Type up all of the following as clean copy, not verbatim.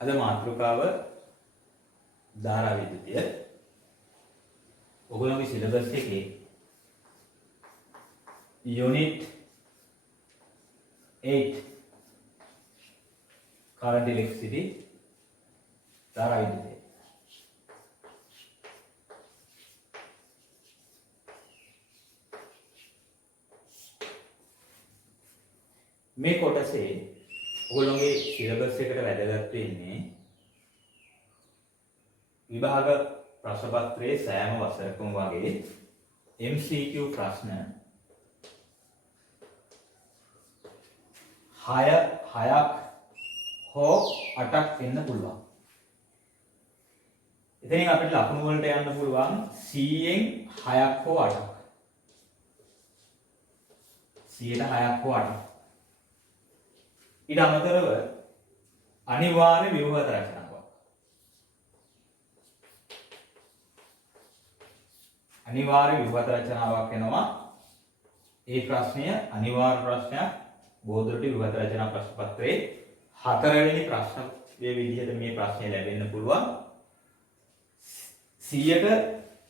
අද මාතෘකාව ධාරා විද්‍යුතිය. ඔයගොල්ලෝගේ සිලබස් එකේ යුනිට් 8 current electricity ධාරා විද්‍යුතිය. මේ කොටසේ ඔයගොල්ලෝගේ සිලබස් එකට වැදගත් වෙන්නේ විභාග ප්‍රශ්න පත්‍රයේ සෑම වසරකම වගේ MCQ ප්‍රශ්න 6ක් හෝ 8ක් එන්න පුළුවන්. ඉතින් අපිට ලකුණු වලට යන්න පුළුවන් 100න් 6ක් හෝ 8ක්. 100ට 6ක් හෝ 8ක්. ඊට අමතරව අනිවාර්ය ව්‍යුහගත රචනාවක්. අනිවාර්ය ව්‍යුහගත රචනාවක් වෙනවා. ඒ ප්‍රශ්නය අනිවාර්ය ප්‍රශ්නයක්. බොහෝ දුරට ව්‍යුහගත රචනා ප්‍රශ්න පත්‍රයේ 4 වෙනි ප්‍රශ්නයේ විදිහට මේ ප්‍රශ්නය ලැබෙන්න පුළුවන්. 100ට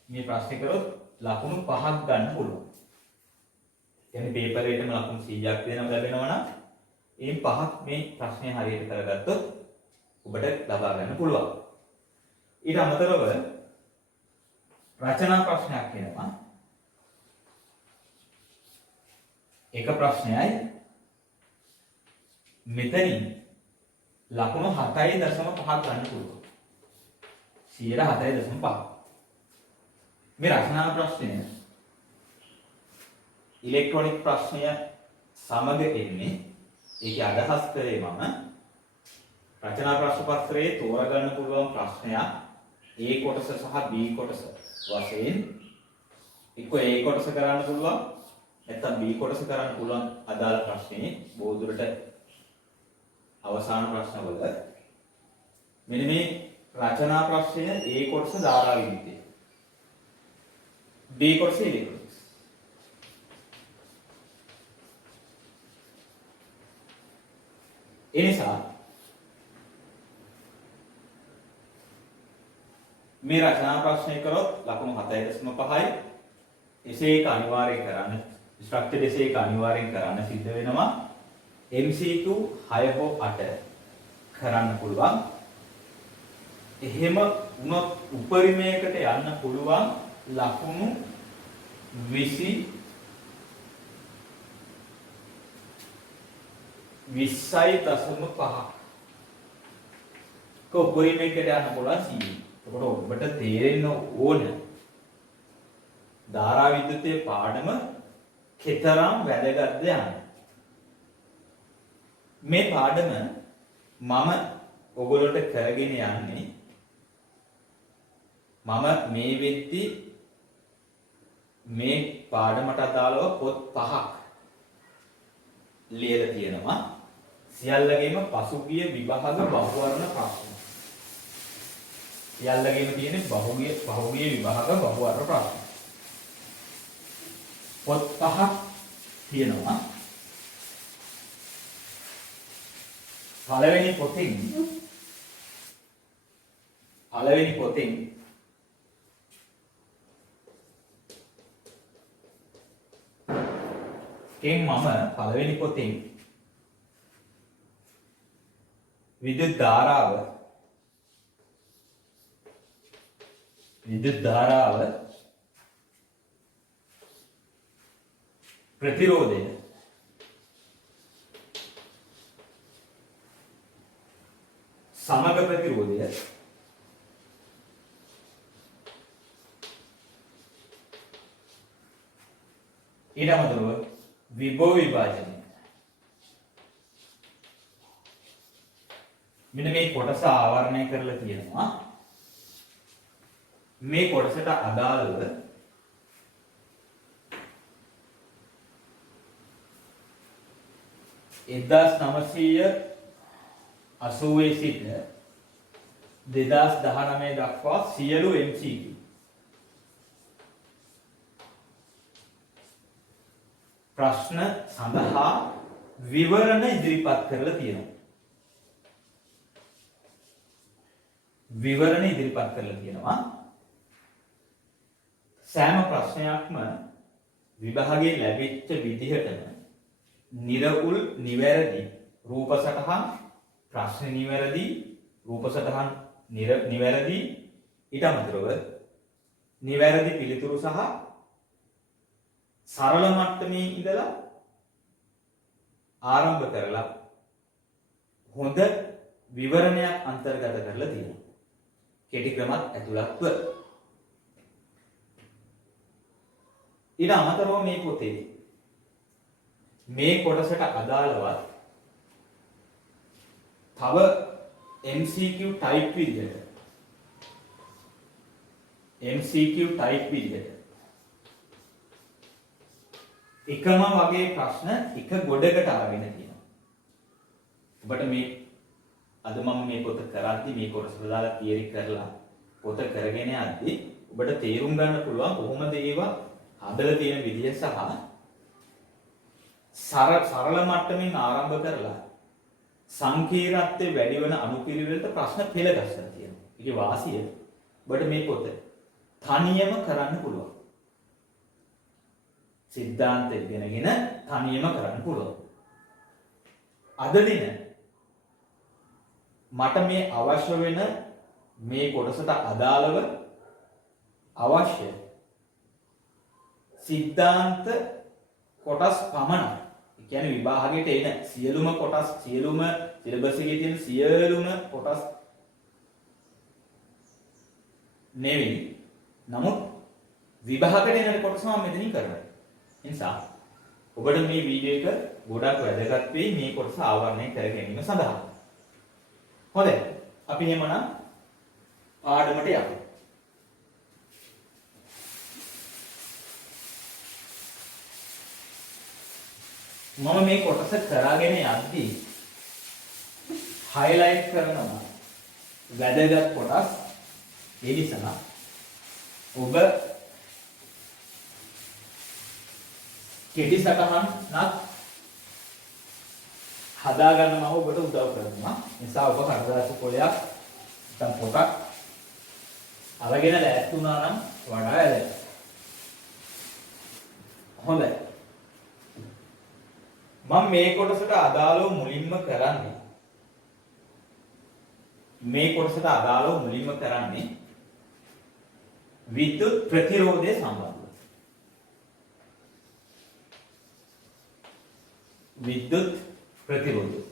මේ ප්‍රශ්නේ කරොත් ලකුණු 5ක් ගන්න පුළුවන්. يعني පේපර් එකේම ලකුණු 100ක් දෙනම ලැබෙනවා නම් ඒ 5ක් මේ ප්‍රශ්නේ හරියට කරගත්තොත් ඔබට ලබා ගන්න පුළුවන්. ඊට අමතරව රචනා ප්‍රශ්නයක් වෙනවා. එක ප්‍රශ්නයයි මෙතනින් ලකුණු 7.5ක් ගන්න පුළුවන්. 7.5. මේ රචනා ප්‍රශ්නය ඉලෙක්ට්‍රොනික ප්‍රශ්නය සමග එන්නේ. ඒකේ අදහස් කරේ මම රචනා ප්‍රශ්න පත්‍රයේ තෝරගන්න පුළුවන් ප්‍රශ්නයක් A කොටස සහ B කොටස වශයෙන් එක්ක A කොටස කරන්න පුළුවන් නැත්නම් B කොටස කරන්න පුළුවන් අදාළ ප්‍රශ්නේ බොහෝ දුරට අවසාන ප්‍රශ්නවල මෙන්න මේ රචනා ප්‍රශ්නය A කොටස ධාරා විද්‍යුතිය B කොටස ඉලෙක්ට්‍රොනික්ස්. එනිසා මේ රචනා ප්‍රශ්නය කරොත් ලකුණු 7.5යි. එසේ එක අනිවාර්යෙන් කරන්න ස්ට්‍රක්චර් එසේ එක අනිවාර්යෙන් කරන්න සිද්ධ වෙනවා. MCQ 6 හෝ 8 කරන්න පුළුවන්. එහෙම වුණොත් උපරිමයකට යන්න පුළුවන් ලකුණු 20.5ක උපරිමයකට යන්න පුළුවන් 100. එතකොට ඔබට තේරෙන්න ඕන ධාරා විද්‍යුතයේ පාඩම කෙතරම් වැදගත්ද යන්න. මේ පාඩම මම ඔයගොල්ලන්ට කරගෙන යන්නේ මම මේ වෙද්දි මේ පාඩමට අදාළව පොත් 5ක් ලියලා තියෙනවා. සියල්ලගේම පසුගිය විභාග බහුවර්ණ ප්‍රශ්න. සියල්ලගේම තියෙන පහුගිය විභාග බහුවර්ණ ප්‍රශ්න. පොත් 5ක් තියෙනවා. පළවෙනි පොතෙන් මම පළවෙනි පොතෙන් විද්‍යුත් ධාරාව ප්‍රතිරෝධය සමග ප්‍රතිරෝධය ඊට අමතරව විභව විභාජනය මෙන්න මේ කොටස ආවරණය කරලා තියෙනවා. මේ කොටසට අදාළව 1980 සිට 2019 දක්වා සියලු MCQ ප්‍රශ්න සඳහා විවරණ ඉදිරිපත් කරලා තියෙනවා. විවරණ ඉදිරිපත් කරලා තියෙනවා. සෑම ප්‍රශ්නයක්ම විභාගයේ ලැබිච්ච විදිහටම නිර්වුල් නිවැරදි රූප සටහන් ප්‍රශ්න නිවැරදි රූප සටහන් නිවැරදි ඊට අමතරව නිවැරදි පිළිතුරු සහ සරල මට්ටමේ ඉඳලා ආරම්භ කරලා හොඳ විවරණයක් අන්තර්ගත කරලා තියෙනවා. කෙටි ක්‍රමත් ඇතුළත්ව. ඊට අමතරව මේ පොතේ මේ කොටසට අදාළවත් තව MCQ type විදිහට එකම වගේ ප්‍රශ්න එක ගොඩකට අරගෙන තියෙනවා. ඔබට මේ අද මම මේ පොත කරද්දි මේ කොටසට දාලා තියරි කරලා පොත කරගෙන යද්දි ඔබට තේරුම් ගන්න පුළුවන් කොහොමද ඒවා හදලා තියෙන විදිය සහ සරල මට්ටමින් ආරම්භ කරලා සංකීර්ණත්වයේ වැඩි වෙන අනුපිළිවෙලට ප්‍රශ්න පෙළ ගස්සලා තියෙනවා. ඒකේ වාසිය ඔබට මේ පොත තනියම කරන්න පුළුවන්. සිද්ධාන්ත ඉගෙනගෙන තනියම කරන්න පුළුවන්. අද දින මට මේ අවශ්‍ය වෙන මේ කොටසට අදාළව අවශ්‍ය සිද්ධාන්ත කොටස් පමණයි. ඒ කියන්නේ විභාගයට එන සියලුම කොටස් සියලුම සිලබස් එකේ තියෙන සියලුම කොටස් නෙවෙයි. නමුත් විභාගයට එන කොටස මම මෙතනින් කරනවා. ඒ නිසා ඔබට මේ වීඩියෝ එක ගොඩක් වැදගත් වෙයි මේ කොටස ආවරණය කර ගැනීම සඳහා. හොඳයි. අපි එහෙමනම් පාඩමට යමු. මම මේ කොටස කරගෙන යද්දී highlight කරනවා වැදගත් කොටස්. ඒ නිසා ඔබ කෙටි සටහනක් හදා ගන්න මම ඔබට උදව් කරනවා. නිසා ඔබ කඩදාසි පොලයක් නැත්නම් පොතක් අරගෙන ලෑස්ති වුණා නම් වඩා වැදගත්. හොඳයි. මම මේ කොටසට අදාළව මුලින්ම කරන්නේ විද්‍යුත් ප්‍රතිරෝධය සම්බන්ධව. විද්‍යුත් ප්‍රතිරෝධය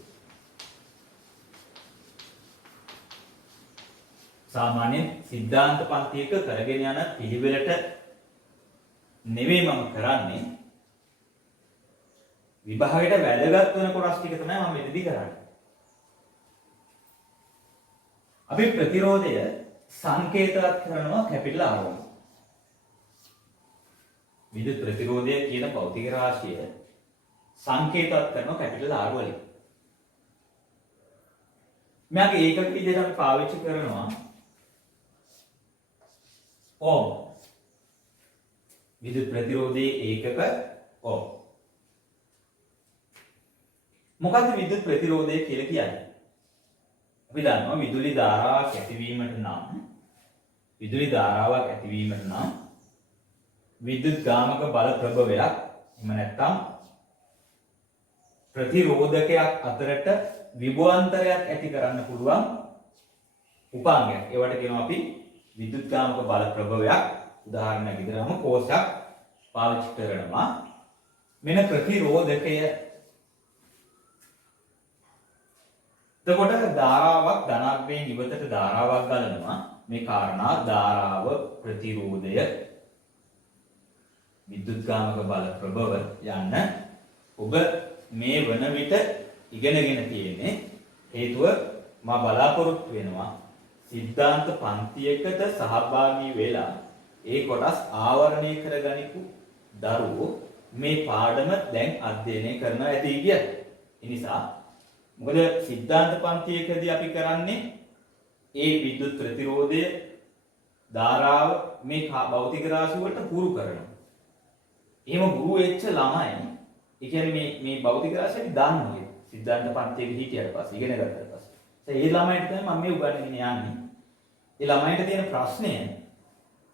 සාමාන්‍යයෙන් සිද්ධාන්ත පන්තියක කරගෙන යන පිළිවෙලට නෙවෙයි මම කරන්නේ. විභාගයට වැදගත් වෙන කොටස් ටික තමයි මම මෙතනදී කරන්නේ. අපි ප්‍රතිරෝධය සංකේතවත් කරනවා කැපිටල් R වලින්. විද්‍යුත් ප්‍රතිරෝධය කියන භෞතික රාශිය සංකේතවත් කරනවා කැපිටල් R වලින්. මෙයාගේ ඒකක විදිහට අපි පාවිච්චි කරනවා ඕම්. විද්‍යුත් ප්‍රතිරෝධයේ ඒකක ඕම්. මොකද්ද විද්‍යුත් ප්‍රතිරෝධය කියලා කියන්නේ? අපි දන්නවා විදුලි ධාරාවක් ඇතිවීමට නම් විද්‍යුත් ගාමක බල ප්‍රභවයක් එහෙම නැත්නම් ප්‍රතිරෝධකයක් අතරට විභවාන්තරයක් ඇති කරන්න පුළුවන් උපාංගයක්. ඒවට කියනවා අපි විද්‍යුත් ගාමක බල ප්‍රභවයක්. උදාහරණයක් විදිහටම කෝෂයක් පාවිච්චි කරනවා. මෙන්න ප්‍රතිරෝධකය. එතකොට ධාරාවක් ධනාත්මයෙන් ඉවතට ධාරාවක් ගලනවා. මේ කාරණා ධාරාව ප්‍රතිරෝධය විද්‍යුත් ගාමක බල ප්‍රභව යන්න ඔබ මේ වන විට ඉගෙනගෙන තියෙන්නේ. හේතුව මම බලාපොරොත්තු වෙනවා සිද්ධාන්ත පන්තියකට සහභාගී වෙලා ඒ කොටස් ආවරණය කරගනිපු දරුවෝ මේ පාඩම දැන් අධ්‍යයනය කරනවා ඇති කියත්. ඒ නිසා මොකද සිද්ධාන්ත පන්තියකදී අපි කරන්නේ ඒ විද්‍යුත් ප්‍රතිරෝධය ධාරාව මේ භෞතික රාශි වලට හුරු කරනවා. එහෙම හුරු වෙච්ච ළමයි ඒ කියන්නේ මේ භෞතික රාශිය දන්නේ සිද්ධාන්ත පන්තියේ හිටියට පස්සේ ඉගෙන ගත්තට පස්සේ. ඒ ළමයිට තමයි මම මේ උගන්වගෙන යන්නේ. ඒ ළමයින්ට තියෙන ප්‍රශ්නය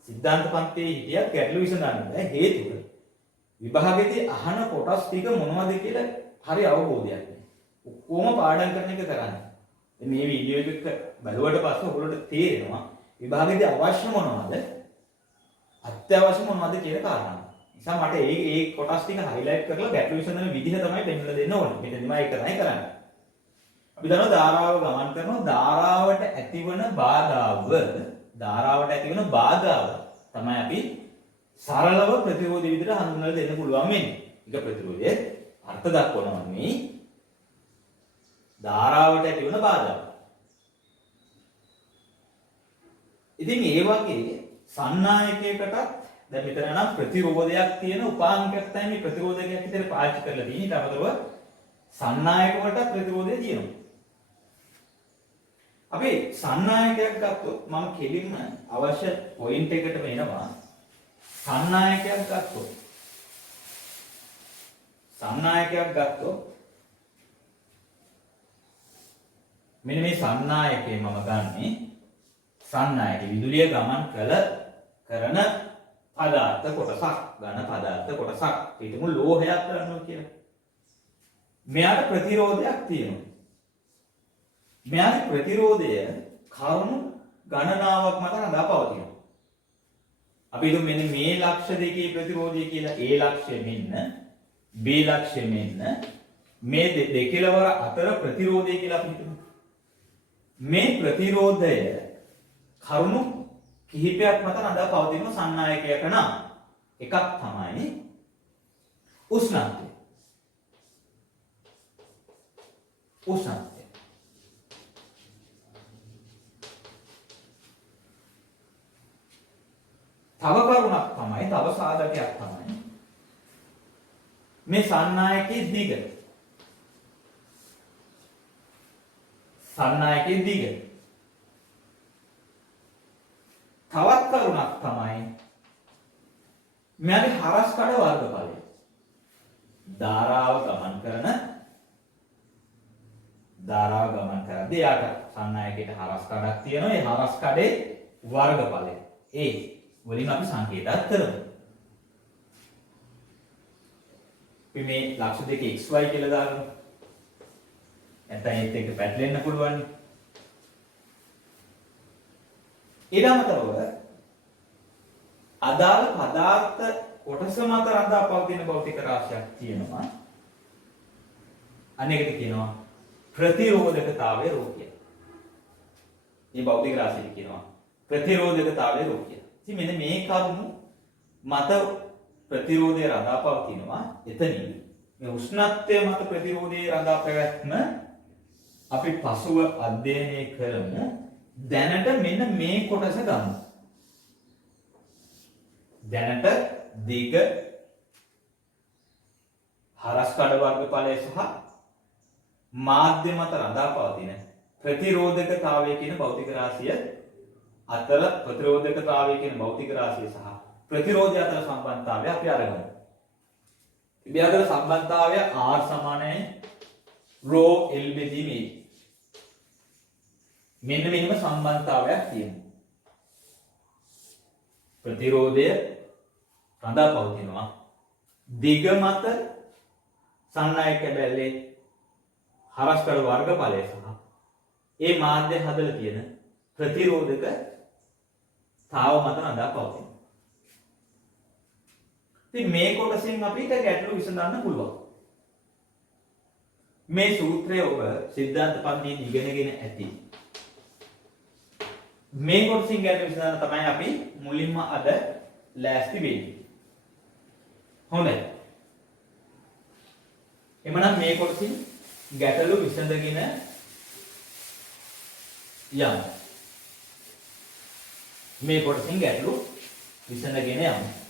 සිද්ධාන්ත පන්තියේ හිටියත් ගැටළු විසඳන්න බෑ හේතුව විභාගෙදී අහන කොටස් ටික මොනවද කියලා හරි අවබෝධයක් නැහැ. ඔක්කොම පාඩම් කරන එක කරන්නේ. මේ වීඩියෝ එක බලුවට පස්සේ ඔයගොල්ලන්ට තේරෙනවා විභාගෙදී අවශ්‍ය මොනවද අත්‍යවශ්‍ය මොනවද කියලා කාරණා. නිසා මට ඒ කොටස් ටික highlight කරලා ගැටළු විසඳන විදිහ තමයි පෙන්නලා දෙන්න ඕනේ. මෙතනදී මම ඒක තමයි කරන්නේ. අපි දන්නවා ධාරාව ගමන් කරනවා ධාරාවට ඇතිවන බාධාව තමයි අපි සරලව ප්‍රතිරෝධ විදිහට හඳුන්වලා දෙන්න පුළුවන් වෙන්නේ. ඒක ප්‍රතිරෝධයේ අර්ථ දක්වනවා මේ ධාරාවට ඇතිවන බාධාව. ඉතින් ඒ වගේ සන්නායකයකටත් දැන් මෙතන නම් ප්‍රතිරෝධයක් තියෙන උපාංකයක් තමයි මේ ප්‍රතිරෝධකයක් විතර පාවිච්චි කරලා තියෙන්නේ. ඊට අමතරව සන්නායක වලට ප්‍රතිරෝධය තියෙනවා. අපි සන්නායකයක් ගත්තොත් මම කෙලින්ම අවශ්‍ය පොයින්ට් එකට එනවා. සන්නායකයක් ගත්තොත් මෙන්න මේ සන්නායකේ මම ගන්නෙ සන්නායක විදුලිය ගමන් කරන පදාර්ථ කොටසක් ඝන පදාර්ථ කොටසක් පිටුමු ලෝහයක් ගන්නවා කියලා. මෙයාට ප්‍රතිරෝධයක් තියෙනවා. මෙයාගේ ප්‍රතිරෝධය කරුණු ගණනාවක් මත රඳා පවතිනවා. අපි හිතමු මෙන්න මේ ලක්ෂ දෙකේ ප්‍රතිරෝධය කියලා A ලක්ෂය මෙන්න B ලක්ෂය මෙන්න මේ දෙකලවර අතර ප්‍රතිරෝධය කියලා අපි හිතමු. මේ ප්‍රතිරෝධය කරුණු කිහිපයක් මත රඳා පවතින සන්නායකයක නම් එකක් තමයි උෂ්ණත්වය. තව කරුණක් තමයි තව සාධකයක් තමයි මේ සන්නායකයේ දිග. තවත් කරුණක් තමයි මෙයාගේ හරස් කඩ වර්ගඵලය. ධාරාව ගමන් කරද්දී යාට සන්නායකයට හරස් කඩක් තියෙනවා. ඒ හරස් කඩේ වර්ගඵලය A වලින් අපි සංකේතات කරමු. අපි මේ ලක්ෂ දෙක xy කියලා දාගමු. නැත්නම් ඒත් එක්ක පැටලෙන්න පුළුවන්. ඊළඟටව අදාළ පදාර්ථ කොටස මත රඳා පවතින භෞතික රාශියක් තියෙනවා. අනේකට කියනවා ප්‍රතිරෝධකතාවයේ රූපය. මේ භෞතික රාශියට කියනවා ප්‍රතිරෝධකතාවයේ රූපය. ඉතින් මෙන්න මේ කරුණු මත ප්‍රතිරෝධය රඳා පවතිනවා. එතනින් මේ උෂ්ණත්වය මත ප්‍රතිරෝධයේ රඳා පැවැත්ම අපි පසුව අධ්‍යයනය කරමු. දැනට මෙන්න මේ කොටස ගමු. දැනට දිග හරස් කඩ වර්ගඵලය සහ මාධ්‍ය මත රඳා පවතින ප්‍රතිරෝධකතාවය කියන භෞතික රාශිය අතර ප්‍රතිරෝධකතාවය කියන භෞතික රාශිය සහ ප්‍රතිරෝධය අතර සම්බන්ධතාවය අපි අරගමු. මේ අතර සම්බන්ධතාවය R සමානයි ρ L බෙදීම A. මෙන්න මෙහෙම සම්බන්ධතාවයක් තියෙනවා. ප්‍රතිරෝධය රඳා පවතිනවා. දිග මත සන්නායක බැලේ හරස් කඩ වර්ගඵලය සහ ඒ මාධ්‍ය හදලා තියෙන ප්‍රතිරෝධක තාව මත රඳා පවතිනවා. ඉතින් මේ කොටසින් අපිට ගැටලු විසඳන්න පුළුවන්. මේ සූත්‍රය ඔබ සිද්ධාන්ත පන්තියේ ඉගෙනගෙන ඇති. මේ කොටසින් ගැටලු විසඳන්න තමයි අපි මුලින්ම අද ලෑස්ති වෙන්නේ. හොඳයි. එමනම් මේ කොටසින් ගැටලු විසඳගෙන යමු. මේ කොටසින් ගැටලු විසඳගෙන යමු.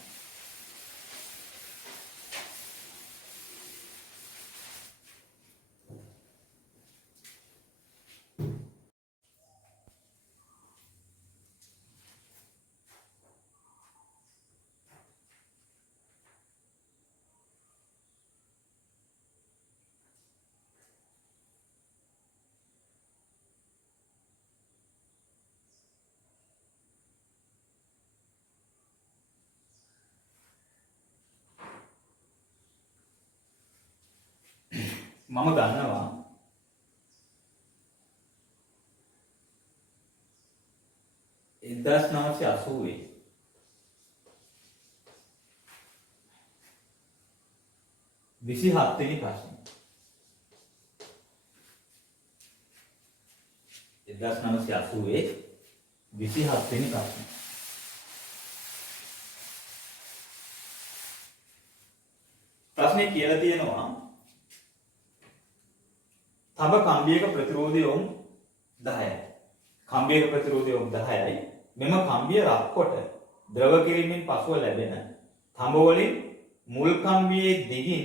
මම ගන්නවා 1980 27 වෙනි ප්‍රශ්නය. 1980 27 වෙනි ප්‍රශ්නය. ප්‍රශ්නේ කියලා තියෙනවා තඹ කම්බියක ප්‍රතිරෝධය ohm 10යි. කම්බියක ප්‍රතිරෝධය ohm 10යි. මෙම කම්බිය රත් කොට ද්‍රව කිරීමෙන් පසුව ලැබෙන තඹ වලින් මුල් කම්බියේ දිගින්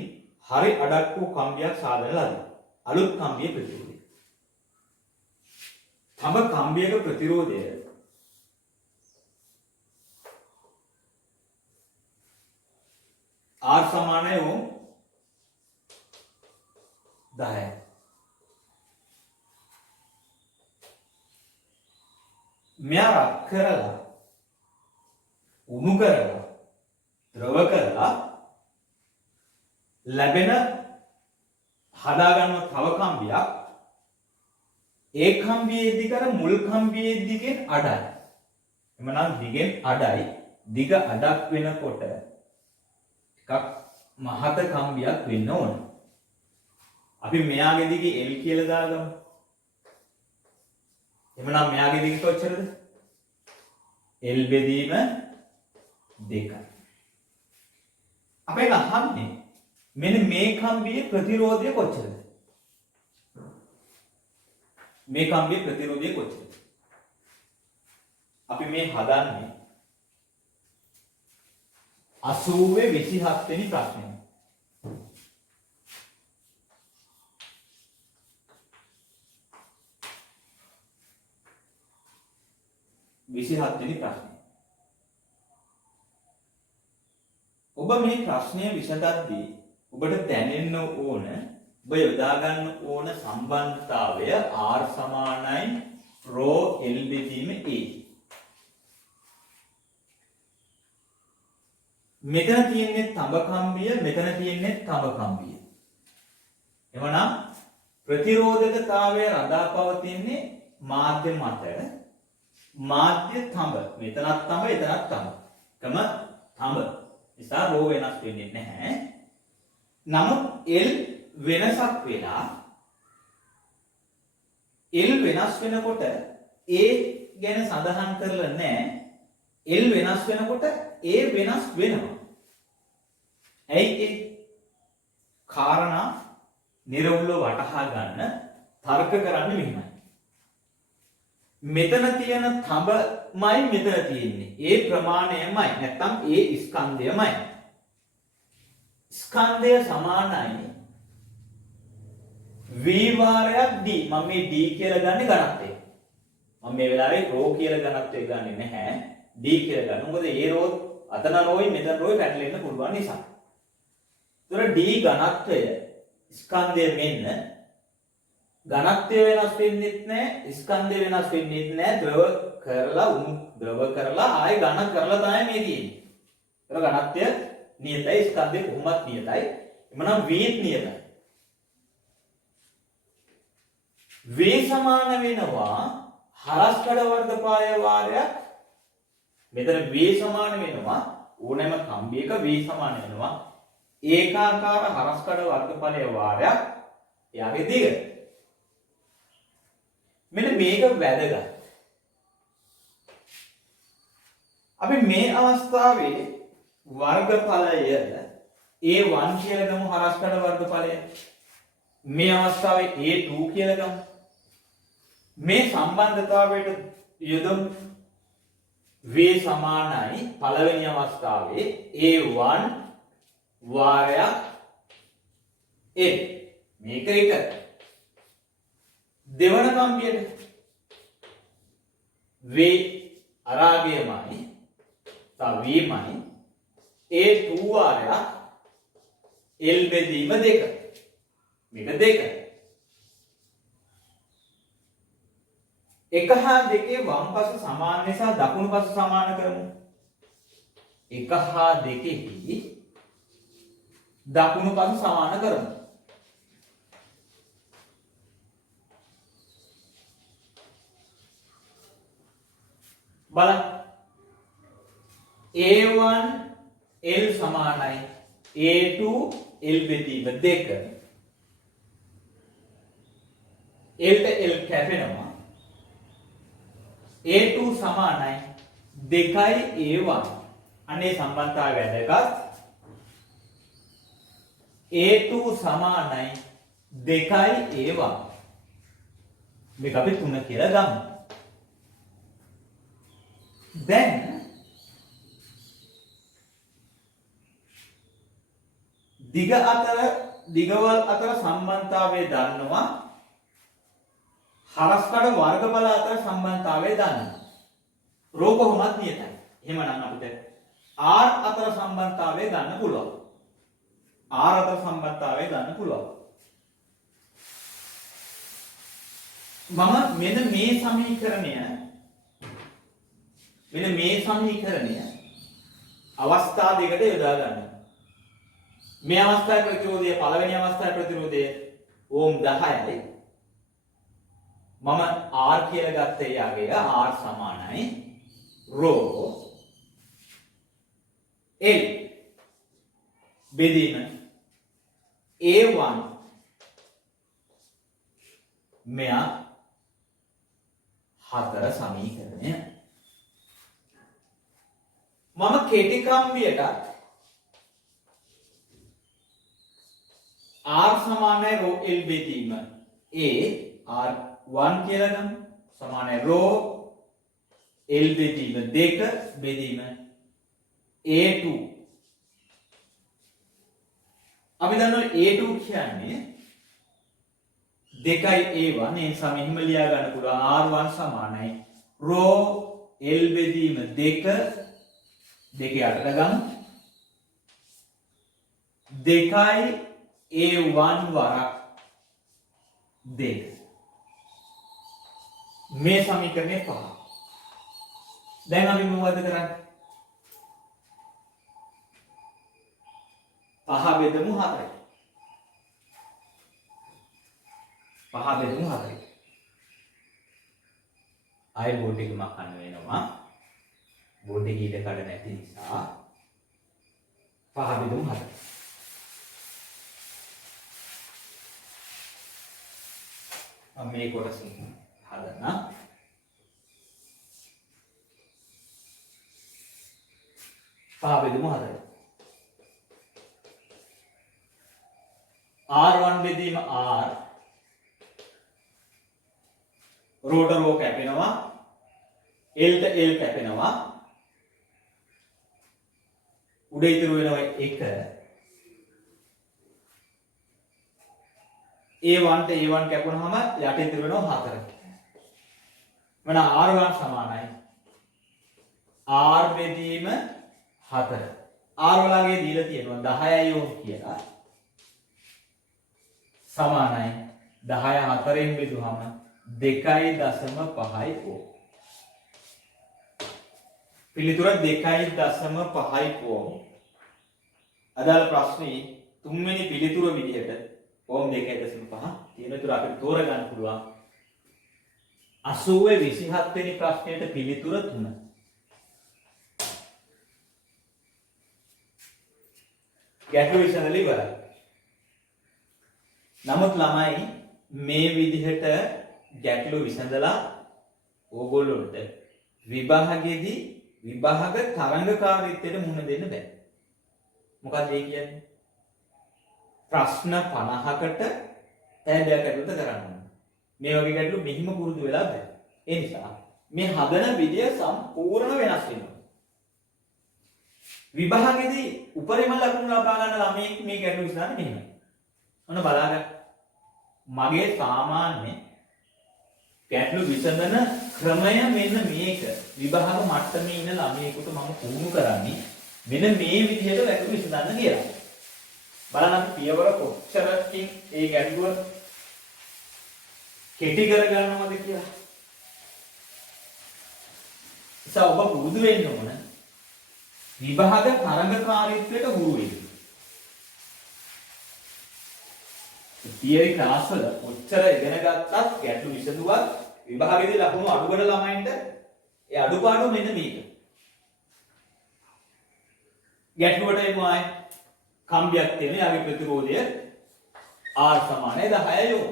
හරි අඩක් වූ කම්බියක් සාදන ලද අලුත් කම්බිය ප්‍රතිරෝධය. තඹ කම්බියක ප්‍රතිරෝධය R සමානයි ohm 10යි. මෙයා රත් කරලා උණු කරලා ද්‍රව කරලා ලැබෙන හදාගන්න තව කම්බියක් ඒ කම්බියේ දිග අර මුල් කම්බියේ දිගෙන් අඩයි. එමනම් දිගෙන් අඩයි. දිග අඩක් වෙනකොට එකක් මහත කම්බියක් වෙන්න ඕන. අපි මෙයාගේ දිගේ L කියලා දාගමු. එමනම් මෙයාගේ දිග කොච්චරද? L බෙදීම 2යි. අපෙන් අහන්නේ මෙන්න මේ කම්බියේ ප්‍රතිරෝධය කොච්චරද? මේ කම්බියේ ප්‍රතිරෝධය කොච්චරද? අපි මේ හදන්නේ 80 27 වෙනි ප්‍රශ්නය. 27 වෙනි ප්‍රශ්නය. ඔබ මේ ප්‍රශ්නය විසඳද්දී ඔබට දැනෙන්න ඕන ඔබ යොදා ගන්න ඕන සම්බන්ධතාවය R සමානයි ρ L බෙදීම A. මෙතන තියෙන්නේ තඹ කම්බිය, මෙතන තියෙන්නේ තඹ කම්බිය. එවනම් ප්‍රතිරෝධකතාවය රඳා පවතින්නේ මාධ්‍ය මත. මාධ්‍ය තඹ. මෙතනත් තඹ, එතනත් තඹ. කම තඹ. නිසා රෝ වෙනස් වෙන්නේ නැහැ. නමුත් L වෙනසක් වෙලා L වෙනස් වෙනකොට A ගැන සඳහන් කරලා නැහැ. L වෙනස් වෙනකොට A වෙනස් වෙනවා. ඇයි ඒ කාරණා නිර්වුල්ව වටහා ගන්න තර්ක කරන්න මෙහිමයි. මෙතන තියෙන තඹමයි මෙතන තියෙන්නේ. ඒ ප්‍රමාණයමයි නැත්නම් ඒ ස්කන්ධයමයි. ස්කන්ධය සමානයි v වාරයක් d. මම මේ d කියලා ගන්න ඝනත්වය. මම මේ වෙලාවේ ρ කියලා ඝනත්වය ගන්නෙ නැහැ. d කියලා ගන්න. මොකද ඒ ρ අතන ρයි මෙතන ρයි පැටලෙන්න පුළුවන් නිසා. ඒතර d ඝනත්වය ස්කන්ධය මෙන්න ඝනත්වය වෙනස් වෙන්නෙත් නැහැ, ස්කන්ධය වෙනස් වෙන්නෙත් නැහැ. ද්‍රව කරලා උණු ද්‍රව කරලා ආයෙ ඝන කරලා තමයි මේ තියෙන්නේ. ඒතර ඝනත්වය නියතයි, ස්කන්ධය කොහොමත් නියතයි. එමනම් v නියතයි. v සමාන වෙනවා හරස්කඩ වර්ගපාය වාරයක්. මෙතන v සමාන වෙනවා ඕනෑම කම්බියක v සමාන වෙනවා ඒකාකාර හරස්කඩ වර්ගඵලය වාරයක් එයාගේ දිග. මෙන්න මේක වැදගත්. අපි මේ අවස්ථාවේ වර්ගඵලය A1 කියලා ගමු හරස්කඩ වර්ගඵලය. මේ අවස්ථාවේ A2 කියලා ගමු. මේ සම්බන්ධතාවයට යොදමු. v සමානයි පළවෙනි අවස්ථාවේ A1 වාරයක් A. මේක එක. දෙවන කම්බියට v අරාගයමයි තා v මයි A2 වාරයක් L බෙදීම 2. මේක 2. 1 හා 2 වම් පස සමාන නිසා දකුණු පස සමාන කරමු. 1 හා 2 දකුණු පස සමාන කරමු. බලන්න. A1 L සමානයි A2 L බෙදීම 2. L ට L කැපෙනවා. A2 සමානයි 2යි A1. අනේ සම්බන්ධතාවය වැදගත්. A2 සමානයි 2යි A1. මේක අපි 3 කියලා ගමු. දැන් දිගවල් අතර සම්බන්ධතාවය දන්නවා. හරස්කඩ වර්ගඵල අතර සම්බන්ධතාවය දන්නවා. රෝ කොහොමද නියතයි. එහෙමනම් අපිට R අතර සම්බන්ධතාවය ගන්න පුළුවන්. R අතර සම්බන්ධතාවය ගන්න පුළුවන්. මම මෙන්න මේ සමීකරණය අවස්ථා දෙකට යොදා ගන්නවා. මේ අවස්ථාවේ ප්‍රතිරෝධය පළවෙනි අවස්ථාවේ ප්‍රතිරෝධය ඕම් 10යි. මම R කියලා ගත්ත එයාගේ R සමානයි රෝ L බෙදීම A1 මෙයා 4 සමීකරණය. මම කෙටි කම්බියට R සමානයි රෝ L බෙදීම R1 කියලා ගමු. සමානයි රෝ L බෙදීම 2 බෙදීම A2. අපි දන්නවා A2 කියන්නේ 2යි A1. ඒ නිසා මෙහිම ලියා ගන්න පුළුවන් R1 සමානයි රෝ L බෙදීම 2 දෙකේ අටට ගමු. 2යි A1 වරක් 2. මේ සමීකරණය 5. දැන් අපි මොකද කරන්නේ? 5 බෙදමු 4යි. 5 බෙදමු 4යි. ආයි බෝඩ් එක මකන්න වෙනවා. බෝඩ් එකේ ඉඩ කඩ නැති නිසා 5 බෙදමු 4යි. මේ කොටසින් හදන්න. 5 බෙදමු 4යි. R1 බෙදීම R රෝට රෝ කැපෙනවා. L ට L කැපෙනවා. උඩ ඉතුරු වෙනවා 1. A1 ට A1 කැපුණාම යට ඉතුරු වෙනවා 4. මන R1 සමානයි R බෙදීම 4. R වලගේ දීලා තියෙනවා 10යි ඕම් කියලා. සමානයි 10 4ෙන් බෙදුවම 2.5යි ඕම්. පිළිතුර 2.5යි ඕම්. අදාළ ප්‍රශ්නේ තුන්වෙනි පිළිතුර විදිහට ඕම් 2.5 තියෙන තුර අපිට තෝරගන්න පුළුවන් 80 වෙනි ප්‍රශ්නයට පිළිතුර 3. ගැටළු විසඳලා ඉවරයි. නමුත් ළමයි මේ විදිහට ගැටළු විසඳලා ඕගොල්ලොන්ට විභාගයේදී විභාග තරංගකාරීත්වයට මුහුණ දෙන්න බෑ. මොකක්ද ඒ කියන්නේ? ප්‍රශ්න 50කට පැයයක් ඇතුළත කරන්න ඕනේ. මේ වගේ ගැටළු මෙහිම පුරුදු වෙලා බෑ. ඒ නිසා මේ හදන විදිය සම්පූර්ණ වෙනස් වෙනවා. විභාගයේදී උපරිම ලකුණු ලබා ගන්න ළමයෙක් මේ ගැටළු විසඳන්නේ මෙහෙමයි. ඔන්න බලන්න. මගේ සාමාන්‍ය ගැටළු විසඳන ක්‍රමය මෙන්න මේක. විභාග මට්ටමේ ඉන්න ළමයෙකුට මම පුහුණු කරන්නේ මෙන්න මේ විදිහට ගැටළු විසඳන්න කියලා. බලන්න අපි පියවර කොච්චරකින් ඒ ගැටලුව කෙටි කර ගන්නවද කියලා. ඉතින් ඔබ පුරුදු වෙන්න ඕන විභාග තරංගකාරීත්වයට හුරු වෙන්න. තියරි ක්ලාස් වල කොච්චර ඉගෙන ගත්තත් ගැටලු විසඳුවත් විභාගයේදී ලකුණු අඩු වෙන ළමයින්ට ඒ අඩුපාඩු මෙන්න මේක. ගැටලුවට එමුයි කම්බියක් තියෙන යාගේ ප්‍රතිරෝධය R සමානයි 10 යොමු.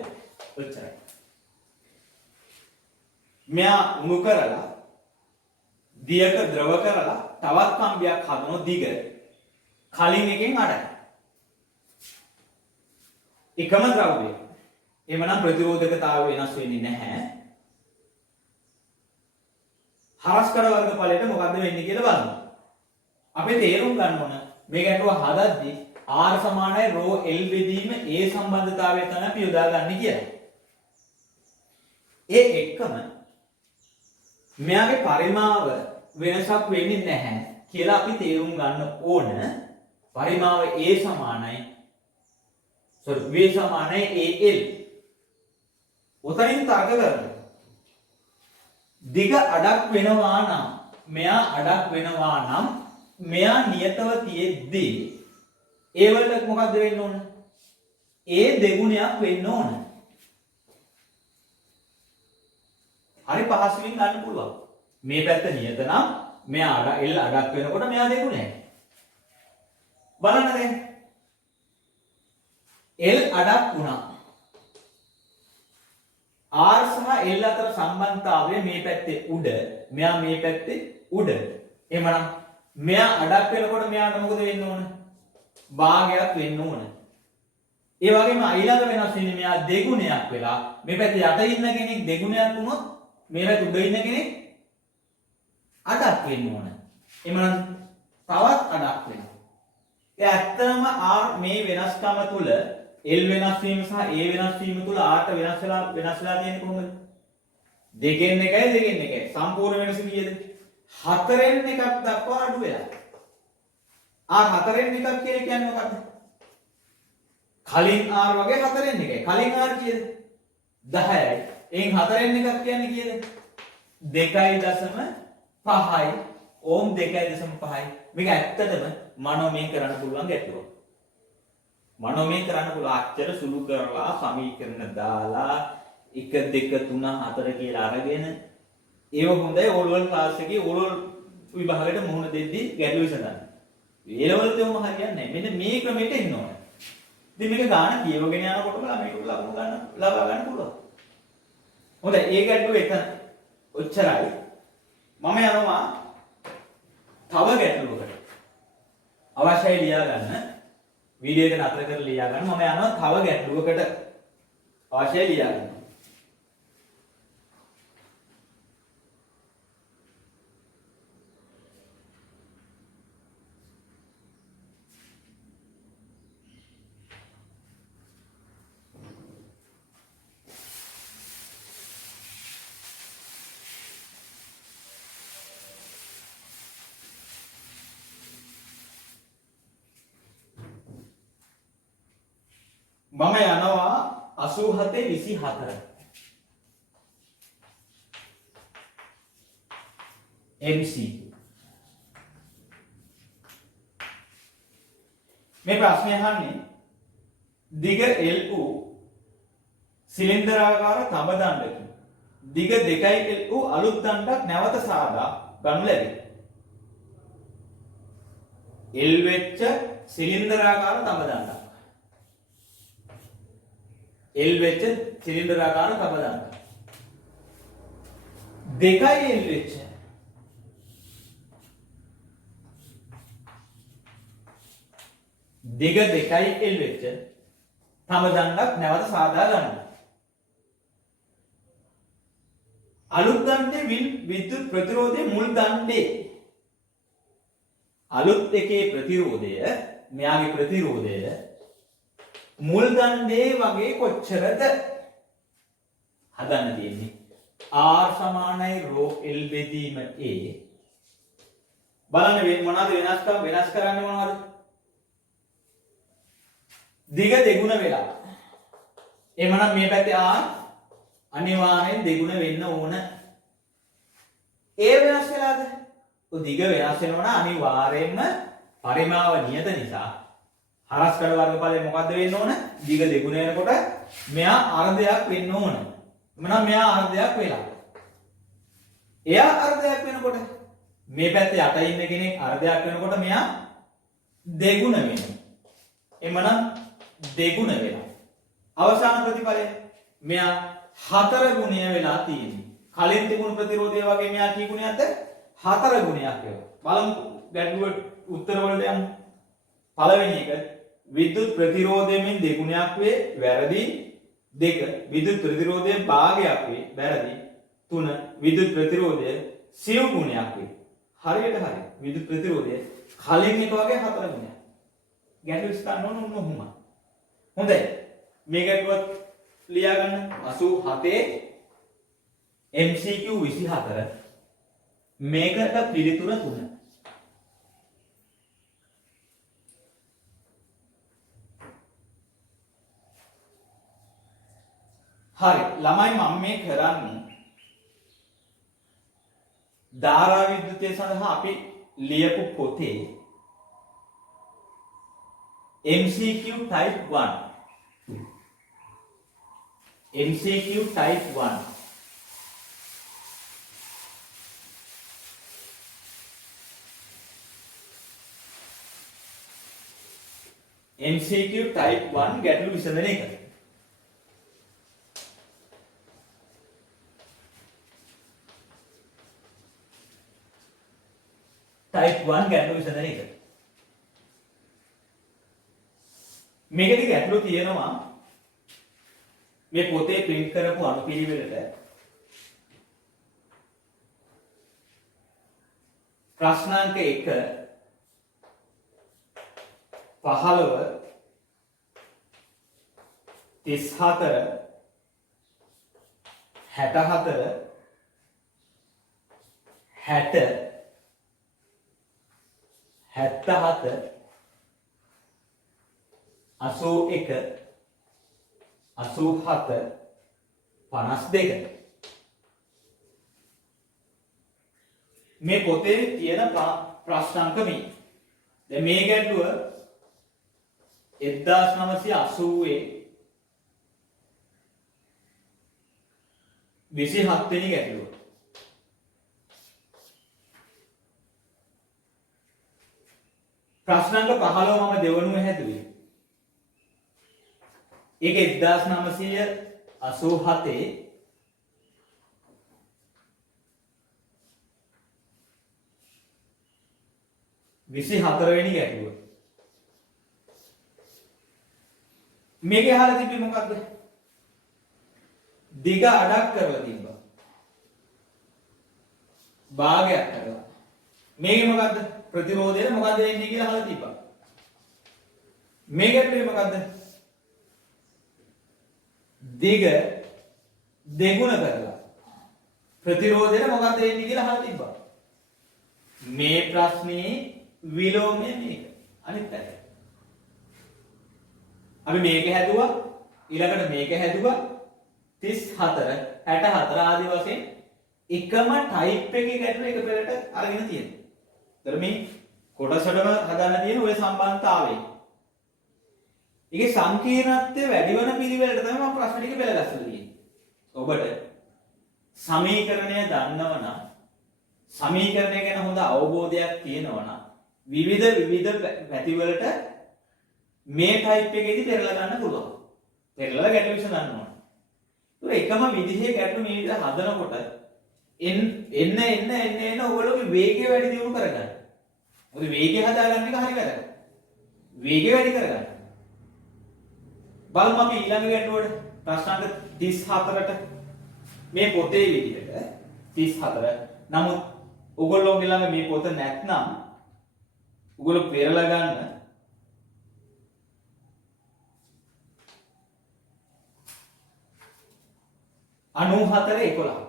ඔච්චරයි. මෙයා උණු කරලා දියක ද්‍රව කරලා තවත් කම්බියක් හදනවා දිග. කලින් එකෙන් අඩයි. එකම ද්‍රව්‍යය. එමනම් ප්‍රතිරෝධකතාවය වෙනස් වෙන්නේ නැහැ. හරස්කඩ වර්ගඵලයට මොකද්ද වෙන්නේ කියලා බලමු. අපි තේරුම් ගන්න ඕන මේ ගැටුව හදද්දී R සමානයි ρ L බෙදීම A සම්බන්ධතාවය තමයි අපි යොදාගන්නේ කියලා. ඒ එක්කම මෙයාගේ පරිමාව වෙනසක් වෙන්නේ නැහැ කියලා අපි තේරුම් ගන්න ඕන. පරිමාව A සමානයි V සමානයි AL. උතනින් තර්ක කරමු. දිග අඩක් වෙනවා නම් මෙයා අඩක් වෙනවා නම් මෙයා නියතව තියෙද්දී ඒ වලට මොකද්ද වෙන්න ඕන? A දෙගුණයක් වෙන්න ඕන. හරි පහසුවෙන් ගන්න පුළුවන්. මේ පැත්ත නියත නම් මෙයා L අඩක් වෙනකොට මෙයා දෙගුණයක්. බලන්න දැන්. L අඩක් වුණා. R සහ L අතර සම්බන්ධතාවය මේ පැත්තේ උඩ, මෙයා මේ පැත්තේ උඩ. එහෙමනම් මෙයා අඩක් වෙනකොට මෙයාට මොකද වෙන්න ඕන? භාගයක් වෙන්න ඕන. ඒ වගේම ඊළඟ වෙනස් වෙන්නේ මෙයා දෙගුණයක් වෙලා මේ පැත්තේ යට ඉන්න කෙනෙක් දෙගුණයක් වුණොත් මේ පැත්තේ උඩ ඉන්න කෙනෙක් අඩක් වෙන්න ඕන. එහෙමනම් තවත් අඩක් වෙනවා. ඒ ඇත්තම R මේ වෙනස්කම තුල L වෙනස් වීම සහ A වෙනස් වීම තුල R ට වෙනස් වෙලා තියෙන්නේ කොහොමද? දෙකෙන් එකයි. සම්පූර්ණ වෙනස කීයද? 4න් එකක් දක්වා අඩු වෙලා. R 4න් එකක් කියලා කියන්නේ මොකද්ද? කලින් R වගේ 4න් එකයි. කලින් R කීයද? 10යි. එයින් 4න් එකක් කියන්නේ කීයද? 2.5යි. ඕම් 2.5යි. මේක ඇත්තටම මනෝමය කරන්න පුළුවන් ගැටලුවක්. මනෝමය කරන්න පුළුවන් අක්ෂර සුළු කරලා සමීකරණ දාලා 1 2 3 4 කියලා අරගෙන ඒව හොඳයි ඕලවල් ක්ලාස් එකේ ඕලවල් විභාගයට මුහුණ දෙද්දී ගැටලු විසඳන්න. ඒ ලෙවල් දෙවම හරියන්නේ නැහැ. මෙන්න මේ ක්‍රමයට එන්න ඕන. ඉතින් මේක ගාන කියවගෙන යනකොට ළමයිට ලබා ගන්න පුළුවන්. හොඳයි ඒ ගැටලුව එතන. ඔච්චරයි. මම යනවා තව ගැටලුවකට. අවශ්‍යයි ලියා ගන්න. වීඩියෝ එක නතර කරලා ලියා ගන්න. මම යනවා තව ගැටලුවකට. අවශ්‍යයි ලියා ගන්න. මම යනවා 87 MC මේ ප්‍රශ්නේ අහන්නේ දිග L වූ සිලින්ඩරාකාර තඹ දණ්ඩකින් දිග 2L වූ අලුත් දණ්ඩක් නැවත සාදා ගනු ලැබේ. L වෙච්ච සිලින්ඩරාකාර තඹ දණ්ඩක්. L වෙච්ච සිලින්ඩරාකාර තඹ දණ්ඩක්. 2L වෙච්ච දිග 2L වෙච්ච තඹ දණ්ඩක් නැවත සාදා ගන්න. අලුත් දණ්ඩේ විද්‍යුත් ප්‍රතිරෝධයේ මුල් දණ්ඩේ අලුත් එකේ ප්‍රතිරෝධය මෙයාගේ ප්‍රතිරෝධය මුල් දණ්ඩේ වගේ කොච්චරද හදන්න තියෙන්නේ. R සමානයි ρ L බෙදීම A. බලන්න මොනවද වෙනස් කරන්නේ මොනවද? දිග දෙගුණ වෙලා. එහෙමනම් මේ පැත්තේ R අනිවාර්යෙන් දෙගුණ වෙන්න ඕන. A වෙනස් වෙලාද? දිග වෙනස් වෙනවනම් අනිවාර්යෙන්ම පරිමාව නියත නිසා හරස්කඩ වර්ගඵලය මොකද්ද වෙන්න ඕන? දිග දෙගුණ වෙනකොට මෙයා අර්ධයක් වෙන්න ඕන. එමනම් මෙයා අර්ධයක් වෙලා. එයා අර්ධයක් වෙනකොට මේ පැත්තේ යට ඉන්න කෙනෙක් අර්ධයක් වෙනකොට මෙයා දෙගුණ වෙනවා. එමනම් දෙගුණ වෙනවා. අවසාන ප්‍රතිඵලය මෙයා 4 ගුණය වෙලා තියෙන්නේ. කලින් තිබුණු ප්‍රතිරෝධය වගේ මෙයා කී ගුණයක්ද? 4 ගුණයක් වෙනවා. බලමු ගැටලුව උත්තර වලට යමු. පළවෙනි එක විද්‍යුත් ප්‍රතිරෝධයෙන් දෙගුණයක් වේ වැරදි. 2 විද්‍යුත් ප්‍රතිරෝධයේ භාගයක් වේ වැරදි. 3 විද්‍යුත් ප්‍රතිරෝධය සිව් ගුණයක් වේ. හරියට හරි. විද්‍යුත් ප්‍රතිරෝධය කලින් එක වගේ 4 ගුණයක්. ගැටලුව ස්ථාන ඕන ඔහොම. හොඳයි. මේ ගැටලුවත් ලියා ගන්න 87 MCQ 24 මේකට පිළිතුර 3. හරි ළමයි මම මේ කරන්නේ ධාරා විද්‍යුතය සඳහා අපි ලියපු පොතේ MCQ type 1 MCQ type 1 MCQ type 1 ගැටලු විසඳන එක. type 1 ගැටලු විසඳන එක. මේකේ ගැටලු තියෙනවා මේ පොතේ print කරපු අනුපිළිවෙලට ප්‍රශ්නාංක 1 15 34 64 60 77 81 87 52 මේ පොතේ තියෙන ප්‍රශ්නාංක මේ. දැන් මේ ගැටලුව 1980 27 වෙනි ගැටලුව. ප්‍රශ්නාංක 15 මම දෙවනුව හැදුවේ. ඒක 1987 24 වෙනි ගැටලුව. මේකේ අහලා තිබ්බේ මොකක්ද? දිග අඩක් කරලා තිබ්බා. භාගයක් කරලා. මේකේ මොකද්ද? ප්‍රතිරෝධය මොකද්ද වෙන්නේ කියලා අහලා තිබ්බා. මේ ගැටලුවේ මොකද්ද? දිග දෙගුණ කරලා. ප්‍රතිරෝධය මොකද්ද වෙන්නේ කියලා අහලා තිබ්බා. මේ ප්‍රශ්නේ විලෝමය මේක. අනිත් පැත්ත. අපි මේක හැදුවා ඊළඟට මේක හැදුවා 34 64 ආදී වශයෙන් එකම ටයිප් එකේ ගැටලු එක පෙරට අරගෙන තියෙනවා. ඒතර මේ කොටසටම හදාන්න තියෙන ওই සම්බන්ධතාවය. ඒකේ සංකීර්ණත්වය වැඩි වෙන පිළිවෙලට තමයි මම ප්‍රශ්න ටික බෙලගස්සලා තියෙන්නේ. ඔබට සමීකරණය දන්නවනම් සමීකරණය ගැන හොඳ අවබෝධයක් තියෙනවනම් විවිධ පැතිවලට මේ ටයිප් එකේදී පෙරලා ගන්න පුළුවන්. පෙරලා ගැටලු විසඳන්න ඕන. ඒක එකම විදිහේ ගැටලු මේ විදිහට හදනකොට එන්න ඔයගොල්ලෝගේ වේගය වැඩි දියුණු කරගන්න. මොකද වේගය හදාගන්න එක හරි වැදගත්. වේගය වැඩි කරගන්න. බලමු අපි ඊළඟ ගැටලුවට ප්‍රශ්නාංක 34ට මේ පොතේ විදිහට 34. නමුත් ඔයගොල්ලෝගේ ළඟ මේ පොත නැත්නම් ඔයගොල්ලෝ පෙරලා ගන්න 94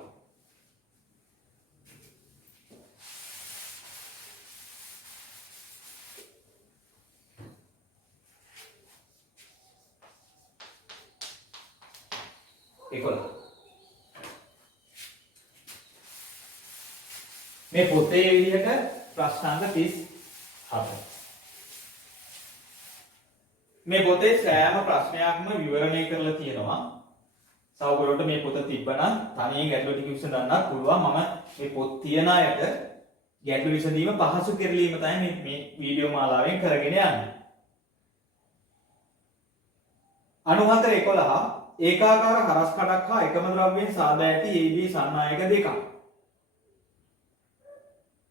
11 මේ පොතේ විදිහට ප්‍රශ්නාංක 37 මේ පොතේ සෑම ප්‍රශ්නයක්ම විවරණය කරලා තියෙනවා සවුගලට මේ පොත තිබ්බනම් තනියෙන් ගැටලු ටික විසඳන්නත් පුළුවන්. මම මේ පොත් තියන අයට ගැටලු විසඳීම පහසු කරලීම තමයි මේ වීඩියෝ මාලාවෙන් කරගෙන යන්නේ. 9411 ඒකාකාර හරස් කඩක් හා එකම ද්‍රව්‍යයෙන් සාදා ඇති AB සන්නායක දෙකක්.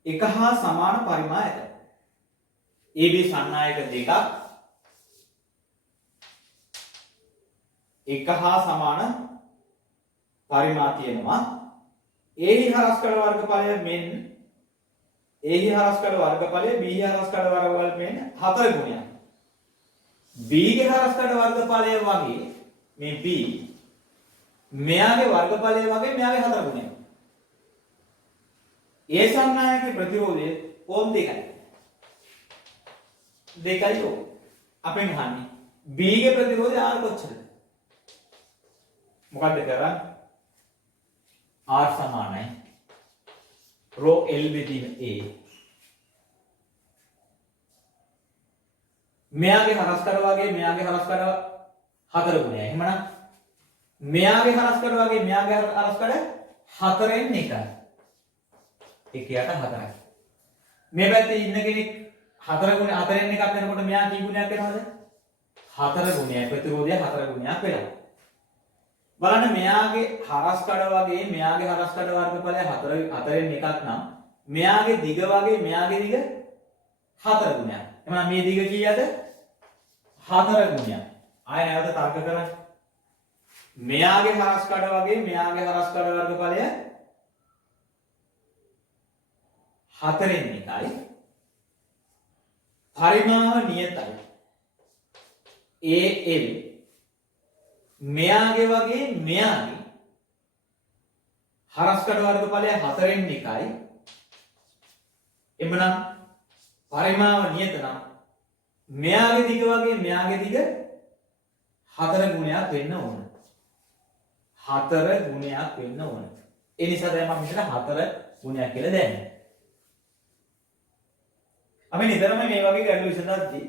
එක හා සමාන පරිමා ඇත. AB සන්නායක දෙකක් එක හා සමාන පරිමා තියෙනවා. AE හරස්කඩ වර්ගඵලය මෙන් AE හරස්කඩ වර්ගඵලය BE හරස්කඩ වර්ගඵලය මෙන් 4 ගුණයක්. B ගේ හරස්කඩ වර්ගඵලය වගේ මේ B මෙයාගේ වර්ගඵලය වගේ මෙයාගේ 4 ගුණයක්. A සන්නායකයේ ප්‍රතිරෝධය ඕම් දෙකයි. දෙකයි ඕම්. අපෙන් අහන්නේ B ගේ ප්‍රතිරෝධය R කොච්චරද? මොකක්ද කරන්නේ? R සමානයි rho L බෙදීම A. මෙයාගේ හරස්කඩ වගේ මෙයාගේ හරස්කඩ 4 ගුණයයි. එහෙමනම් මෙයාගේ හරස්කඩ වගේ මෙයාගේ හරස්කඩ 4න් එකයි. 1ට 4යි. මේ පැත්තේ ඉන්න කෙනෙක් 4 ගුණ 4න් එකක් වෙනකොට මෙයා කී ගුණයක් වෙනවද? 4 ගුණයක්. ප්‍රතිරෝධය 4 ගුණයක් වෙනවා. බලන්න මෙයාගේ හරස්කඩ වගේ මෙයාගේ හරස්කඩ වර්ගඵලය 4න් එකක් නම් මෙයාගේ දිග වගේ මෙයාගේ දිග 4 ගුණයක්. එහෙනම් මේ දිග කීයද? 4 ගුණයක්. ආය නැවත තර්ක කරන්න. මෙයාගේ හරස්කඩ වගේ මෙයාගේ හරස්කඩ වර්ගඵලය 4න් එකයි. පරිමාව නියතයි. AL මෙයාගේ වගේ මෙයාගේ හරස්කඩ වර්ගඵලය 4න් එකයි. එමනම් පරිමාව නියත නම් මෙයාගේ දිග වගේ මෙයාගේ දිග 4 ගුණයක් වෙන්න ඕන. 4 ගුණයක් වෙන්න ඕන. ඒ නිසා තමයි මම මෙතන 4 ගුණයක් කියලා දැම්මේ. අපි නිතරම මේ වගේ ගැටලු විසඳද්දී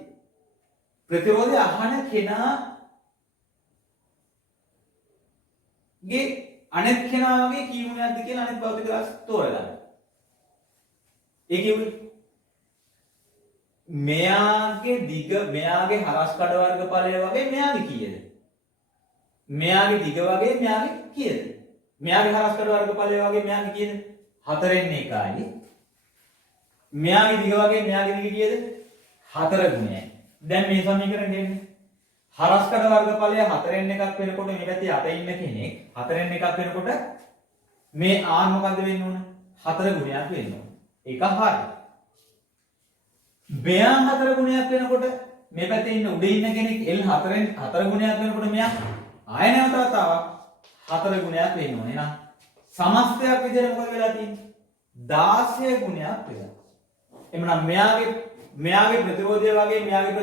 ප්‍රතිරෝධය අහන කෙනා ගේ අනෙක් කෙනාගේ කී ගුණයක්ද කියලා අනෙක් භෞතික රාශි තෝරගන්න. ඒ කියන්නේ මෙයාගේ දිග මෙයාගේ හරස්කඩ වර්ගඵලය වගේ මෙයාගේ කීයද? මෙයාගේ දිග වගේ මෙයාගේ කීයද? මෙයාගේ හරස්කඩ වර්ගඵලය වගේ මෙයාගේ කීයද? 4න් එකයි. මෙයාගේ දිග වගේ මෙයාගේ දිග කීයද? 4 ගුණයයි. දැන් මේ සමීකරණය දෙන්නේ හරස්කඩ වර්ගඵලය 4න් එකක් වෙනකොට මේ පැත්තේ යට ඉන්න කෙනෙක් 4න් එකක් වෙනකොට මේ R මොකද්ද වෙන්න ඕන? 4 ගුණයක් වෙන්න ඕන. ඒක හරියි. මෙයා 4 ගුණයක් වෙනකොට මේ පැත්තේ ඉන්න උඩ ඉන්න කෙනෙක් L 4 ගුණයක් වෙනකොට මෙයා ආය නැවත වතාවක් 4 ගුණයක් වෙන්න ඕනේ නේද? සමස්තයක් විදිහට මොකද වෙලා තියෙන්නේ? 16 ගුණයක් වෙලා. එhmenan මෙයාගේ ප්‍රතිරෝධය වගේ මෙයාගේ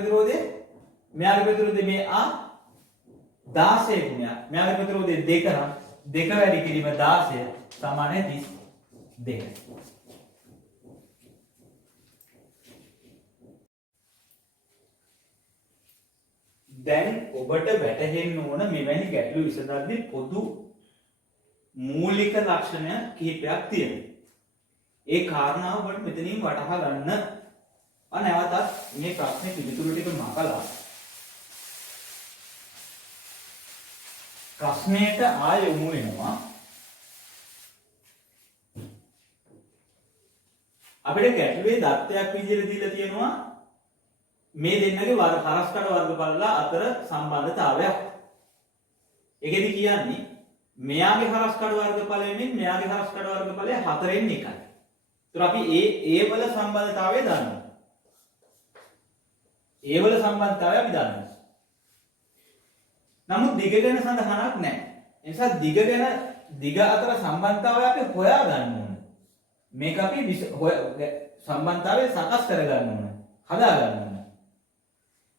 ප්‍රතිරෝධය මේ A 16 ගුණයක්. මෙයාගේ ප්‍රතිරෝධය 2 නම් 2 වැඩි කිරීම 16 සමානයි 32. දැන් ඔබට වැටහෙන්න ඕන මෙවැනි ගැටලු විසඳද්දී පොදු මූලික ලක්ෂණ කිහිපයක් තියෙනවා. ඒ කාරණාව ඔබට මෙතනින් වටහා ගන්න. නැවතත් මේ ප්‍රශ්නේ පිළිතුරු ටික මකලා ප්‍රශ්නයට ආයෙ යොමු වෙනවා. අපිට ගැටලුවේ දත්තයක් විදිහට දීලා තියෙනවා මේ දෙන්නගේ හරස්කඩ වර්ගඵලලා අතර සම්බන්ධතාවයක්. ඒකෙදි කියන්නේ මෙයාගේ හරස්කඩ වර්ගඵලයෙන් මෙයාගේ හරස්කඩ වර්ගඵලය 4න් එකයි. ඒතර අපි ඒ වල සම්බන්ධතාවය දන්නවා. ඒ වල සම්බන්ධතාවය අපි දන්නවා. නමුත් දිග ගැන සඳහනක් නැහැ. ඒ නිසා දිග අතර සම්බන්ධතාවය අපි හොයා ගන්න ඕනේ. මේක අපි සම්බන්ධතාවය සකස් කර ගන්න ඕනේ. හදා ගන්න ඕනේ.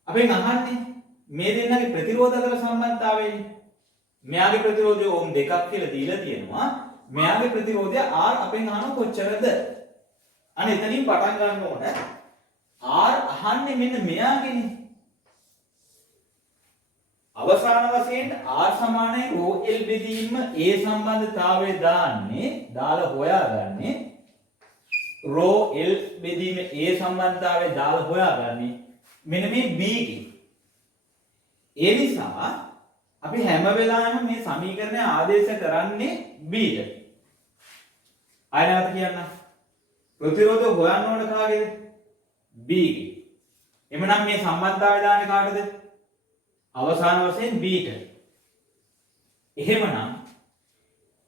අපෙන් අහන්නේ මේ දෙන්නගේ ප්‍රතිරෝධ අතර සම්බන්ධතාවයනේ. මෙයාගේ ප්‍රතිරෝධය ඕම් 2ක් කියලා දීලා තියෙනවා. මෙයාගේ ප්‍රතිරෝධය R අපෙන් අහනවා කොච්චරද? අනේ එතනින් පටන් ගන්න ඕනේ. R අහන්නේ මෙන්න මෙයාගේනේ. අවසාන වශයෙන් R සමානයි rho L බෙදීම A සම්බන්ධතාවය දාලා හොයාගන්නේ rho L බෙදීම A සම්බන්ධතාවය දාලා හොයාගන්නේ මෙන්න මේ B ගේ. ඒ නිසා අපි හැම වෙලාවෙම මේ සමීකරණය ආදේශ කරන්නේ B ට. ආයෙ නැවත කියන්න. ප්‍රතිරෝධය හොයන්න ඕන කාගේද? B ගේ. එමනම් මේ සම්බන්ධතාවය දාන්නේ කාටද? අවසාන වශයෙන් B ට. එහෙමනම්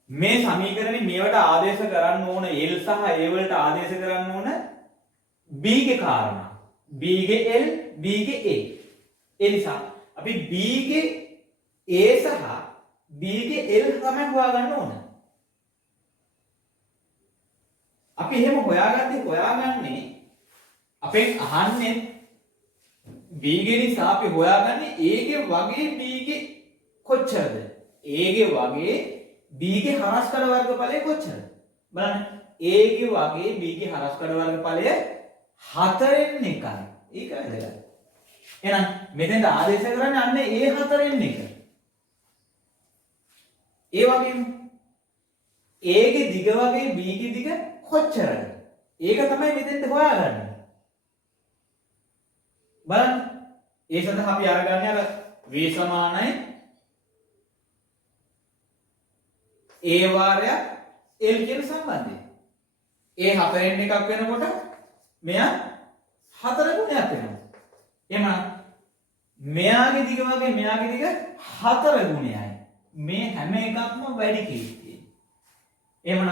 මේ සමීකරණේ මේවට ආදේශ කරන්න ඕන L සහ A වලට ආදේශ කරන්න ඕන B ගේ කාරණා. B ගේ L, B ගේ A. ඒ නිසා අපි B ගේ A සහ B ගේ L තමයි හොයාගන්න ඕන. අපි එහෙම හොයාගන්නේ අපෙන් අහන්නේ B ගේ නිසා අපි හොයාගන්නේ A ගේ වගේ B ගේ කොච්චරද? A ගේ වගේ B ගේ හරස්කඩ වර්ගඵලය කොච්චරද? බලන්න. A ගේ වගේ B ගේ හරස්කඩ වර්ගඵලය 4න් 1යි. ඒක වැදගත්. එහෙනම් මෙතෙන්ද ආදේශ කරන්නේ අන්න A 4න් 1. ඒ වගේම A ගේ දිග වගේ B ගේ දිග කොච්චරද? ඒක තමයි මෙතෙන්ද හොයාගන්නේ. බලන්න. ඒ සඳහා අපි අරගන්නේ අර v සමානයි a වාරයක් l කියන සම්බන්ධය. a 4න් එකක් වෙනකොට මෙයා 4 ගුණයක් වෙනවා. එහෙනම් මෙයාගේ දිග වගේ මෙයාගේ දිග 4 ගුණයයි. මේ හැම එකක්ම වැඩි කිරීමයි. එහෙනම්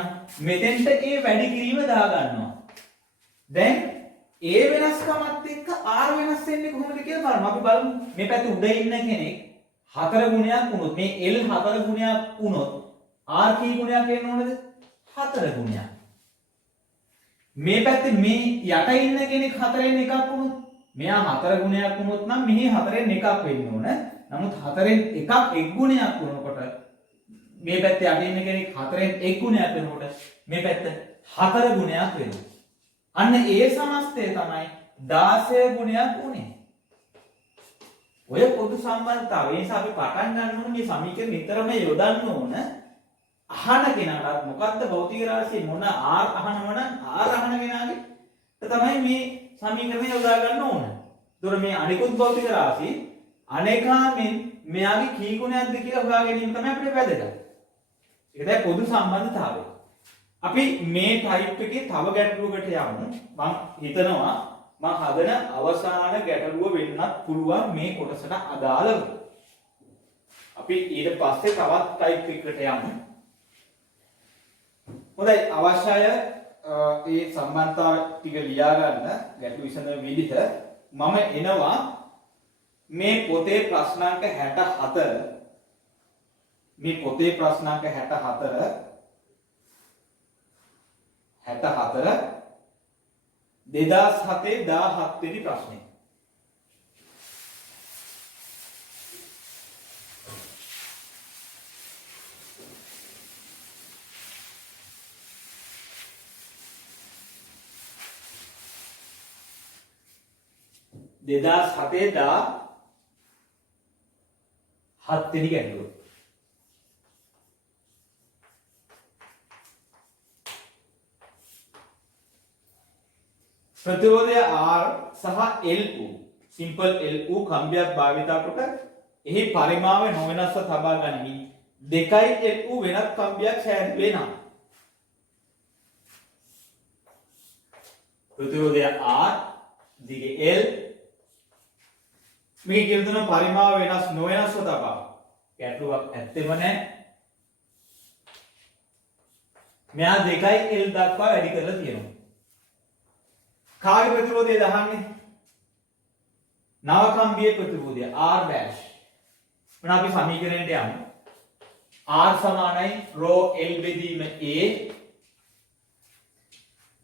මෙතෙන්ට a වැඩි කිරීම දා ගන්නවා. දැන් A වෙනස්කමත් එක්ක R වෙනස් වෙන්නේ කොහොමද කියලා බලමු. අපි බලමු මේ පැත්තේ උඩ ඉන්න කෙනෙක් 4 ගුණයක් වුණොත් මේ L 4 ගුණයක් වුණොත් R කී ගුණයක් වෙන්න ඕනද? 4 ගුණයක්. මේ පැත්තේ මේ යට ඉන්න කෙනෙක් 4න් එකක් වුණොත් මෙයා 4 ගුණයක් වුණොත් නම් මෙහි 4න් එකක් වෙන්න ඕන. නමුත් 4න් එකක් එක් ගුණයක් වුණකොට මේ පැත්තේ යට ඉන්න කෙනෙක් 4න් එක් ගුණයක් වෙනකොට මේ පැත්ත 4 ගුණයක් වෙනවා. අන්න ඒ සමස්තය තමයි 16 ගුණයක් උනේ. ඔය පොදු සම්බන්ධතාවය. ඒ නිසා අපි පටන් ගන්න ඕනේ මේ සමීකරණ නිතරම යොදන්න ඕන. අහන කෙනාට මොකද්ද භෞතික රාශිය මොන R අහනවනම් R අහන කෙනාගේ තමයි මේ සමීකරණය යොදා ගන්න ඕන. ඒතර මේ අනිකුත් භෞතික රාශි අනේකාමෙන් මෙයාගේ කී ගුණයක්ද කියලා හොයා ගැනීම තමයි අපිට වැදගත්. ඒක තමයි පොදු සම්බන්ධතාවය. අපි මේ ටයිප් එකේ තව ගැටලුවකට යමු. මම හිතනවා මම හදන අවසාන ගැටලුව වෙන්නත් පුළුවන් මේ කොටසට අදාළව. අපි ඊට පස්සේ තවත් ටයිප් එකකට යමු. හොඳයි අවශ්‍යය මේ සම්බන්ධතාව ටික ලියා ගන්න ගැටලු විසඳන විදිහ මම එනවා මේ පොතේ ප්‍රශ්නාංක 64 මේ පොතේ ප්‍රශ්නාංක 64 2007 17 වෙනි ප්‍රශ්නේ. දෙදාස් හතේ දා හත්වෙනි ගැටලුව. ප්‍රතිරෝධය R සහ LU සිම්පල් LU කම්බියක් භාවිතා කොට එහි පරිමාව නොවෙනස්ව තබා ගනිමින් දෙකයි LU වෙනත් කම්බියක් සෑදුවේ නම් ප්‍රතිරෝධය R දිග L මේ කියන තුන පරිමාව වෙනස් නොවෙනස්ව තබා ගැටලුවක් ඇත්තෙම නැහැ. මෙයා දෙකයි L දක්වා වැඩි කරලා තියෙනවා. කාගේ ප්‍රතිරෝධය දහන්නේ? නව කම්බියේ ප්‍රතිරෝධය R dash. මොන අපි සමීකරණයට යමු. R සමානයි rho L බෙදීම A.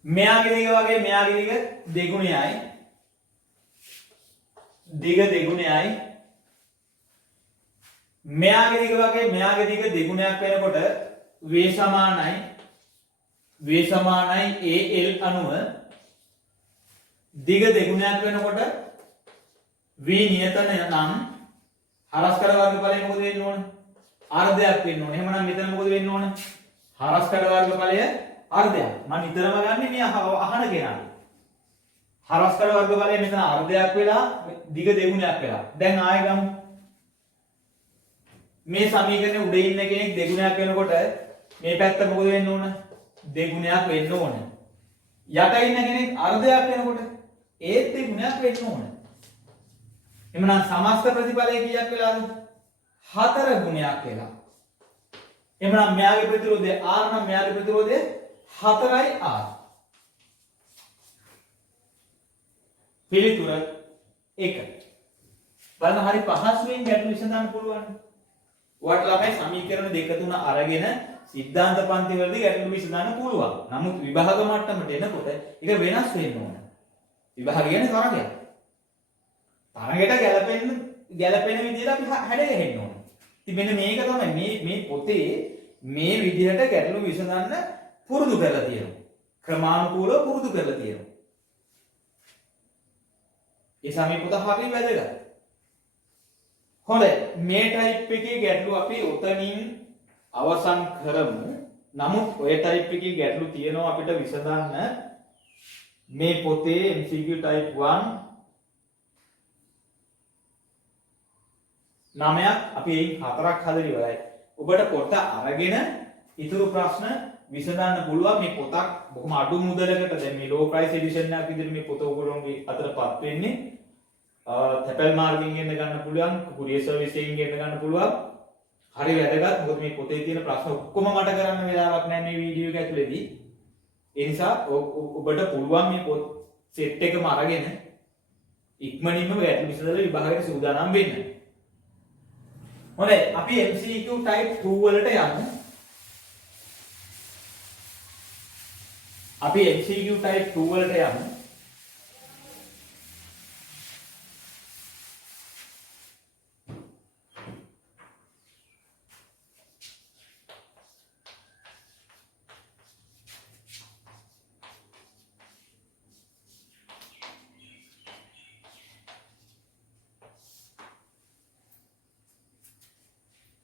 මෙයාගේ දිග වගේ මෙයාගේ දිග දෙගුණයයි. දිග දෙගුණයයි. මෙයාගේ දිග වගේ මෙයාගේ දිග දෙගුණයක් වෙනකොට V සමානයි AL අනුව දිග දෙගුණයක් වෙනකොට v නියතන නම් හරස්කඩ වර්ගඵලය මොකද වෙන්න ඕන? අර්ධයක් වෙන්න ඕන. එහෙමනම් මෙතන මොකද වෙන්න ඕන? හරස්කඩ වර්ගඵලය අර්ධයක්. මම නිතරම ගන්නේ මේ අහන කෙනාට. හරස්කඩ වර්ගඵලය මෙතන අර්ධයක් වෙලා දිග දෙගුණයක් වෙලා. දැන් ආයෙ ගමු. මේ සමීකරණේ උඩ ඉන්න කෙනෙක් දෙගුණයක් වෙනකොට මේ පැත්ත මොකද වෙන්න ඕන? දෙගුණයක් වෙන්න ඕන. යට ඉන්න කෙනෙක් අර්ධයක් වෙනකොට ඒත් දෙගුණයක් වෙන්න ඕන. එhmenan සමස්ත ප්‍රතිඵලය කීයක් වෙලාද? 4 ගුණයක් වෙලා. එhmenan මෙයාගේ ප්‍රතිරෝධය R නම් මෙයාගේ ප්‍රතිරෝධය 4යි R. පිළිතුර 1. බලන්න හරි පහසුවෙන් ගැටළු විසඳන්න පුළුවන්. ඔයාලට ළමයි සමීකරණ 2 3 අරගෙන සිද්ධාන්ත පන්ති වලදී ගැටළු විසඳන්න පුළුවන්. නමුත් විභාග මට්ටමට එනකොට ඒක වෙනස් වෙන්න ඕන. විභාග කියන්නේ තරගයක්. තරගයට ගැලපෙන විදිහට අපි හැඩ ගැහෙන්න ඕන. ඉතින් මෙන්න මේක තමයි මේ පොතේ මේ විදිහට ගැටළු විසඳන්න පුරුදු කරලා තියෙනවා. ක්‍රමානුකූලව පුරුදු කරලා තියෙනවා. ඒ සමී පොත හරිය වැදගත්. හොඳයි මේ ටයිප් එකේ ගැටළු අපි උතනින් අවසන් කරමු. නමුත් ඔය ටයිප් එකේ ගැටළු තියෙනවා අපිට විසඳන්න මේ පොතේ MCQ type 1 9ක් අපි ඒ 4ක් හදලා ඉවරයි. ඔබට පොත අරගෙන ඊතුරු ප්‍රශ්න විසඳන්න පුළුවන්. මේ පොතක් බොහොම අඩු මුදලකට දැන් මේ low price edition එකක් විදිහට මේ පොත ඔයගොල්ලෝගේ අතටපත් වෙන්නේ. තැපැල් මාර්ගයෙන් ගෙන්න ගන්න පුළුවන්, courier service එකකින් ගෙන්න ගන්න පුළුවන්. හරි වැදගත්. මොකද මේ පොතේ තියෙන ප්‍රශ්න ඔක්කොම මට කරන්න වෙලාවක් නැහැ මේ වීඩියෝ එක ඇතුලේදී. ඒ නිසා ඔබට පුළුවන් මේ පොත් සෙට් එකම අරගෙන ඉක්මනින්ම ගැටළු විසඳලා විභාගයට සූදානම් වෙන්න. හොඳයි අපි MCQ type 2 වලට යමු. අපි MCQ type 2 වලට යමු.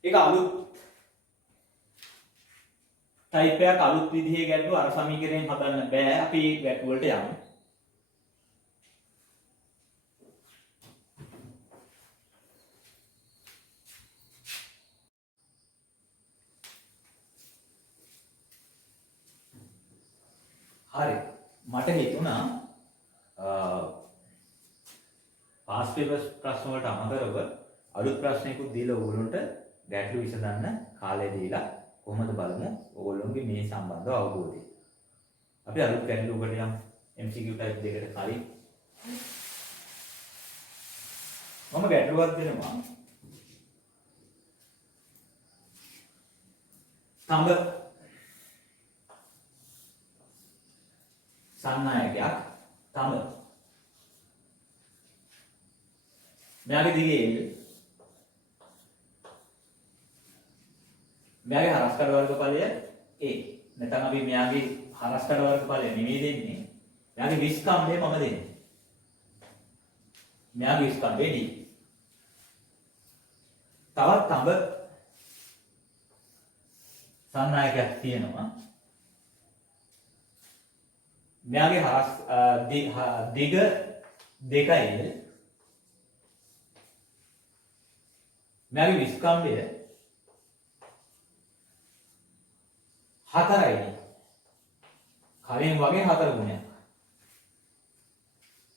ඒක අලුත් ටයිප් එකක් අලුත් විදිහේ ගැටළු අර සමීකරණයෙන් හදන්න බෑ. අපි ගැටළු වලට යමු. හරි මට හිතුණා පාස් පේපර් ප්‍රශ්න වලට අමතරව අලුත් ප්‍රශ්නයකුත් දීලා ඕගොල්ලන්ට ගැටළු විසඳන්න කාලය දීලා කොහොමද බලමු ඕගොල්ලෝගේ මේ සම්බන්ධව අවබෝධය. අපි අලුත් ගැටළුවකට යමු. MCQ type 2කට කලින් මම ගැටලුවක් දෙනවා. තඹ සන්නායකයක් තඹ මෙයාගේ දිගේ මෙයාගේ හරස්කඩ වර්ගඵලය A. නැත්නම් අපි මෙයාගේ හරස්කඩ වර්ගඵලය නෙමෙයි දෙන්නේ. මෙයාගේ විස්කම්භය මම දෙන්නේ. මෙයාගේ විස්කම්භය D. තවත් තඹ සන්නායකයක් තියෙනවා. මෙයාගේ දිග 2යි. මෙයාගේ විස්කම්භය 4යි. කලින් වගේ 4 ගුණයක්.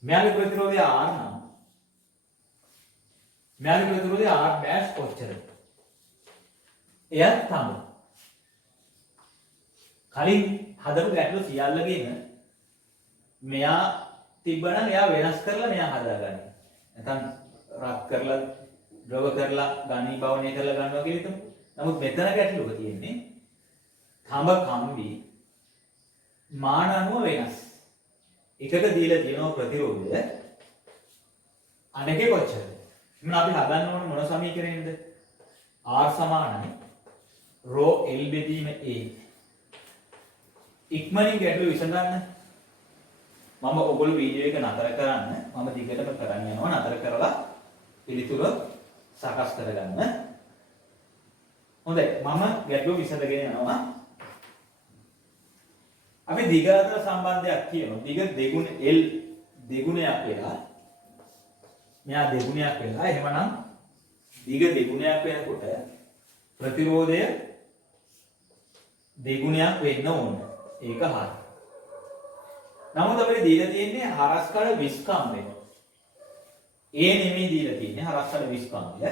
මෙයාගේ ප්‍රතිරෝධය R නම් මෙයාගේ ප්‍රතිරෝධය R ඩෑෂ් කොච්චරද? එයත් තමයි. කලින් හදපු ගැටලු සියල්ලගෙම මෙයා තිබ්බනම් එයා වෙනස් කරලා මෙයා හදාගන්න. නැත්නම් රත් කරලා ද්‍රව කරලා ඝනීභවනය කරලා ගන්නවා කියලා හිතමු. නමුත් මෙතන ගැටලුව තියෙන්නේ තඹ කම්බි මාන අණුව වෙනස්. එකක දීලා තියෙනවා ප්‍රතිරෝධය අනෙකේ කොච්චරද? එහෙනම් අපි හදන්න ඕන මොන සමීකරණයද? R සමානයි ρ L බෙදීම A. ඉක්මනින් ගැටලුව විසඳන්න. මම ඔයගොල්ලෝ වීඩියෝ එක නතර කරන්න. මම දිගටම කරන් යනවා. නතර කරලා පිළිතුර සකස් කරගන්න. හොඳයි මම ගැටලුව විසඳගෙන යනවා. අපි දිග අතර සම්බන්ධයක් කියනවා. දිග දෙගුණ L දෙගුණයක් වෙලා මෙයා දෙගුණයක් වෙලා එහෙමනම් දිග දෙගුණයක් වෙනකොට ප්‍රතිරෝධය දෙගුණයක් වෙන්න ඕන. ඒක හරි. නමුත් අපිට දීලා තියෙන්නේ හරස්කඩ විස්කම්භය. ඒ නෙමෙයි දීලා තියෙන්නේ හරස්කඩ විස්කම්භය.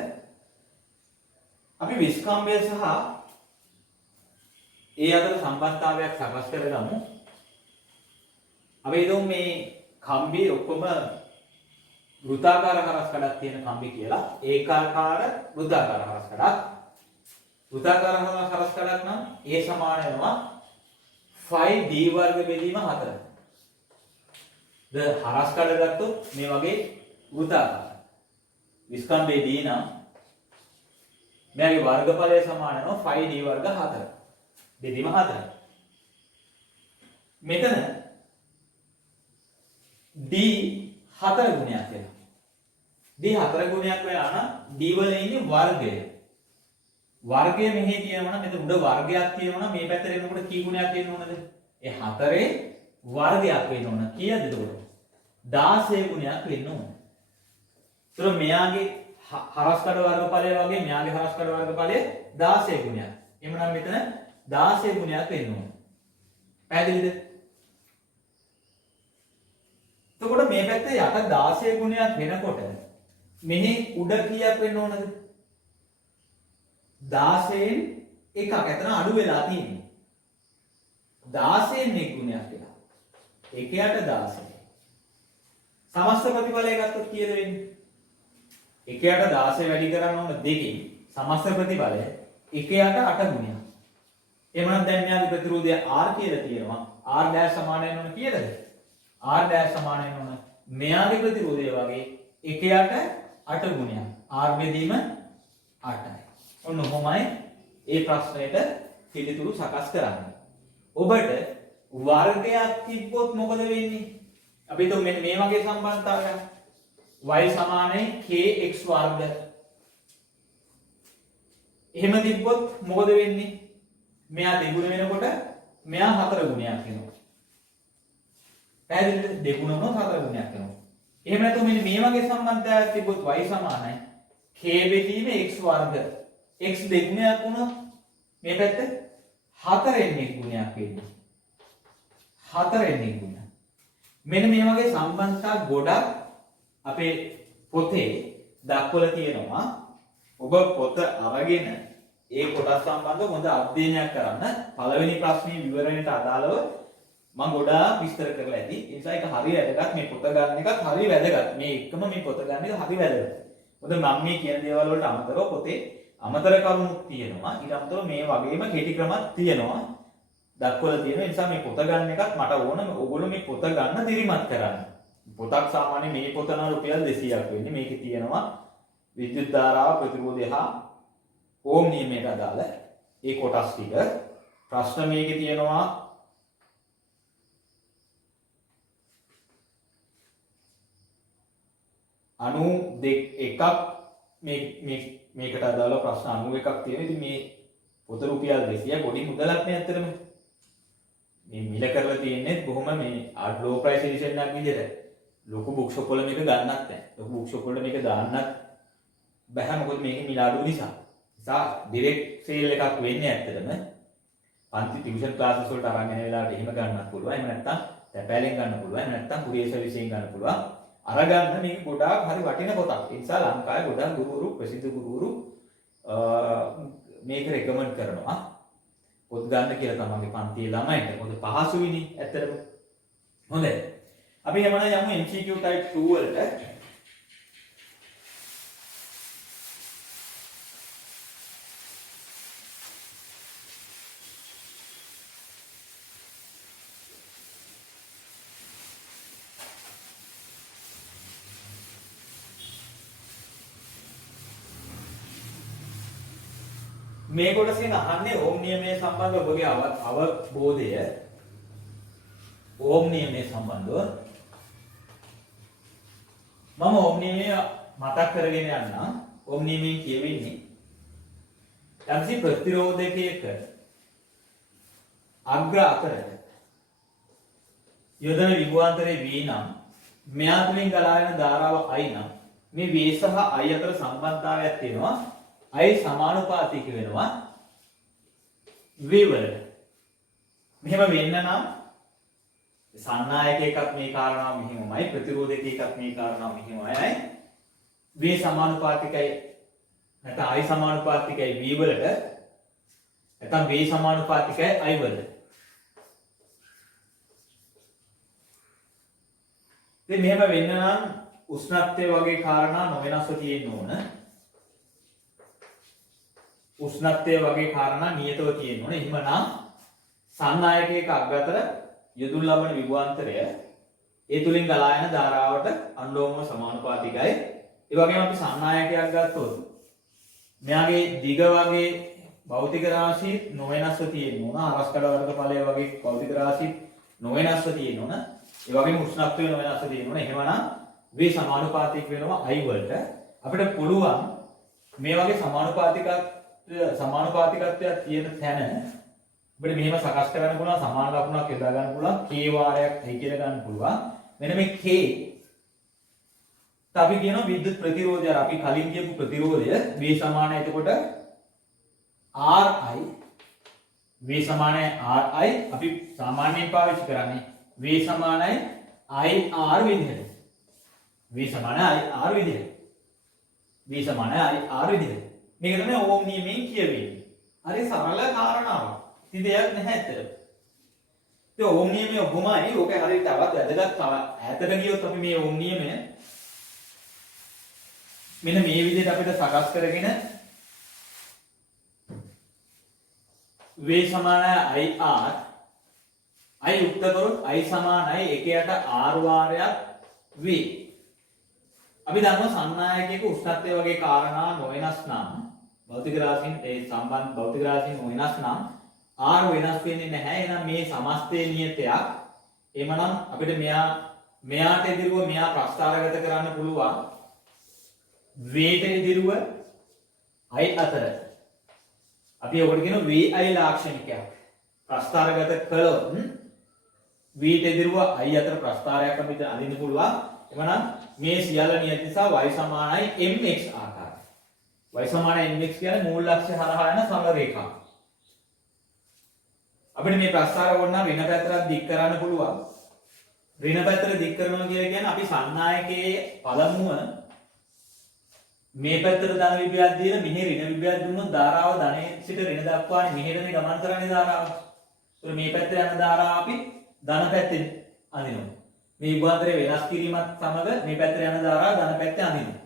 අපි විස්කම්භය සහ ඒ අතර සම්බන්ධතාවයක් සකස් කරගමු. අපි හිතමු මේ කම්බි ඔක්කොම වෘත්තාකාර හරස්කඩක් තියෙන කම්බි කියලා. ඒකාකාර වෘත්තාකාර හරස්කඩක්. වෘත්තාකාර හරස්කඩක් නම් A සමාන වෙනවා 5D වර්ග බෙදීම 4. ද හරස්කඩ ගත්තොත් මේ වගේ වෘත්තාකාර. විස්කම්භයේ D නම් මෙයාගේ වර්ගඵලය සමාන වෙනවා 5D වර්ග 4. බෙදීම 4. මෙතන D 4 ගුණයක් වෙනවා. D 4 ගුණයක් වෙලා නම් D වල ඉන්නේ වර්ගය. වර්ගය මෙහි තියෙනවා නම් මෙතන උඩ වර්ගයක් තියෙනවා නම් මේ පැත්තට එනකොට කී ගුණයක් එන්න ඕනද? ඒ 4 වර්ගයක් වෙන්න ඕන. කීයද එතකොට? 16 ගුණයක් වෙන්න ඕන. ඒතර මෙයාගේ හරස්කඩ වර්ගඵලය වගේ මෙයාගේ හරස්කඩ වර්ගඵලය 16 ගුණයක්. එහෙනම් මෙතන 16 ගුණයක් වෙන්න ඕන. පැහැදිලිද? එතකොට මේ පැත්තේ යට 16 ගුණයක් වෙනකොට මෙහි උඩ කීයක් වෙන්න ඕනද? 16න් එකක් එතන අඩු වෙලා තියෙන්නේ. 16න් එක් ගුණයක් වෙලා. 1යට 16. සමස්ත ප්‍රතිඵලය ගත්තොත් කීයද වෙන්නේ? 1යට 16 වැඩි කරන්න ඕන 2කින් සමස්ත ප්‍රතිඵලය 1යට 8 ගුණයක්. එහෙනම් දැන් මෙයාගේ ප්‍රතිරෝධය R කියලා තියෙනවා. R dash සමාන වෙනවනේ කීයද? R dash සමාන වෙනවනේ මෙයාගේ ප්‍රතිරෝධය වගේ 1යට 8 ගුණයක්. R බෙදීම 8යි. ඔන්න ඔහොමයි ඒ ප්‍රශ්නයට පිළිතුරු සකස් කරන්නේ. ඔබට වර්ගයක් තිබ්බොත් මොකද වෙන්නේ? අපි හිතමු මෙන්න මේ වගේ සම්බන්ධතාවයක්. y සමානයි kx වර්ග. එහෙම තිබ්බොත් මොකද වෙන්නේ? මෙයා දෙගුණ වෙනකොට මෙයා 4 ගුණයක් වෙනවා. පැහැදිලිද? දෙගුණ වුණොත් 4 ගුණයක් වෙනවා. එහෙම නැත්නම් මෙන්න මේ වගේ සම්බන්ධතාවයක් තිබ්බොත් y සමානයි k බෙදීම x වර්ග. x දෙගුණයක් වුණොත් මේ පැත්ත 4න් එක ගුණයක් වෙන්නේ. 4න් එක ගුණයක්. මෙන්න මේ වගේ සම්බන්ධතා ගොඩක් අපේ පොතේ දක්වලා තියෙනවා. ඔබ පොත අරගෙන ඒ කොටස් සම්බන්ධව හොඳ අධ්‍යයනයක් කරන්න. පළවෙනි ප්‍රශ්නේ විවරණයට අදාළව මම ගොඩාක් විස්තර කරලා ඇති. ඒ නිසා ඒක හරිය වැදගත්. මේ පොත ගන්න එකත් හරිය වැදගත්. මේ එකම මේ පොත ගන්න එක හරිය වැදගත්. මොකද මම මේ කියන දේවල් වලට අමතරව පොතේ අමතර කරුණු තියෙනවා. ඊට අමතරව මේ වගේම කෙටි ක්‍රමත් තියෙනවා. දක්වලා තියෙනවා. ඒ නිසා මේ පොත ගන්න එකත් මට ඕන ඔයගොල්ලෝ මේ පොත ගන්න දිරිමත් කරන්න. පොතක් සාමාන්‍ය මේ පොත නම් රුපියල් 200ක් වෙන්නේ. මේකේ තියෙනවා විද්‍යුත් ධාරාව ප්‍රතිරෝධය හා ඕම් නියමයට අදාළ ඒ කොටස් ටික. ප්‍රශ්න මේකේ තියෙනවා අණු එකක් මේකට අදාළ ප්‍රශ්න 91ක් තියෙනවා. ඉතින් මේ පොත රුපියල් 200 පොඩි මුදලක් නේ ඇත්තටම. මේ මිල කරලා තියෙන්නේ බොහොම මේ ලෝ ප්‍රයිස් එඩිෂන් එකක් විදිහට. ලොකු බුක් ෂොප් වල මේක ගන්නත් නැහැ. ලොකු බුක් ෂොප් වල මේක දාන්නත් බෑ. මොකද මේකේ මිල අඩු නිසා. ඩිරෙක්ට් සේල් එකක් වෙන්නේ ඇත්තටම. පන්ති ටියුෂන් ක්ලාසස් වලට අරන් යන වෙලාවට එහෙම ගන්නත් පුළුවන්. එහෙම නැත්නම් තැපෑලෙන් ගන්න පුළුවන්. එහෙම නැත්නම් කුරියර් සර්විස් එකෙන් ගන්න පුළුවන්. අරගන්න මේක ගොඩාක් හරි වටින පොතක්. ඒ නිසා ලංකාවේ ගොඩාක් ගුරුවරු ප්‍රසිද්ධ ගුරුවරු මේක රෙකමන්ඩ් කරනවා. පොත් ගන්න කියලා තමන්ගේ පන්තියේ ළමයින්ට. මොකද පහසුයිනේ ඇත්තටම. හොඳයි. අපි එහෙමනම් යමු MCQ type 2 වලට. මේ කොටසෙන් අහන්නේ ඕම් නියමයේ සම්බන්ධ ඔබගේ අවබෝධය ඕම් නියමයේ සම්බන්ධව මම ඕම් නියමය මතක් කරගෙන යන්නම්. ඕම් නියමයෙන් කියවෙන්නේ යම්සි ප්‍රතිරෝධකයක අග්‍ර අතරට යොදන විභවාන්තරයේ V නම් මෙයා තුලින් ගලා යන ධාරාව I නම් මේ V සහ I අතර සම්බන්ධතාවයක් තියෙනවා I සමානුපාතික වෙනවා V වලට. මෙහෙම වෙන්න නම් සන්නායක එකක් මේ කාරණාව මෙහෙමයි ප්‍රතිරෝධක එකක් මේ කාරණාව මෙහෙමයි V සමානුපාතිකයි නැත්නම් I සමානුපාතිකයි V වලට නැත්නම් V සමානුපාතිකයි I වලට. ඉතින් මෙහෙම වෙන්න නම් උෂ්ණත්වය වගේ කාරණා නොවෙනස්ව තියෙන්න ඕන. උෂ්ණත්වය වගේ කාරණා නියතව තියෙන්න ඕන. එහෙමනම් සන්නායකයක අග අතර යොදුන් ලබන විභවාන්තරය ඒ තුලින් ගලා යන ධාරාවට අනුලෝමව සමානුපාතිකයි. ඒ වගේම අපි සන්නායකයක් ගත්තොත් මෙයාගේ දිග වගේ භෞතික රාශි නොවෙනස්ව තියෙන්න ඕන. ආරස්කඩ වර්ග ඵලය වගේ භෞතික රාශි නොවෙනස්ව තියෙන්න ඕන. ඒ වගේම උෂ්ණත්වය නොවෙනස්ව තියෙන්න ඕන. එහෙමනම් V සමානුපාතික වෙනවා I වලට. අපිට පුළුවන් මේ වගේ සමානුපාතිකත්වයක් තියෙන තැන අපිට මෙහෙම සකස් කරන්න පුළුවන් සමාන ලකුණක් යොදා ගන්න පුළුවන් k වාරයක් I කියලා ගන්න පුළුවන්. මෙන්න මේ k අපි කියනවා විද්‍යුත් ප්‍රතිරෝධය. අපි කලින් කියපු ප්‍රතිරෝධය V සමානයි එතකොට RI V සමානයි RI අපි සාමාන්‍යයෙන් පාවිච්චි කරන්නේ V සමානයි IR විදිහට. V සමානයි IR විදිහට. V සමානයි IR විදිහට. මේක තමයි ඕම් නියමයෙන් කියවෙන්නේ. හරි සරල කාරණාවක්. ඉතින් දෙයක් නැහැ ඇත්තට. ඒ ඕම් නියමය ඔබමයි ඕක හරියට තවත් වැදගත් තව ඈතට ගියොත් අපි මේ ඕම් නියමය මෙන්න මේ විදිහට අපිට සකස් කරගෙන V සමානයි IR I යුක්ත කරොත් I සමානයි 1ට R වාරයක් V. අපි දන්නවා සන්නායකයක උෂ්ණත්වය වගේ කාරණා නොවෙනස් නම් භෞතික රාශීන් ඒ සම්බන්ධ භෞතික රාශීන් නොවෙනස් නම් R වෙනස් වෙන්නේ නැහැ. එහෙනම් මේ සමස්තයේ නියතයක්. එමනම් අපිට මෙයාට එදිරුව මෙයා ප්‍රස්ථාරගත කරන්න පුළුවන් V ට එදිරුව I අතර. අපි ඔකට කියනවා VI ලාක්ෂණිකයක්. ප්‍රස්ථාරගත කළොත් V ට එදිරුව I අතර ප්‍රස්ථාරයක් අපිට අඳින්න පුළුවන්. එමනම් මේ සියල්ල නියත නිසා y සමානයි mx ආකාරය. y සමානයි mx කියන්නේ මූල අක්ෂය හරහා යන සරල රේඛාව. අපිට මේ ප්‍රස්ථාර වුණා ඍණ පැත්තට දික් කරන්න පුළුවන්. ඍණ පැත්තට දික් කරනවා කියන්නේ අපි සන්නායකයේ පළමුව මේ පැත්තට ධන විභවයක් දීලා මෙහි ඍණ විභවයක් දුන්නොත් ධාරාව ධනයේ සිට ඍණ දක්වානේ මෙහෙටනේ ගමන් කරන්නේ ධාරාව. ඒතර මේ පැත්තට යන ධාරාව අපි ධන පැත්තෙන් අඳිනවා. මේ විභවාන්තරය වෙනස් කිරීමත් සමග මේ පැත්තට යන ධාරාව ධන පැත්තේ අඳිනවා.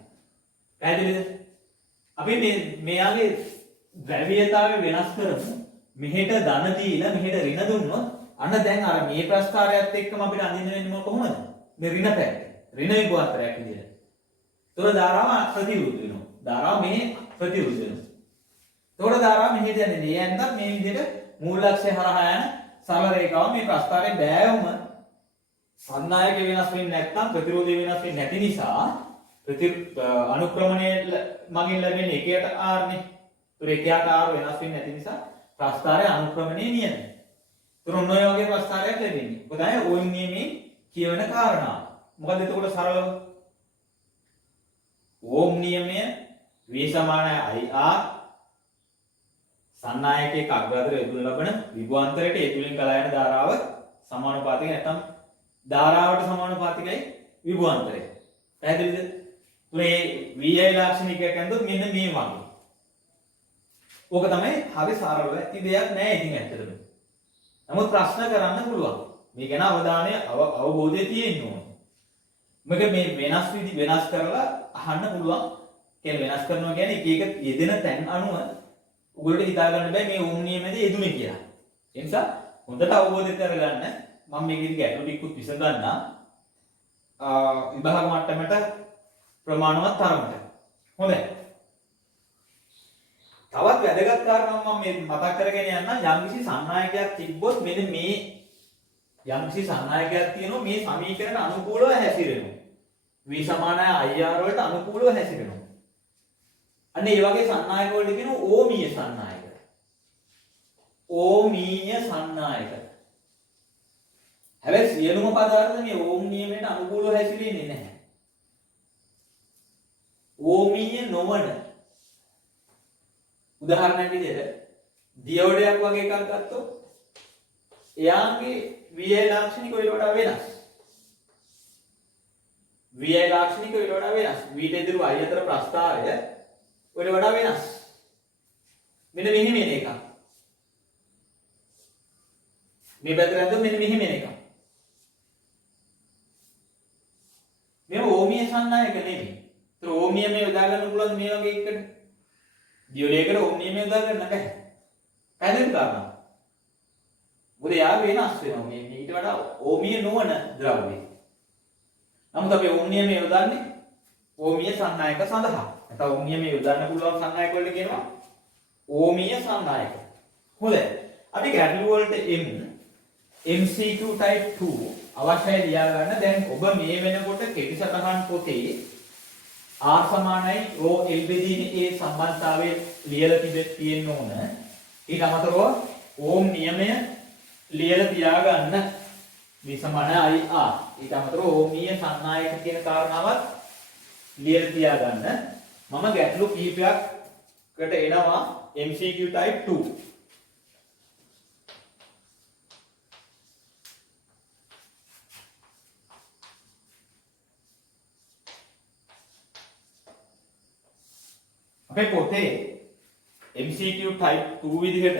පැහැදිලිද? අපි මෙයාගේ ද්‍රව්‍යතාවය වෙනස් කරමු. මෙහෙට ධන දීලා මෙහෙට ඍණ දුන්නොත් අන්න දැන් අර මේ ප්‍රස්ථාරයත් එක්කම අපිට අඳින්න වෙන්නේ කොහොමද? මේ ඍණ පැත්තේ. ඍණ විභවාන්තරයක් විදියට. ඒතොර ධාරාව ප්‍රතිවිරුද්ධ වෙනවා. ධාරාව මෙහෙ ප්‍රතිවිරුද්ධ වෙනවා. ඒතොර ධාරාව මෙහෙට යන්නේ. ඒ යන්නත් මේ විදියට මූලාක්ෂය හරහා යන සරල රේඛාව මේ ප්‍රස්ථාරයෙන් බෑවුම සන්නායක වෙනස් වෙන්නේ නැත්නම් ප්‍රතිරෝධය වෙනස් වෙන්නේ නැති නිසා අනුක්‍රමණය මගින් ලැබෙන 1ට R නේ. ඒතර 1ට R වෙනස් වෙන්නේ නැති නිසා ප්‍රස්ථාරයේ අනුක්‍රමණය නියමයි. ඒතර ඔන්න ඔය වගේ ප්‍රස්ථාරයක් ලැබෙන්නේ. ඔක තමයි ඕම් නියමයේ කියවන කාරණා. මොකද එතකොට සරලව ඕම් නියමය V සමානයි IR සන්නායකයක අග්‍රාතර යොදනු ලබන විභවාන්තරයට ඒ තුලින් ගලා යන ධාරාව සමානුපාතික නැත්නම් ධාරාවට සමානුපාතිකයි විභවාන්තරය. පැහැදිලිද? මේ VI ලාක්ෂණිකයක් ඇඳුත් මෙන්න මේ වගේ. ඕක තමයි හරි සරල ඇති දෙයක් නෑ ඉතින් ඇත්තටම. නමුත් ප්‍රශ්න කරන්න පුළුවන්. මේ ගැන අවධානය අවබෝධය තියෙන්න ඕනේ. මේක මේ වෙනස් කරලා අහන්න පුළුවන්. කියන්නේ වෙනස් කරනවා කියන්නේ එක එක යෙදෙන තැන් අනුව ඔයගොල්ලෝ හිතා ගන්න බෑ මේ ඕම් නියමයේද යෙදුනේ කියලා. ඒ නිසා හොඳට අවබෝධ කරගන්න මම මේකෙදි ගැටලු ටිකකුත් විසඳන්නම්. විභාග මට්ටමට ප්‍රමාණවත් තරමට. හොඳයි. තවත් වැදගත් කාරණාවක් මම මේ මතක් කරගෙන යන්න යම්කිසි සන්නායකයක් තිබ්බොත් මෙන්න මේ යම්කිසි සන්නායකයක් තියෙනවා මේ සමීකරණ අනුකූලව හැසිරෙනවා. V සමානයි IR වලට අනුකූලව හැසිරෙනවා. අන්න ඒ වගේ සන්නායක වලට කියනවා ඕමීය සන්නායක. ඕමීය සන්නායක. හැබැයි සියලුම පදාර්ථ මේ ඕම් නියමයට අනුකූලව හැසිරෙන්නේ නැහැ. ඕමීය නොවන උදාහරණයක් විදිහට දියවඩයක් වගේ එකක් ගත්තොත් එයාගේ VI ලාක්ෂණික වලට වඩා වෙනස්. VI ලාක්ෂණික වලට වඩා වෙනස්. V ඉදිරි y අතර ප්‍රස්ථාරය වලට වඩා වෙනස්. මෙන්න මෙහෙම එන එකක්. මේ පැත්තට ඇද්දොත් මෙන්න මෙහෙම එන එකක්. මේ ඕමීය සන්නායක නෙමෙයි. ඒතර ඕමීය මේ යොදා ගන්න පුළුවන් මේ වගේ එකකට. දියවඩයකට ඕමීය මේ යොදා ගන්න බෑ. පැහැදිලි කරනවා. මොකද යා වෙනස් වෙනවා. මේ ඊට වඩා ඕමීය නොවන ද්‍රව්‍ය. නමුත් අපි ඕමීය මේ යොදන්නේ ඕමීය සන්නායක සඳහා. නැත්නම් ඕමීය මේ යොදන්න පුළුවන් සන්නායක වලට කියනවා ඕමීය සන්නායක. හොඳයි. අපි ගැටළු වලට MCQ type 2 අවශ්‍යයි ලියා ගන්න. දැන් ඔබ මේ වෙනකොට කෙටි සටහන් පොතේ R සමානයි ρ L බෙදීනේ ඒ සම්බන්ධතාවය ලියලා තියෙන්න ඕන. ඊට අමතරව ඕම් නියමය ලියලා තියාගන්න. V සමාන IR. ඊට අමතරව ඕමීය සන්නායක කියන කාරණාවත් ලියලා තියාගන්න. මම ගැටලු කිහිපයකට එනවා MCQ type 2. අපේ පොතේ MCQ type 2 විදිහට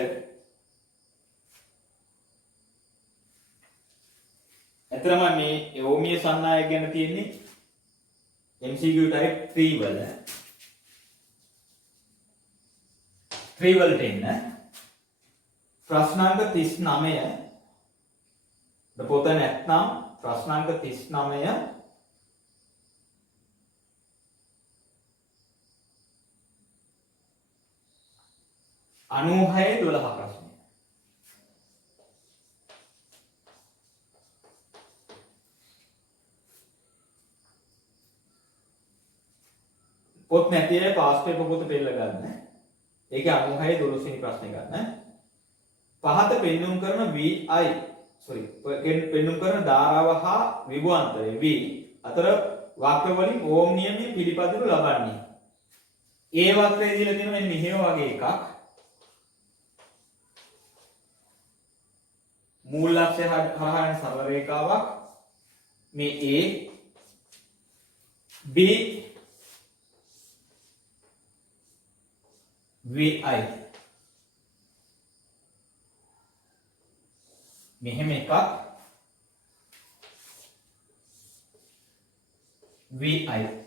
ඇත්තටම මේ ඕමීය සන්නායක ගැන තියෙන්නේ MCQ type 3 වල 3 වලට එන්න ප්‍රශ්නාංක 39 පොත නැත්නම් ප්‍රශ්නාංක 39 96 12 ප්‍රශ්නය. පොත් නැති අය පාස් පේපර් පොත පෙළ ගන්න. ඒකේ 96 12 වෙනි ප්‍රශ්නේ ගන්න. පහත පෙන්눔 කරන පෙන්눔 කරන ධාරාව හා විභවාන්තරය V අතර වක්‍ර වලින් ඕම් නියමයේ පිළිපදිනු ලබන්නේ. ඒ වක්‍රය දීලා තියෙන මෙන්න මෙහෙම වගේ එකක්. මූල ලක්ෂ්‍ය හරහා යන සරල රේඛාවක් මේ A B VI මෙහෙම එකක් VI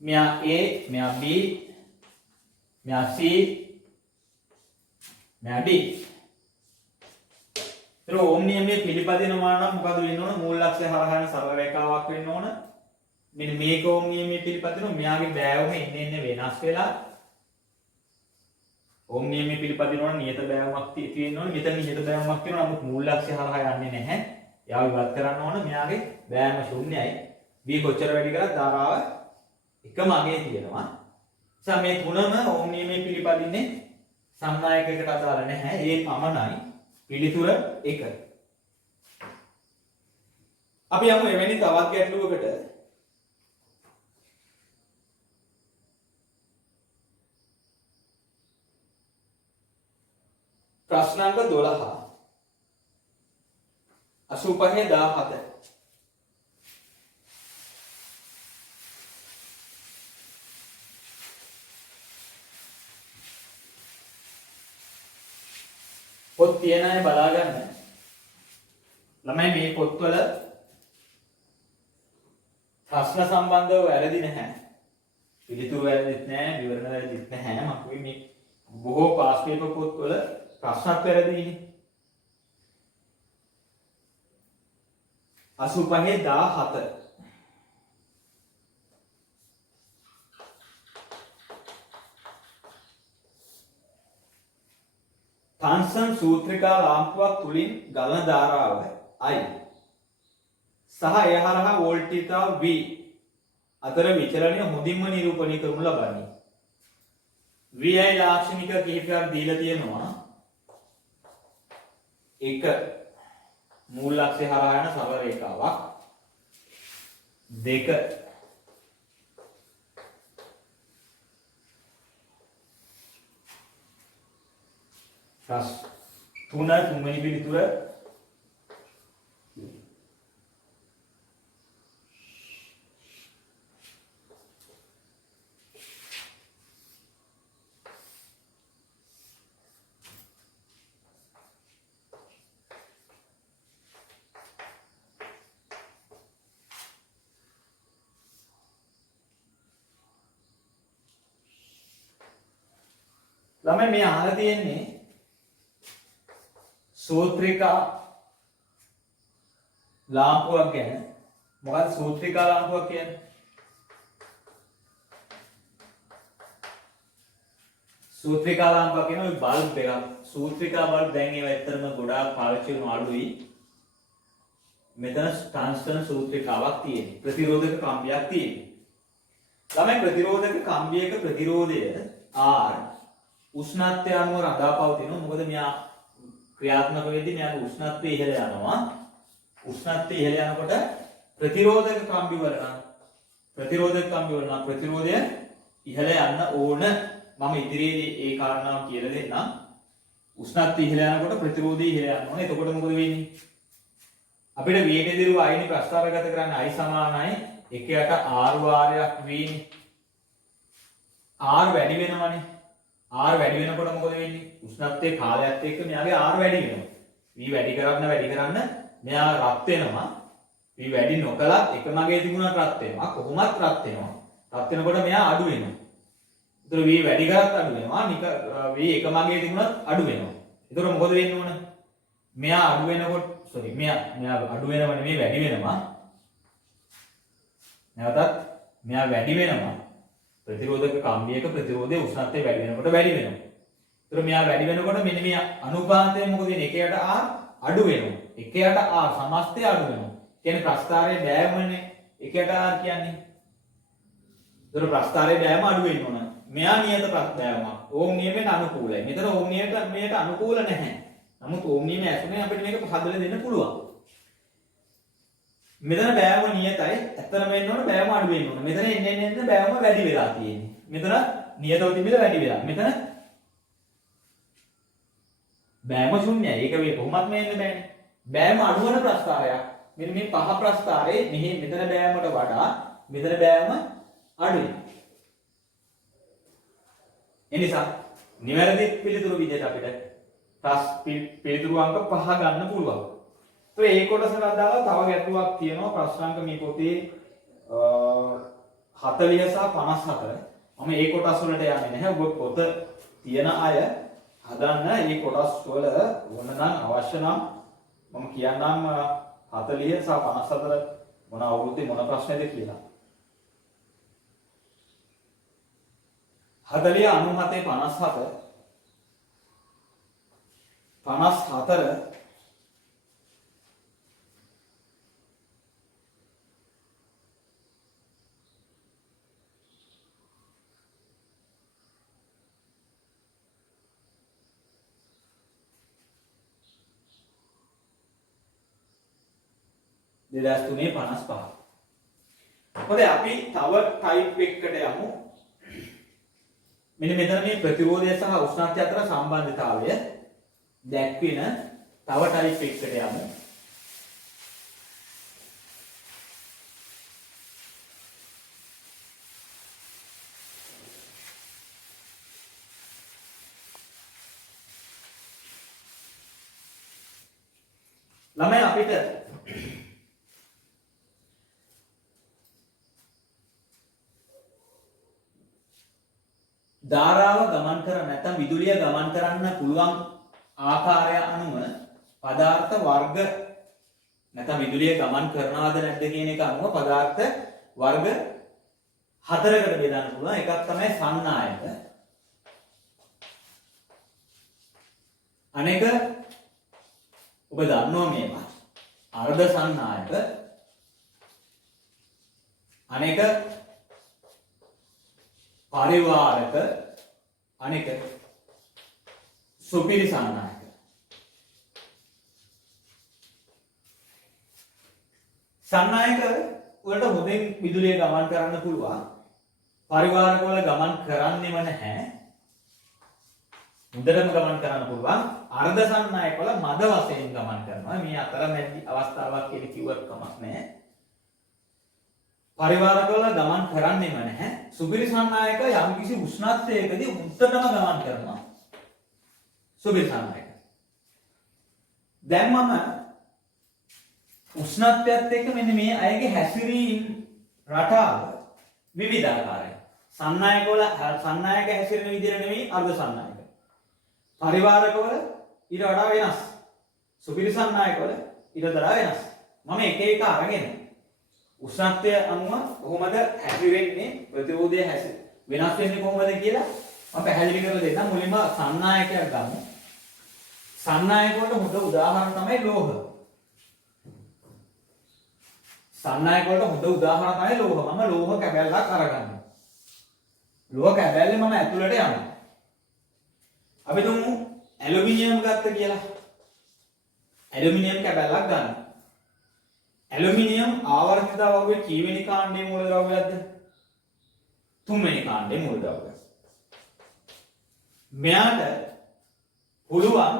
මෙයා A මෙයා B මෙයා C මෙයා D. ඒතර ඕම් නියමයේ පිළිපදිනවා නම් මොකද වෙන්න ඕන? මූල ලක්ෂ්‍ය හරහා යන සරල රේඛාවක් වෙන්න ඕන. මෙන්න මේක ඕම් නියමයේ පිළිපදිනවා. මෙයාගේ බෑවම එන්න වෙනස් වෙලා ඕම් නියමයේ පිළිපදිනවා නම් නියත බෑවමක් තියෙන්න ඕන. මෙතන නියත බෑවමක් තියෙනවා. නමුත් මූල ලක්ෂ්‍ය හරහා යන්නේ නැහැ. එයාව ඉවත් කරන්න ඕන. මෙයාගේ බෑම ශුන්‍යයි. B කොච්චර වැඩි කරත් ධාරාව එකම අගේ තියෙනවා. නිසා මේ තුනම ඕම් නියමයේ පිළිපදින්නේ සම්නායකයකට අදාළ නැහැ. ඒ පමණයි. පිළිතුර 1. අපි යමු එවැනි තවත් ගැටලුවකට. ප්‍රශ්නාංක 12 85 17 පොත් තියන අය බලා ගන්න. ළමයි මේ පොත්වල ප්‍රශ්න සම්බන්ධව වැරදි නැහැ. පිළිතුරු වැරදිත් නැහැ, විවරණ වැරදිත් නැහැ. මම මේ බොහෝ පාස් පේපර් පොත්වල ප්‍රශ්නත් වැරදිනේ. 85 17 85 17 ටන්සන් සූත්‍රිකා ලාම්පුවක් තුලින් ගලන ධාරාව I සහ එය හරහා වෝල්ටීයතාව V අතර විචලනය හොඳින්ම නිරූපණය කරනු ලබන්නේ. Vi ලාක්ෂණික කිහිපයක් දීලා තියෙනවා. එක මූල අක්ෂය හරහා යන සරල රේඛාවක්. දෙක තුන්වෙනි පිළිතුර ළමයි මේ අහලා තියෙන්නේ සූත්‍රිකා ලාම්පුවක් ගැන. මොකක්ද සූත්‍රිකා ලාම්පුවක් කියන්නේ? සූත්‍රිකා ලාම්පුවක් කියන්නේ ඔය බල්බ් එකක්. සූත්‍රිකා බල්බ් දැන් ඒවා ඇත්තටම ගොඩාක් පාවිච්චි කරන අඩුයි. මෙතන ටන්ස්ටන් සූත්‍රිකාවක් තියෙනවා. ප්‍රතිරෝධක කම්බියක් තියෙනවා. ළමයි ප්‍රතිරෝධක කම්බියක ප්‍රතිරෝධය R උෂ්ණත්වය අනුව රඳාපවතිනවා. මොකද මෙයා ක්‍රියාත්මක වෙද්දී මෙයාගේ උෂ්ණත්වය ඉහළ යනවා. උෂ්ණත්වය ඉහළ යනකොට ප්‍රතිරෝධක කම්බි වල නම් ප්‍රතිරෝධය ඉහළ යන්න ඕන. මම ඉදිරියේදී ඒ කාරණාව කියලා දෙන්නම්. උෂ්ණත්වය ඉහළ යනකොට ප්‍රතිරෝධය ඉහළ යන්න ඕන. එතකොට මොකද වෙන්නේ? අපිට V දිරුව I නේ ප්‍රස්ථාරගත කරන්නේ I සමානයි 1ට R වාරයක් V නේ. R වැඩි වෙනවනේ. R වැඩි වෙනකොට මොකද වෙන්නේ? උෂ්ණත්වයේ කාලයත් එක්ක මෙයාගේ R වැඩි වෙනවා. V වැඩි කරන්න මෙයා රත් වෙනවා. V වැඩි නොකලත් එක මගේ තිබුණාට රත් වෙනවා. කොහොමත් රත් වෙනවා. රත් වෙනකොට මෙයා අඩු වෙනවා. ඒතර V වැඩි කරත් අඩු වෙනවා. V එක මගේ තිබුණත් අඩු වෙනවා. ඒතර මොකද වෙන්න ඕන? මෙයා අඩු වෙනකොට මෙයා අඩු වෙනව නෙමෙයි වැඩි වෙනවා. නැවතත් මෙයා වැඩි වෙනවා. ප්‍රතිරෝධක කම්බියක ප්‍රතිරෝධයේ උෂ්ණත්වය වැඩි වෙනකොට වැඩි වෙනවා. ඒතර මෙයා වැඩි වෙනකොට මෙන්න මේ අනුපාතය මොකද වෙන්නේ? 1ට R අඩු වෙනවා. 1ට R සමස්තය අඩු වෙනවා. කියන්නේ ප්‍රස්ථාරයේ බෑමනේ 1ට R කියන්නේ. ඒතර ප්‍රස්ථාරයේ බෑම අඩු වෙන්න ඕන. මෙයා නියත බෑම. ඕම් නියමයට අනුකූලයි. මෙතන ඕම් නියමයට අනුකූල නැහැ. නමුත් ඕම් නියමය ඇතුලේ අපිට මේක හදලා දෙන්න පුළුවන්. මෙතන බෑම නියතයි. ඇත්තටම වෙන්න ඕන බෑම අඩු වෙන්න ඕන. මෙතන එන්න බෑම වැඩි වෙලා තියෙන්නේ. මෙතන නියතව තිබිලා වැඩි වෙලා. මෙතන බෑම ශුන්‍යයි. ඒක මේ කොහොමත් මෙන්න බෑනේ. බෑම අඩු වෙන ප්‍රස්ථාරයක්. මෙන්න මේ පහ ප්‍රස්ථාරයේ මෙතන බෑමට වඩා මෙතන බෑම අඩුයි. එනිසා නිවැරදි පිළිතුරු විදිහට අපිට පිළිතුරු අංක 5 ගන්න පුළුවන්. ඒ කොටසට අදාළව තව ගැටලුවක් තියෙනවා. ප්‍රශ්නාංක මේ පොතේ 40 සහ 54. මම ඒ කොටස් වලට යන්නේ නැහැ. ඔබ පොත තියෙන අය හදන්න මේ කොටස් වල ඕන නම් අවශ්‍ය නම් මම කියන්නම් 40 සහ 54 මොන අවුරුද්දේ මොන ප්‍රශ්නේද කියලා. 40 97 57 2003 55. හොඳයි අපි තව ටයිප් එකකට යමු. මෙන්න මෙතන මේ ප්‍රතිරෝධය සහ උෂ්ණත්වය අතර සම්බන්ධතාවය දැක්වෙන තව ටයිප් එකකට යමු. ළමයි අපිට ධාරාව ගමන් කර නැත්නම් විදුලිය ගමන් කරන්න පුළුවන් ආකාරය අනුව පදාර්ථ වර්ග නැත්නම් විදුලිය ගමන් කරනවද නැද්ද කියන එක අනුව පදාර්ථ වර්ග 4කට බෙදන්න පුළුවන්. එකක් තමයි සන්නායක, අනෙක ඔබ දන්නවා මේවා අර්ධ සන්නායක අනෙක පරිවාරක අනෙක සුපිරි සන්නායක. සන්නායක වලට හොඳින් විදුලිය ගමන් කරන්න පුළුවන්. පරිවාරක වල ගමන් කරන්නේම නැහැ. හොඳටම ගමන් කරන්න පුළුවන්. අර්ධ සන්නායක වල මද වශයෙන් ගමන් කරනවා. මේ අතරමැදි අවස්ථාවක් කියලා කිව්වත් කමක් නැහැ. පරිවාරක වල ගමන් කරන්නේම නැහැ. සුපිරි සන්නායක යම්කිසි උෂ්ණත්වයකදී උඩටම ගමන් කරනවා. සුපිරි සන්නායක. දැන් මම උෂ්ණත්වයත් එක්ක මෙන්න මේ අයගේ හැසිරීම රටාව විවිධාකාරයි. සන්නායක වල සන්නායක හැසිරෙන විදිහට නෙමෙයි අර්ධ සන්නායක. පරිවාරක වල ඊට වඩා වෙනස්. සුපිරි සන්නායක වල ඊට වඩා වෙනස්. මම එක එක අරගෙන උෂ්ණත්වය අනුව කොහොමද හැසිරෙන්නේ ප්‍රතිරෝධය වෙනස් වෙන්නේ කොහොමද කියලා මම පැහැදිලි කරලා දෙන්නම්. මුලින්ම සන්නායකයක් ගමු. සන්නායක වලට හොඳ උදාහරණ තමයි ලෝහ. සන්නායක වලට හොඳ උදාහරණ තමයි ලෝහ. මම ලෝහ කැබැල්ලක් අරගන්නවා. ලෝහ කැබැල්ලේ මම ඇතුළට යනවා. අපි තුමු ඇලුමිනියම් ගත්ත කියලා. ඇලුමිනියම් කැබැල්ලක් ගන්න. ඇලුමිනියම් ආවර්තිතවගේ කීවෙනි කාණ්ඩයේ මූලද්‍රව්‍යයක්ද? තුන්වෙනි කාණ්ඩයේ මූලද්‍රව්‍යය. මෙයාට පුළුවන්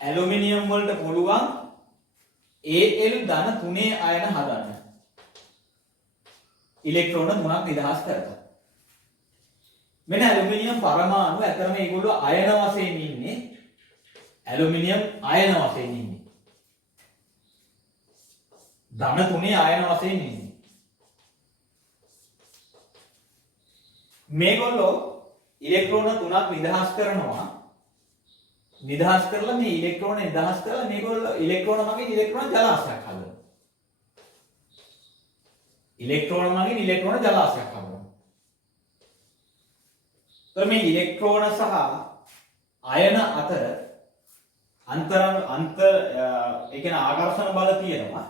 ඇලුමිනියම් වලට පුළුවන් Al ධන 3 අයන හදන්න. ඉලෙක්ට්‍රෝන 3ක් නිදහස් කරලා. මෙන්න ඇලුමිනියම් පරමාණු ඇතරම මේගොල්ලෝ අයන වශයෙන් ඉන්නේ. ඇලුමිනියම් අයන වශයෙන් ඉන්නේ. ධන 3 අයන වශයෙන් ඉන්නේ. මේගොල්ලෝ ඉලෙක්ට්‍රෝන 3ක් නිදහස් කරනවා. නිදහස් කරලා මේ ඉලෙක්ට්‍රෝන නිදහස් කරලා මේගොල්ලෝ ඉලෙක්ට්‍රෝන මගින් ඉලෙක්ට්‍රෝන ජලාශයක් හදනවා. ඉලෙක්ට්‍රෝන මගින් ඉලෙක්ට්‍රෝන ජලාශයක් හදනවා. तर මේ ඉලෙක්ට්‍රෝන සහ අයන අතර ඒ කියන්නේ ආකර්ෂණ බල තියෙනවා.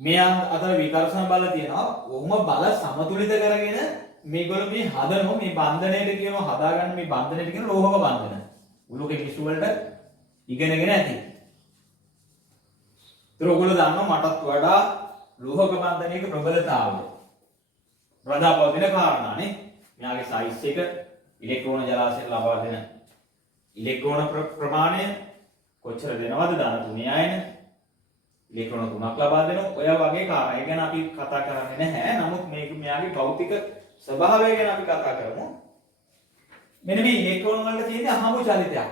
මේ අතර විකර්ෂණ බල තියෙනවා. ඔහොම බල සමතුලිත කරගෙන මේගොල්ලෝ මේ හදනවා. මේ බන්ධනයට කියනවා හදාගන්න මේ බන්ධනයට කියන ලෝහක බන්ධන. උලුගේ කිසු වලට ඉගෙනගෙන ඇති. ඒතර ඔයගොල්ලෝ දන්නවා මටත් වඩා ලෝහක බන්ධනයක ප්‍රබලතාවය. ප්‍රධාපවතින කාරණානේ. මෙයාගේ සයිස් එක ඉලෙක්ට්‍රෝන ජලාශයෙන් ලබා දෙන ඉලෙක්ට්‍රෝන ප්‍රමාණය කොච්චර දෙනවද? ධන 3 අයන ඉලෙක්ට්‍රෝන 3ක් ලබා දෙනවා. ඔය වගේ කාරණා. ඒ ගැන අපි කතා කරන්නේ නැහැ. නමුත් මේක මෙයාගේ භෞතික ස්වභාවය ගැන අපි කතා කරමු. මෙන්න මේ ඉලෙක්ට්‍රෝන වලට තියෙන අහඹු චලිතයක්.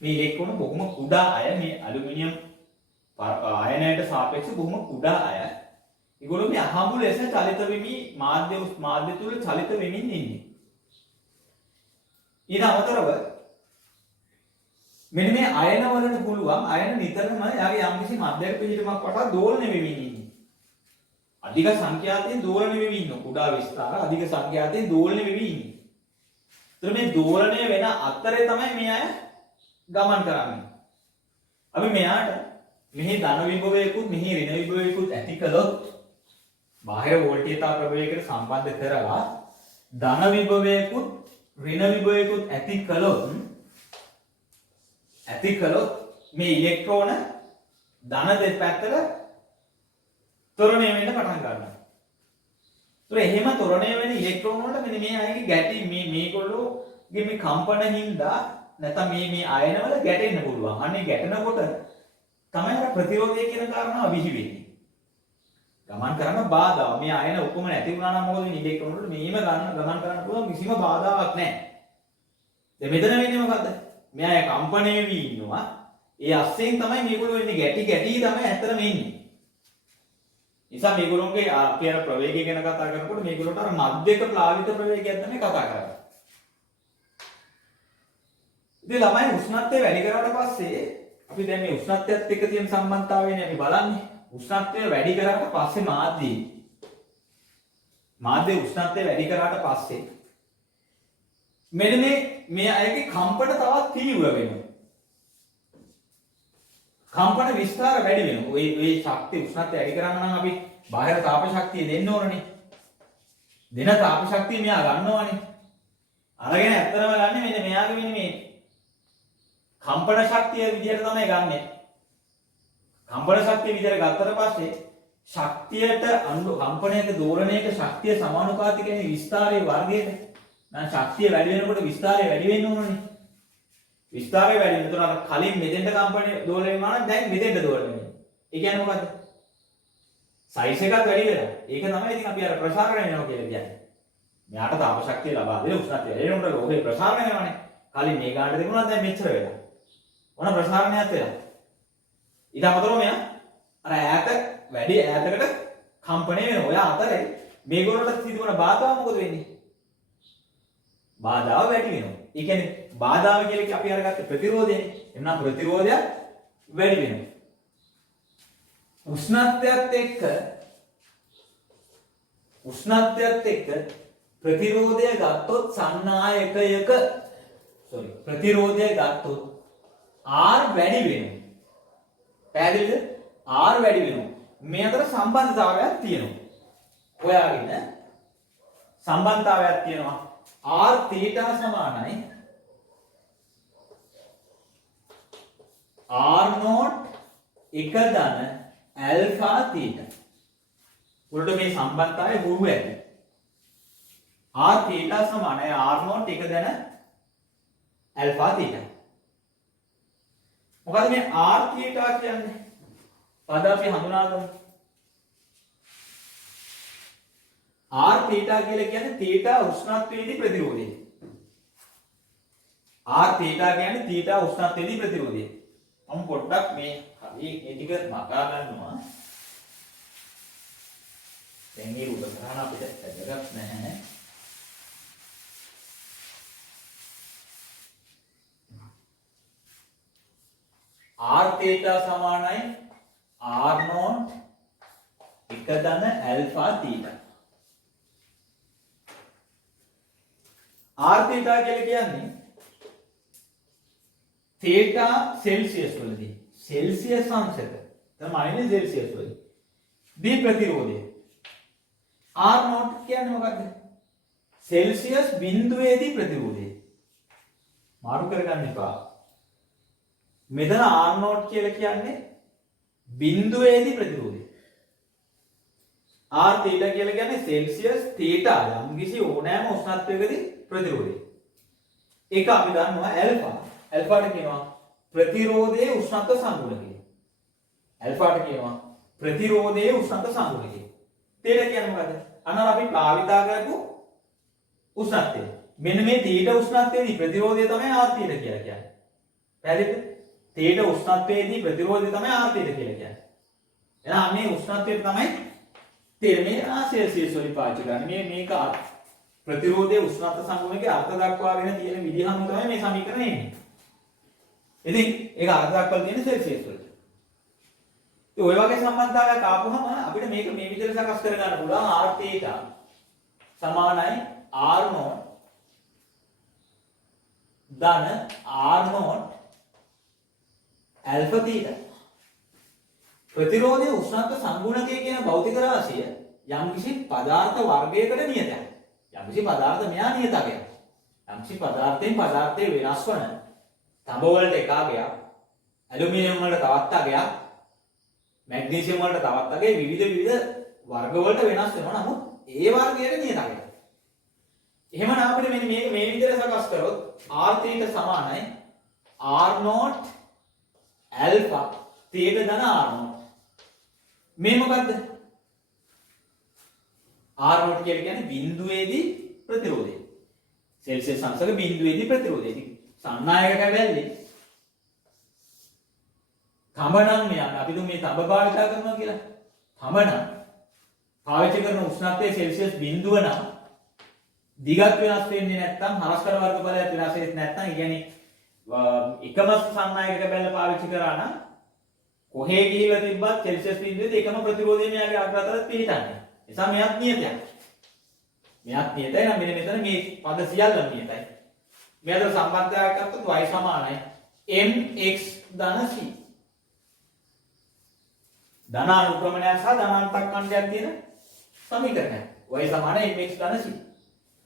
මේ ඉලෙක්ට්‍රෝන බොහොම කුඩා අය. මේ ඇලුමිනියම් අයනයට සාපේක්ෂව බොහොම කුඩා අය. ඒගොල්ලෝ මේ අහඹු ලෙස චලිත වෙමි මාධ්‍ය තුල චලිත වෙමින් ඉන්නේ. ඊට අමතරව මෙන්න මේ අයන වලට පුළුවන් අයන නිතරම යාගේ යම්කිසි මධ්‍යක පිළිතුමක් වටා දෝලණය වෙමින් ඉන්නේ. අධික සංඛ්‍යාතයෙන් දෝලණය වෙමින් ඉන්න කුඩා විස්තර අධික සංඛ්‍යාතයෙන් දෝලණය වෙමින් ඉන්නේ. ඒතර මේ දෝලණය වෙන අතරේ තමයි මේ අය ගමන් කරන්නේ. අපි මෙයාට මෙහි ධන විභවයකුත් මෙහි ඍණ විභවයකුත් ඇති කළොත් බාහිර වෝල්ටේජතා ප්‍රභවයකට සම්බන්ධ කරලා ධන විභවයකුත් ඍණ විභවයකුත් ඇති කළොත් මේ ඉලෙක්ට්‍රෝන ධන දෙපැත්තට ත්වරණය වෙන්න පටන් ගන්නවා. ඒතර එහෙම ත්වරණය වෙන ඉලෙක්ට්‍රෝන වලට මෙන්න මේ අයගේ ගැටි මේගොල්ලෝගේ මේ කම්පන හින්දා නැත්නම් මේ අයන වල ගැටෙන්න පුළුවන්. අනේ ගැටෙනකොට තමයි අර ප්‍රතිරෝධය කියන කාරණාව විහි වෙන්නේ. ගමන් කරන බාධා මේ අයන ඔක්කොම නැති වුණා නම් මොකද වෙන්නේ? ඉලෙක්ට්‍රෝන වලට මේම ගමන් කරන්න පුළුවන් කිසිම බාධාවක් නැහැ. දැන් මෙතන වෙන්නේ මොකද්ද? මේ අය කම්පණය වෙවි ඉන්නවා. ඒ අස්සෙන් තමයි මේගොල්ලෝ වෙන්නේ ගැටි තමයි ඇත්තටම ඉන්නේ. නිසා මේගොල්ලෝගේ අපි අර ප්‍රවේගය ගැන කතා කරනකොට මේගොල්ලෝට අර මධ්‍යක ප්ලාවිත ප්‍රවේගයක් තමයි කතා කරන්නේ. ඉතින් ළමයි උෂ්ණත්වය වැඩි කරාට පස්සේ අපි දැන් මේ උෂ්ණත්වයත් එක්ක තියෙන සම්බන්ධතාවයනේ අපි බලන්නේ. උෂ්ණත්වය වැඩි කරාට පස්සේ මාධ්‍ය උෂ්ණත්වය වැඩි කරාට පස්සේ මෙන්න මේ අයගේ කම්පන තවත් තීව්‍ර වෙනවා. කම්පන විස්තාර වැඩි වෙනවා. ওই ශක්තිය උෂ්ණත්වය වැඩි කරන්න නම් අපි බාහිර තාප ශක්තිය දෙන්න ඕනනේ. දෙන තාප ශක්තිය මෙයා ගන්නවානේ. අරගෙන ඇත්තටම ගන්න මෙන්න මෙයාගේ මෙන්න මේ කම්පන ශක්තිය විදියට තමයි ගන්නෙ. කම්පන ශක්තිය විදියට ගත්තට පස්සේ ශක්තියට කම්පනයක දෝලනයක ශක්තිය සමානුපාතික කියන්නේ විස්තාරයේ වර්ගයට. දැන් ශක්තිය වැඩි වෙනකොට විස්තාරය වැඩි වෙන්න ඕනනේ. විස්තාරය වැඩි වෙනකොට කලින් මෙතෙන්ට කම්පනය දෝලනය වුණා නම් දැන් මෙතෙන්ට දෝලනය වෙනවා. ඒ කියන්නේ මොකද්ද? සයිස් එකක් වැඩි වෙනවා. ඒක තමයි ඉතින් අපි අර ප්‍රසාරණය වෙනවා කියලා කියන්නේ. මෙයාට තාප ශක්තිය ලබා දෙන උෂ්ණත්වය වැඩි වෙනකොට ලෝහේ ප්‍රසාරණය වෙනවානේ. කලින් මේ ගානට තිබුණා දැන් මෙච්චර වෙලා. මොන ප්‍රසාරණයක් වෙලා. ඊට අමතරව මෙයා අර ඈත වැඩි ඈතකට කම්පණය වෙනවා. ඔය අතරේ මේගොල්ලන්ට සිදුවන බාධාව මොකද වෙන්නේ? බාධාව වැඩි වෙනවා. ඒ කියන්නේ බාධාව කියලා අපි අරගත්ත ප්‍රතිරෝධයනේ. එන්නම් ප්‍රතිරෝධය වැඩි වෙනවා. උෂ්ණත්වයත් එක්ක ප්‍රතිරෝධය ගත්තොත් සන්නායකයක ප්‍රතිරෝධය ගත්තොත් R වැඩි වෙනවා. පැහැදිලිද? R වැඩි වෙනවා. මේ අතර සම්බන්ධතාවයක් තියෙනවා. හොයාගෙන සම්බන්ධතාවයක් තියෙනවා. R θ සමානයි R0 එක ධන ඇල්ෆා θ. උඩට මේ සම්බන්ධතාවය හුරු ඇති. R θ සමානයි R0 එක ධන ඇල්ෆා θ. මොකද මේ R θ කියන්නේ? පද අපි හඳුනාගමු. R θ කියලා කියන්නේ θ උෂ්ණත්වයේදී ප්‍රතිරෝධය. R θ කියන්නේ θ උෂ්ණත්වයේදී ප්‍රතිරෝධය. මම පොඩ්ඩක් මේ හරි මේ ටික මකා ගන්නවා. දැන් මේ උදාහරණ අපිට වැදගත් නැහැ. R θ සමානයි R0 එක ධන ඇල්ෆා θ. R θ කියලා කියන්නේ θ සෙල්සියස් වලදී සෙල්සියස් අංශක තමයි සෙල්සියස් වලදී දී ප්‍රතිරෝධය. R0 කියන්නේ මොකක්ද? සෙල්සියස් බිඳුවේදී ප්‍රතිරෝධය. මාරු කරගන්න එපා. මෙතන R0 කියලා කියන්නේ බිඳුවේදී ප්‍රතිරෝධය. R θ කියලා කියන්නේ සෙල්සියස් θ යම් කිසි ඕනෑම උෂ්ණත්වයකදී ප්‍රතිරෝධය. ඒක අපි දන්නවා ඇල්ෆා. ඇල්ෆාට කියනවා ප්‍රතිරෝධයේ උෂ්ණත්ව සංගුණකය. ඇල්ෆාට කියනවා ප්‍රතිරෝධයේ උෂ්ණත්ව සංගුණකය. තේර කියන්නේ මොකද්ද? අන්න අපි භාවිතා කරපු උෂ්ණත්වය. මෙන්න මේ තීට උෂ්ණත්වයේදී ප්‍රතිරෝධය තමයි R θ කියලා කියන්නේ. පැහැදිලිද? තීට උෂ්ණත්වයේදී ප්‍රතිරෝධය තමයි R θ කියලා කියන්නේ. එහෙනම් මේ උෂ්ණත්වය තමයි තේරෙන්නේ සෙල්සියස් වලින් පාවිච්චි කරන්නේ. මේක ප්‍රතිරෝධයේ උෂ්ණත්ව සංගුණකයේ අර්ථ දක්වාගෙන තියෙන විදිහම තමයි මේ සමීකරණය එන්නේ. ඉතින් ඒක අර්ථ දක්වලා තියෙන සෙල්සියස් වලට. ඒ ඔය වගේ සම්බන්ධතාවයක් ආපුවම අපිට මේක මේ විදිහට සකස් කර ගන්න පුළුවන් R θ සමානයි R0 ධන R0 ඇල්ෆා θ. ප්‍රතිරෝධයේ උෂ්ණත්ව සංගුණකය කියන භෞතික රාශිය යම්කිසි පදාර්ථ වර්ගයකට නියතයි. යම්කිසි පදාර්ථ මෙයා නියතකයක්. යම්කිසි පදාර්ථයෙන් පදාර්ථයේ වෙනස් වන තඹ වලට එක අගයක්, ඇලුමිනියම් වලට තවත් අගයක්, මැග්නීසියම් වලට තවත් අගයක් විවිධ වර්ග වලට වෙනස් වෙනවා. නමුත් ඒ වර්ගයට නියතකයක්. එහෙමනම් අපිට මෙන්න මේක මේ විදිහට සකස් කරොත් R θ සමානයි R0 ඇල්ෆා θ ධන R0. මේ මොකද්ද? R0 කියලා කියන්නේ බිඳුවේදී ප්‍රතිරෝධය. සෙල්සියස් අංශක බිඳුවේදී ප්‍රතිරෝධය. ඉතින් සන්නායක කැබැල්ලේ තඹනම් මෙයන් අපි දුන්නේ තඹ භාවිත කරනවා කියලා. තඹනම් පාවිච්චි කරන උෂ්ණත්වයේ සෙල්සියස් බිඳුව නම් දිගත් වෙනස් වෙන්නේ නැත්නම් හරස්කර වර්ගඵලයක් වෙනස් වෙන්නේ නැත්නම් ඒ කියන්නේ එකම සන්නායක කැබැල්ල පාවිච්චි කරා නම් කොහේ ගිහිල්ලා තිබ්බත් සෙල්සියස් බිඳුවේදී එකම ප්‍රතිරෝධය මෙයාගේ අග්‍ර අතරත් පිළිටන්නේ. එසා මෙයක් නියතයක්. මෙයක් නියතයි නම් මෙන්න මෙතන මේ පද සියල්ලම නියතයි. මේ අතර සම්බන්ධතාවයක් ගත්තොත් y සමානයි mx ධන c. ධන අනුක්‍රමණයක් සහ ධනාන්තක ඛණ්ඩයක් තියෙන සමීකරණයක්. y සමානයි mx ධන c.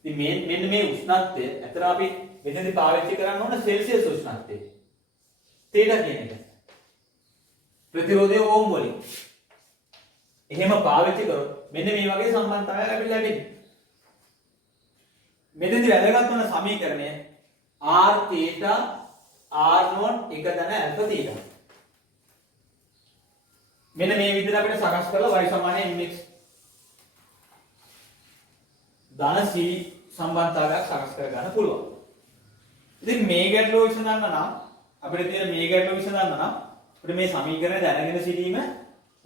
ඉතින් මෙන්න මේ උෂ්ණත්වය අතර අපි මෙතනදී පාවිච්චි කරන්න ඕන සෙල්සියස් උෂ්ණත්වය. තේරෙනද කියන එක? ප්‍රතිරෝධය ඕම් වලින්. එහෙම පාවිච්චි කරොත් මෙන්න මේ වගේ සම්බන්ධතාවයක් අපිට ලැබෙන්නේ. මෙතනදී වැදගත් වන සමීකරණය r θ r0 1 ධන alpha θ. මෙන්න මේ විදිහට අපිට සකස් කරලා y සමානයි mx ධන c සම්බන්ධතාවයක් සකස් කර ගන්න පුළුවන්. ඉතින් මේ ගැටලුව විසඳන්න නම් අපිට තියෙන මේ ගැටලුව විසඳන්න නම් අපිට මේ සමීකරණය දැනගෙන සිටීම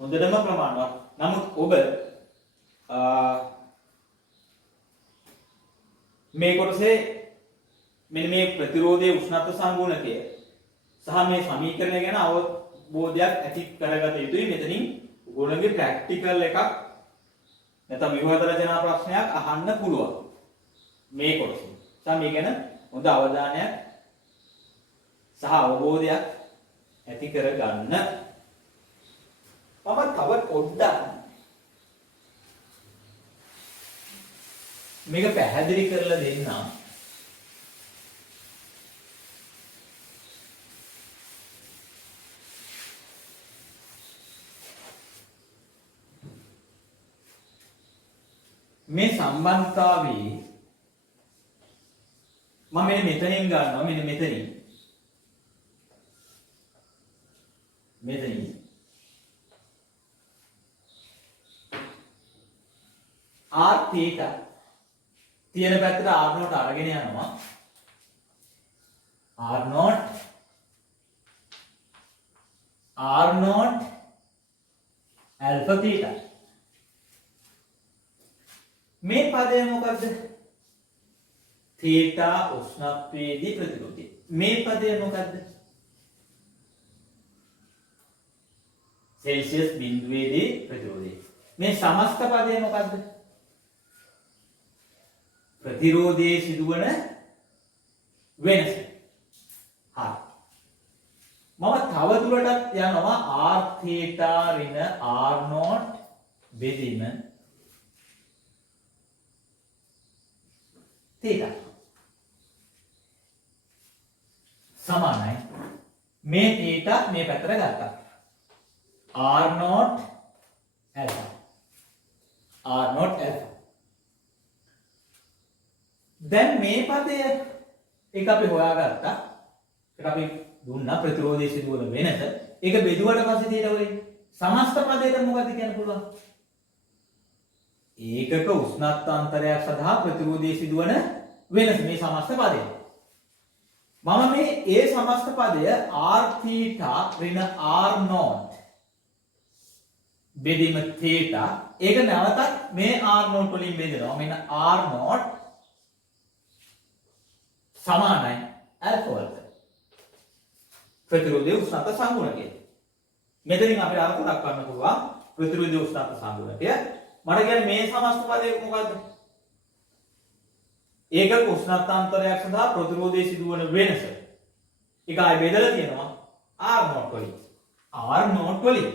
හොඳටම ප්‍රමාණවත්. නමුත් ඔබ මේ කොටසේ මෙන්න මේ ප්‍රතිරෝධයේ උෂ්ණත්ව සංගුණකය සහ මේ සමීකරණය ගැන අවබෝධයක් ඇති කරගත යුතුයි. මෙතනින් ඔයගොල්ලන්ගේ ප්‍රැක්ටිකල් එකක් නැත්නම් විභාග රචනා ප්‍රශ්නයක් අහන්න පුළුවන් මේ කොටසේ. සම මේ ගැන හොඳ අවධානයක් සහ අවබෝධයක් ඇති කරගන්න. මම තව පොඩ්ඩක් මේක පැහැදිලි කරලා දෙන්නම්. මේ සම්බන්ධතාවයේ මම මෙතනින් ගන්නවා මෙතනින් r θ තියෙන පැත්තට r0 අරගෙන යනවා r0 alpha θ. මේ පදය මොකද්ද? θ උෂ්ණත්වයේදී ප්‍රතිරෝධය. මේ පදය මොකද්ද? සෙල්සියස් බිඳුවේදී ප්‍රතිරෝධය. මේ සමස්ත පදය මොකද්ද? ප්‍රතිරෝධයේ සිදුවන වෙනස. හරි. මම තව දුරටත් යනවා r θ ඍණ r0 බෙදීම θ සමානයි මේ θ මේ පැත්තට ගත්තා r0 alpha දැන් මේ පදය එක අපි හොයාගත්තා. ඒක අපි දුන්නා ප්‍රතිරෝධයේ සිදුවන වෙනස. ඒක බෙදුවට පස්සේ තියෙන ඔය සමස්ත පදයට මොකද කියන්න පුළුවන්? ඒකක උෂ්ණත්වාන්තරයක් සඳහා ප්‍රතිරෝධයේ සිදුවන වෙනස මේ සමස්ත පදය. මම මේ ඒ සමස්ත පදය r θ ඍණ r0 බෙදීම θ ඒක නැවතත් මේ r0 වලින් බෙදෙනවා. මෙන්න r0 සමානයි alpha වලට. ප්‍රතිරෝධයේ උෂ්ණත්ව සංගුණකය. මෙතනින් අපිට අර්ථ දක්වන්න පුළුවන් ප්‍රතිරෝධයේ උෂ්ණත්ව සංගුණකය. මට කියන්නේ මේ සමස්ත පදය මොකද්ද? ඒකක උෂ්ණත්වාන්තරයක් සඳහා ප්‍රතිරෝධයේ සිදුවන වෙනස. ඒක ආයෙ බෙදලා තියෙනවා r0 වලින්.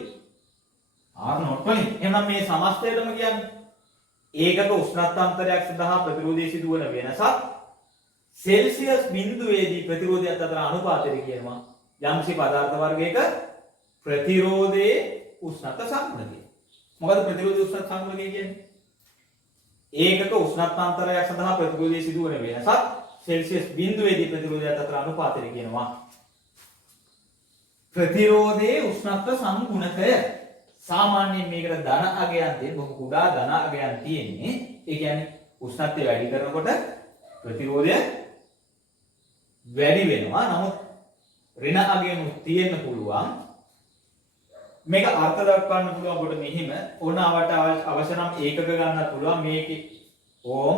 එහෙනම් මේ සමස්තයටම කියන්නේ ඒකක උෂ්ණත්වාන්තරයක් සඳහා ප්‍රතිරෝධයේ සිදුවන වෙනසත් සෙල්සියස් බිඳුවේදී ප්‍රතිරෝධයත් අතර අනුපාතය කියනවා යම්සි පදාර්ථ වර්ගයක ප්‍රතිරෝධයේ උෂ්ණත්ව සංගුණකය. මොකද ප්‍රතිරෝධයේ උෂ්ණත්ව සංගුණකය කියන්නේ? ඒකක උෂ්ණත්වාන්තරයක් සඳහා ප්‍රතිරෝධයේ සිදුවන වෙනසත් සෙල්සියස් බිඳුවේදී ප්‍රතිරෝධයත් අතර අනුපාතය කියනවා ප්‍රතිරෝධයේ උෂ්ණත්ව සංගුණකය. සාමාන්‍යයෙන් මේකට ධන අගයන් තියෙන බොහෝ කුඩා ධන අගයන් තියෙන්නේ. ඒ කියන්නේ උෂ්ණත්වය වැඩි කරනකොට ප්‍රතිරෝධය වැඩි වෙනවා. නමුත් ඍණ අගයන් තියෙන්න පුළුවන්. මේක අර්ථ දක්වන්න පුළුවන් කොට මෙහිම ඕනවට අවශ්‍ය නම් ඒකක ගන්නත් පුළුවන්. මේකේ ඕම්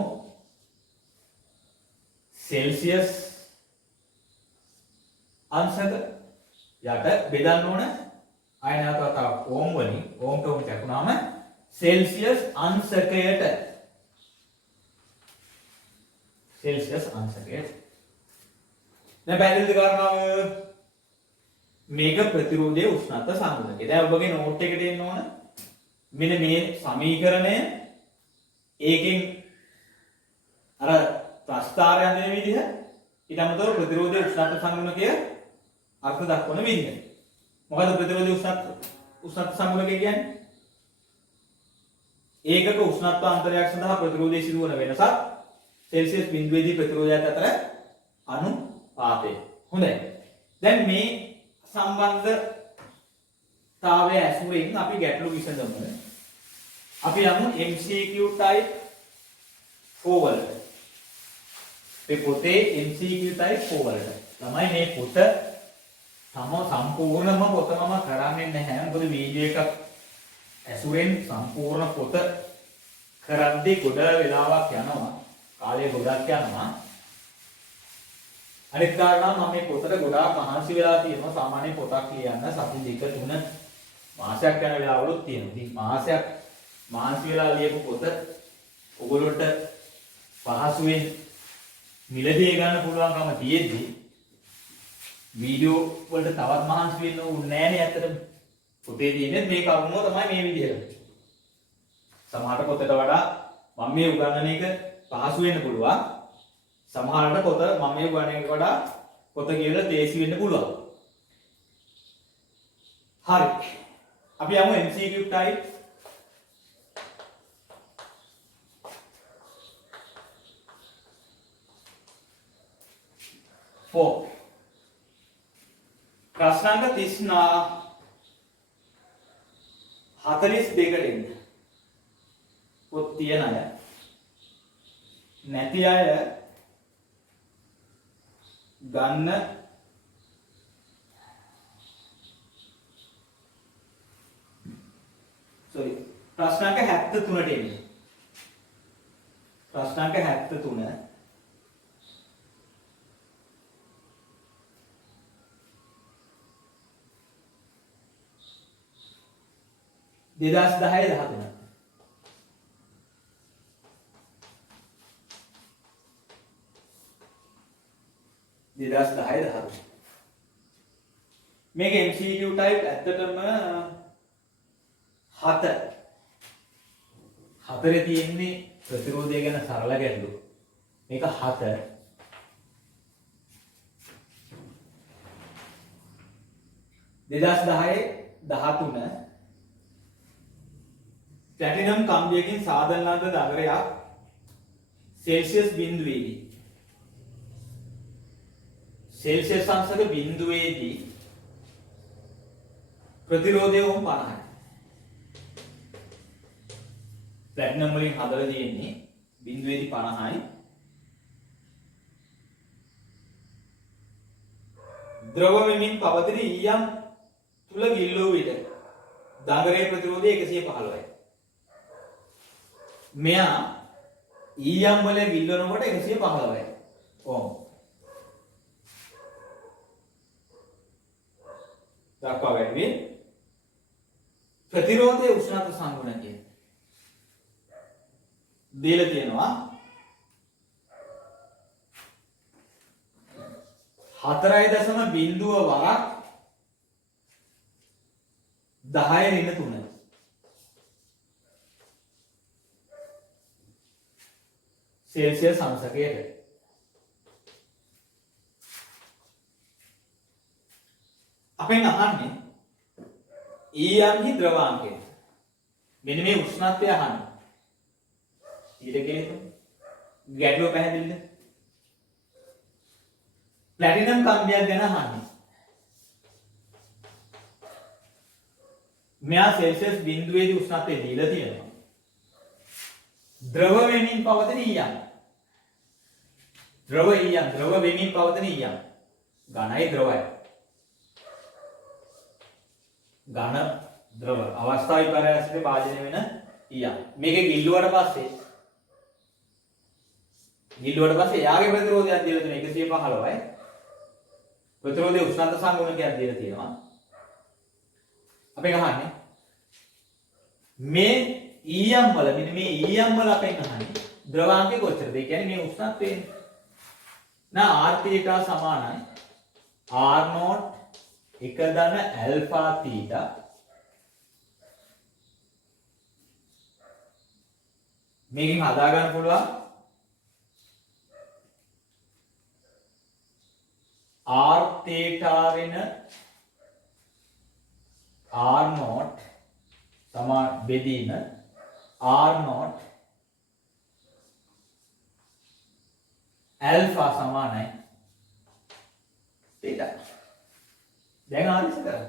සෙල්සියස් අංශක යට බෙදන්න ඕන. අයනකට ඕම් වලින් ඕම්ට ඕම් කැපුණාම සෙල්සියස් අංශකයට දැන් පැහැදිලිද කාරණාව? මේක ප්‍රතිරෝධයේ උෂ්ණත්ව සංගුණකය. දැන් ඔබගේ නෝට් එකට එන්න ඕන මෙන්න මේ සමීකරණය ඒකෙන් අර ප්‍රස්ථාරය හදන විදිහ ඊට අමතරව ප්‍රතිරෝධයේ උෂ්ණත්ව සංගුණකය අර්ථ දක්වන විදිහ. මොකද ප්‍රතිරෝධයේ උෂ්ණත්ව සංගුණකය කියන්නේ? ඒකක උෂ්ණත්වාන්තරයක් සඳහා ප්‍රතිරෝධයේ සිදුවන වෙනසක් සෙල්සියස් බිඳුවේදී ප්‍රතිරෝධයත් අතර අනුපාතය. හොඳයි. දැන් මේ සම්බන්ධතාවය ඇසුරෙන් අපි ගැටලු විසඳමු. අපි යමු MCQ type 4 වලට. මේ පොතේ MCQ type 4 වලට. ළමයි මේ පොත සම්පූර්ණම පොතම කරන්නේ නැහැ. මොකද වීඩියෝ එකක් ඇසුරෙන් සම්පූර්ණ පොත කරද්දී ගොඩ වෙලාවක් යනවා. කාලය ගොඩක් යනවා. අනිත් කාරණා මම මේ පොතට ගොඩාක් මහන්සි වෙලා තියෙනවා. සාමාන්‍ය පොතක් ලියන්න සති දෙක තුන මාසයක් යන වෙලාවලුත් තියෙනවා. ඉතින් මාසයක් මහන්සි වෙලා ලියපු පොත ඔයගොල්ලන්ට පහසුවෙන් මිලදී ගන්න පුළුවන්කම තියෙද්දි වීඩියෝ වලට තවත් මහන්සි වෙන්න ඕනේ නෑනේ ඇත්තටම. පොතේ තියෙන්නේ මේ කරුණෝ තමයි මේ විදිහට. සමහර පොතට වඩා මම මේ උගන්වන එක පහසු වෙන්න පුළුවන්. සමහරකට පොත මම මේ උගන්වන එකට වඩා පොත කියලා තේසි වෙන්න පුළුවන්. හරි. අපි යමු MCQ type 4. ප්‍රශ්නාංක 42ට එන්න. පොත් තියන අය නැති අය ගන්න ප්‍රශ්නාංක 73ට එන්න. ප්‍රශ්නාංක 73 2010-13 මේක MCQ type ඇත්තටම 7 හතරේ තියෙන්නේ ප්‍රතිරෝධය ගැන සරල ගැටලු. මේක 7 2010-13 ප්ලැටිනම් කම්බියකින් සාධන ලද දගරයක් සෙල්සියස් බිඳුවේදී සෙල්සියස් අංශක බිඳුවේදී ප්‍රතිරෝධය වුන් 50යි. ප්ලැටිනම් වලින් හදලා තියෙන්නේ බිඳුවේදී 50යි. ද්‍රව වෙමින් පවතින ඊයම් තුල ගිල්ලෝ විට දගරයේ ප්‍රතිරෝධය 115යි. මෙයා ඊයම් වල ගිල්වනකොට 115යි. ඕම්. දක්වා ගන්නේ ප්‍රතිරෝධයේ උෂ්ණත්ව සංගුණකය. දීලා තියෙනවා 4.0 වරක් 10-3 සෙල්සියස් අංශකයට. අපෙන් අහන්නේ ඊයම්හි ද්‍රවාංකය. මෙන්න මේ උෂ්ණත්වය අහන්නේ. ඊට කෙනෙක් ගැටලුව පැහැදිලිද? ප්ලැටිනම් කම්බියක් ගැන අහන්නේ. මෙයා සෙල්සියස් බිඳුවේදී උෂ්ණත්වය දීලා තියෙනවා. ද්‍රව වෙමින් පවතින ඊයම්. ද්‍රව වෙමින් පවතින ඊයම්. ඝනයි ද්‍රවයි. ඝන ද්‍රව අවස්ථා විපර්යාසයේ භාජනය වෙන ඊයම්. මේකේ ගිල්ලුවට පස්සේ යාගේ ප්‍රතිරෝධයක් දීලා තියෙන 115යි. ප්‍රතිරෝධයේ උෂ්ණත්ව සංගුණකයක් දීලා තියෙනවා. අපෙන් අහන්නේ මේ ඊයම් වල මෙන්න මේ ඊයම් වල අපෙන් අහන්නේ ද්‍රවාංකය කොච්චරද? ඒ කියන්නේ මේ උෂ්ණත්වයේ r theta සමානයි r naught 1 ධන alpha theta මේකෙන් හදා ගන්න පුළුවන් r theta වෙන r naught සමාන බෙදීම r naught alpha සමානයි theta. දැන් ආදේශ කරා.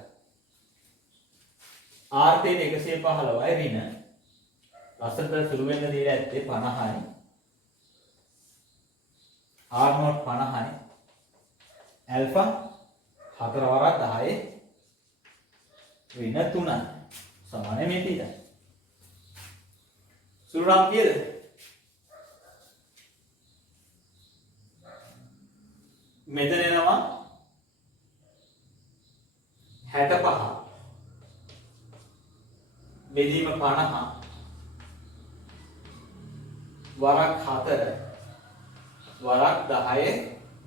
r theta 115යි ඍණ ලස්සනට සුළු වෙන්න දීලා ඇත්තේ 50යි. r naught 50යි. alpha 4 වරක් 10 ඍණ 3යි. සමානයි මේ theta. සුළු නම් කීයද? මෙතන එනවා 65 බෙදීම 50 වරක් 4 වරක් 10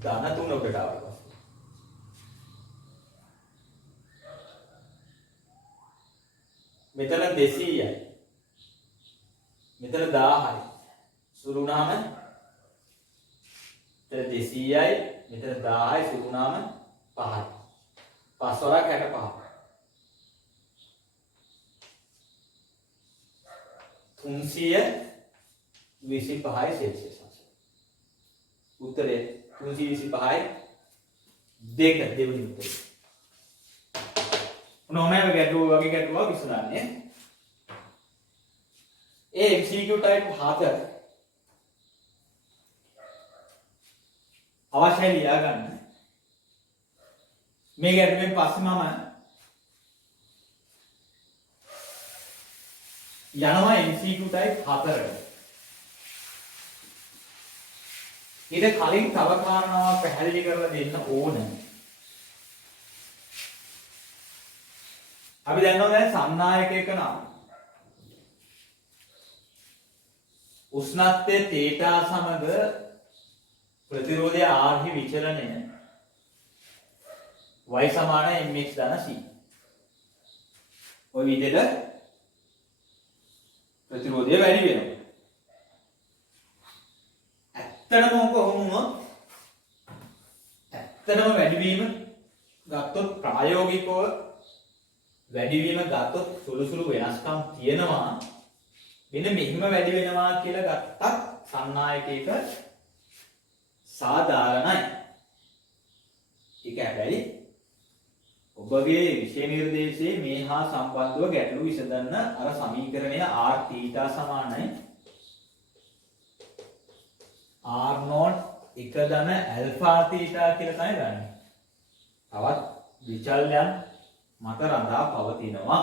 ධන 3 උඩට ආවා. මෙතන 200යි මෙතන 1000යි සුළු වුණාම මෙතන 200යි මෙතන 10යි සුළු වුණාම 5යි 5 වරක් 65 325යි සෙල්සියස් අංශය. උත්තරේ 325යි 2 දෙවෙනි උත්තරේ. මොනවාම ගැටුව වගේ ගැටුවා විසඳන්නේ. ඒ MCQ type 4 අවශ්‍යයි ලියා ගන්න. මේ ගැටුවෙන් පස්සේ මම යනවා MCQ type 4ට. ඊට කලින් තව කාරණාවක් පැහැදිලි කරලා දෙන්න ඕනේ. අපි දන්නවා දැන් සන්නායකයක නම් උෂ්ණත්වයේ තීටා සමග ප්‍රතිරෝධය R හි විචලනය y සමාන mx ධන c. ඔය විදිහට ප්‍රතිරෝධය වැඩි වෙනවා. ඇත්තටම කොහොම ඇත්තටම වැඩිවීම ගත්තොත් ප්‍රායෝගිකව වැඩිවීම ගත්තොත් සුළු සුළු වෙනස්කම් තියෙනවා. මෙන්න මෙහිම වැඩි වෙනවා කියලා ගත්තත් සන්නායකයක සාධාරණයි. ඒක හැබැයි ඔබගේ විෂය නිර්දේශයේ මේ හා සම්බන්ධව ගැටලු විසඳන්න අර සමීකරණය r θ සමානයි r naught 1 ධන alpha θ කියලා තමයි ගන්න. තවත් විචල්යන් මත රඳා පවතිනවා.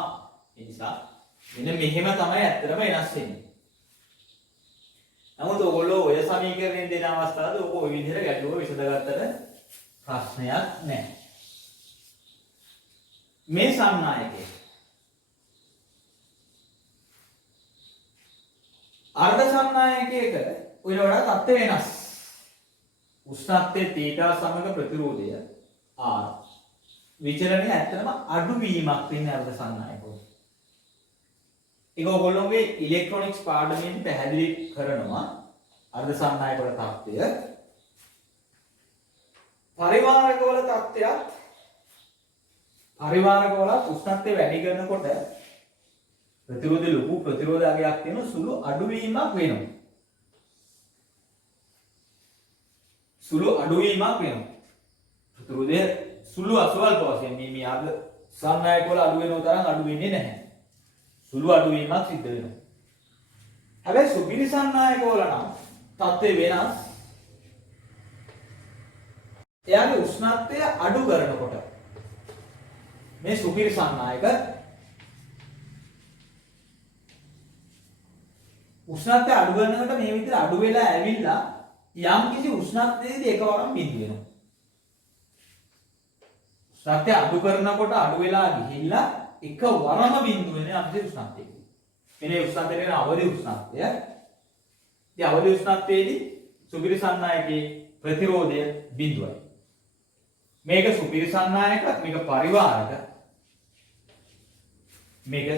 ඒ නිසා මෙන්න මෙහෙම තමයි ඇත්තටම වෙනස් වෙන්නේ. නමුත් ඔයගොල්ලෝ ඔය සමීකරණයෙන් දෙන අවස්ථාවේදී ඔක ඔය විදිහට ගැටලුව විසඳගත්තට ප්‍රශ්නයක් නැහැ. මේ සම්නායකය අර්ධ සම්නායකයක උඩ වඩා තත්ත්ව වෙනස්. උෂ්ණත්වයේ තීටා සමග ප්‍රතිරෝධය R විචලනය ඇත්තටම අඩු වීමක් වෙන්නේ අර්ධ සම්නායකවල. ඒක ඔයගොල්ලෝගේ ඉලෙක්ට්‍රොනික්ස් පාඩමෙන් පැහැදිලි කරනවා අර්ධ සම්නායකවල තත්ත්වය. පරිවාරකවල තත්ත්වයක් පරිවාරකවල උෂ්ණත්වය වැඩි කරනකොට ප්‍රතිරෝධ ලොකු ප්‍රතිරෝධයක් තියෙන සුළු අඩුවීමක් වෙනවා. සුළු අඩුවීමක් වෙනවා. ප්‍රතිරෝධය සුළු අසවල් වශයෙන් මේ අර්ධ සම්නායකවල අඩු වෙනව තරම් අඩු වෙන්නේ නැහැ. සුළු අඩුවීමක් සිද්ධ වෙනවා. හැබැයි සුපිරි සම්නායකවල නම් තත්ත්වය වෙනස්. එයාගේ උෂ්ණත්වය අඩු කරනකොට මේ සුපිරි සම්නායක උෂ්ණත්වය අඩු කරනකොට මේ විදිහට අඩු වෙලා ඇවිල්ලා යම් කිසි උෂ්ණත්වයේදී එකවරම බිඳ වෙනවා. උෂ්ණත්වය අඩු කරනකොට අඩු වෙලා ගිහිල්ලා එකවරම බිඳ වෙන අපේ උෂ්ණත්වයේදී. මේ උෂ්ණත්වය කියන අවදි උෂ්ණත්වය. ඉතින් අවදි උෂ්ණත්වයේදී සුපිරි සම්නායකයේ ප්‍රතිරෝධය 0යි. මේක සුපිරිසන්නායක, මේක පරිවාරක, මේක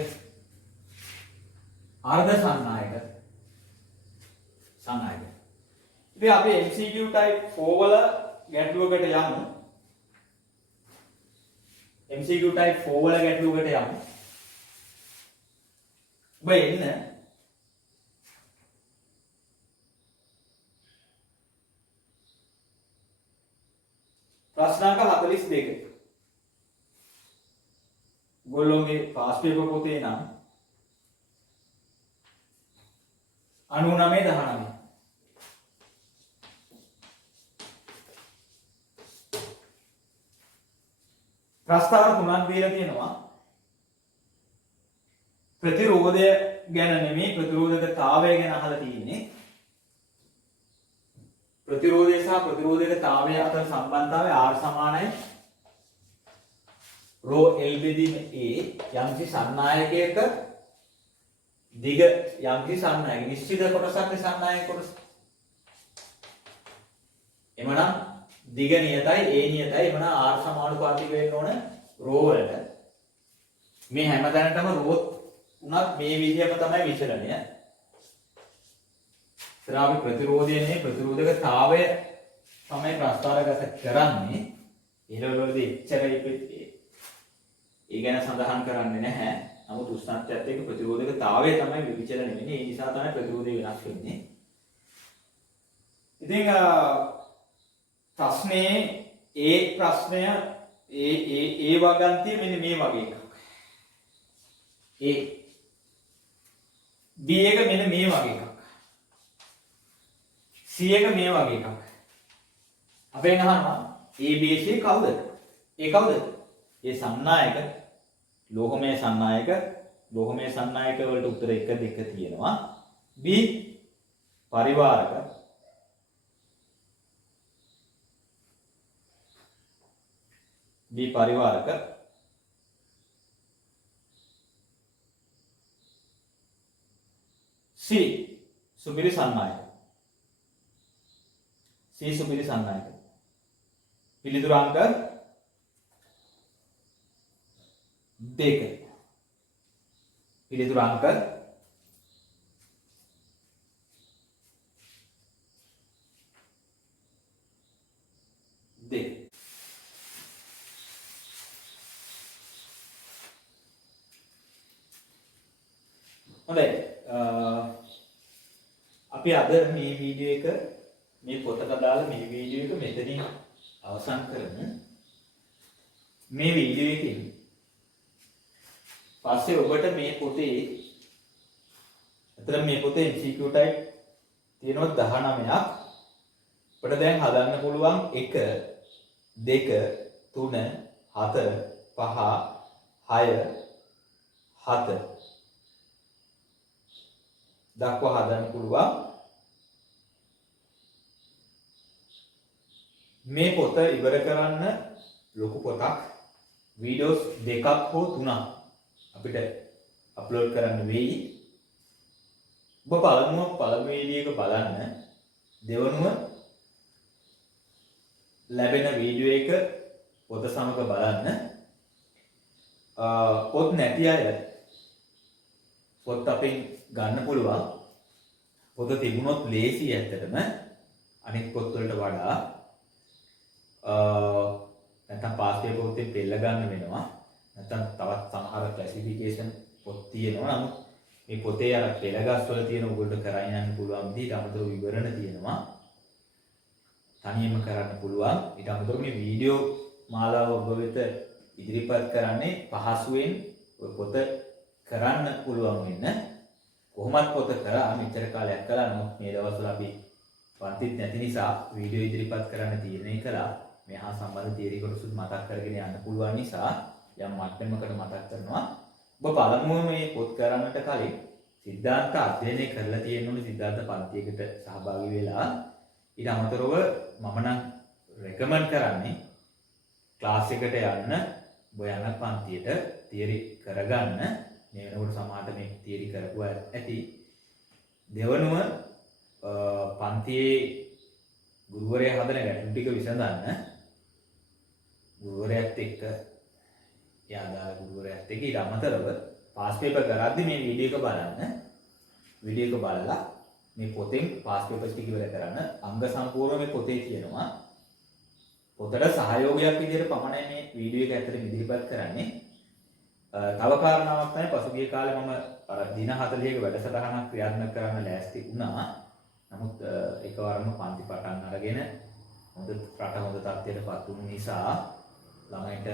අර්ධ සන්නායක සන්නායක. ඉතින් අපි MCQ type 4 වල ගැටලුවකට යමු. MCQ type 4 වල ගැටලුවකට යමු. ඔබ එන්න ප්‍රශ්නාංක 42. ගොල්ලෝගේ පාස් පේපර් පොතේ නම් 99 ප්‍රස්තාව තුනක් දීලා තියෙනවා. ප්‍රතිරෝධය ගැන නෙමෙයි, ප්‍රතිරෝධකතාවය ගැන අහලා තියෙන්නේ. ප්‍රතිරෝධය සහ ප්‍රතිරෝධකතාවය අතර සම්බන්ධතාවය R සමානයි ρ L බෙදීම A. යම්කිසි සන්නායකයක දිග යම්කිසි සන්නායක නිශ්චිත කොටසක් සන්නායක කොටස. එමනම් දිග නියතයි, A නියතයි. එමනම් R සමානුපාතික වෙන්න ඕන ρ වලට. මේ හැම තැනටම ρ උනත් මේ විදිහම තමයි විචලනය. ශ්‍රාවි ප්‍රතිරෝධය නේ ප්‍රතිරෝධකතාවය තමයි ප්‍රස්තාරගත කරන්නේ. ඊළඟවලදී එච්චරයි ඒ ගැන සඳහන් කරන්නේ නැහැ. නමුත් උෂ්ණත්වයත් එක්ක ප්‍රතිරෝධකතාවය තමයි විචලනය වෙන්නේ. ඒ නිසා තමයි ප්‍රතිරෝධය වෙනස් වෙන්නේ. ඉතින් ප්‍රශ්නේ ප්‍රශ්නය වගන්තිය මෙන්න මේ වගේ එකක්. B එක මෙන්න මේ වගේ එකක්. C එක මේ වගේ එකක්. අපෙන් අහනවා ABC කවුද? කවුද? ඒ සන්නායක ලෝහමය සන්නායක වලට උත්තර 1 2 තියෙනවා. B පරිවාරක C සුපිරි සන්නායක. පිළිතුරු අංක 2. පිළිතුරු අංක 2. හොඳයි. අපි අද මේ වීඩියෝ එක මේ පොතට දාලා මේ වීඩියෝ එක මෙතනින් අවසන් කරමු. මේ වීඩියෝ එකෙන් පස්සේ ඔබට මේ පොතේ අතර මේ පොතේ MCQ type තියෙනවා 19ක්. ඔබට දැන් හදන්න පුළුවන් 1 2 3 4 5 6 7 දක්වා හදන්න පුළුවන්. මේ පොත ඉවර කරන්න ලොකු පොතක් වීඩියෝස් 2ක් හෝ 3ක් අපිට අප්ලෝඩ් කරන්න වෙයි. ඔබ පළමුව වීඩියෝ එක බලන්න. දෙවනුව ලැබෙන වීඩියෝ එක පොත සමග බලන්න. පොත් නැති අය පොත් අපෙන් ගන්න පුළුවන්. පොත තිබුණොත් ලේසි ඇත්තටම අනිත් පොත් වලට වඩා. නැත්නම් පාස් පේපර් පොතේ පෙළ ගන්න වෙනවා. නැත්නම් තවත් සමහර ක්ලාසිෆිකේෂන් පොත් තියෙනවා. නමුත් මේ පොතේ අර පෙළ ගස් වල තියෙන උගලට කරගෙන යන්න පුළුවන් විදිහට අමතරව විවරණ තියෙනවා. තනියම කරන්න පුළුවන්. ඊට අමතරව මේ වීඩියෝ මාලාව ඔබ වෙත ඉදිරිපත් කරන්නේ පහසුවෙන් ඔය පොත කරන්න පුළුවන් වෙන්න. කොහොමත් පොත කරා මෙච්චර කාලයක් කළා. නමුත් මේ දවස්වල අපි පන්තිත් නැති නිසා වීඩියෝ ඉදිරිපත් කරන්න තීරණය කළා. මේ හා සම්බන්ධ තියරි කොටසුත් මතක් කරගෙන යන්න පුළුවන් නිසා යම් මට්ටමකට මතක් කරනවා. ඔබ පළමුව මේ පොත් කරන්නට කලින් සිද්ධාන්ත අධ්‍යයනය කරලා තියෙන්න ඕනේ. සිද්ධාන්ත පන්තියකට සහභාගී වෙලා ඊට අමතරව මම නම් රෙකමන්ඩ් කරන්නේ ක්ලාස් එකට යන්න. ඔබ යන පන්තියට තියරි කරගන්න. මේ වෙනකොට සමහරට මේ තියරි කරපුවා ඇති. දෙවනුව පන්තියේ ගුරුවරයා හදන ගැටලු ටික විසඳන්න ගුරුවරයාත් එක්ක යාදාල ගුරුවරයාත් එක්ක ඊට අමතරව පාස් පේපර් කරද්දී මේ වීඩියෝ එක බලන්න. වීඩියෝ එක බලලා මේ පොතෙන් පාස් පේපර්ස් ටික ඉවර කරන්න. අංග සම්පූර්ණ මේ පොතේ තියෙනවා. පොතට සහයෝගයක් විදිහට පමණයි මේ වීඩියෝ එක ඇත්තට ඉදිරිපත් කරන්නේ. තව කාරණාවක් තමයි පසුගිය කාලේ මම අර දින 40ක වැඩසටහනක් ක්‍රියාත්මක කරන්න ලෑස්ති වුණා. නමුත් එකවරම පන්ති පටන් අරගෙන හොඳ රට හොඳ තත්ත්වයකටපත් වුණු නිසා ළමයින්ට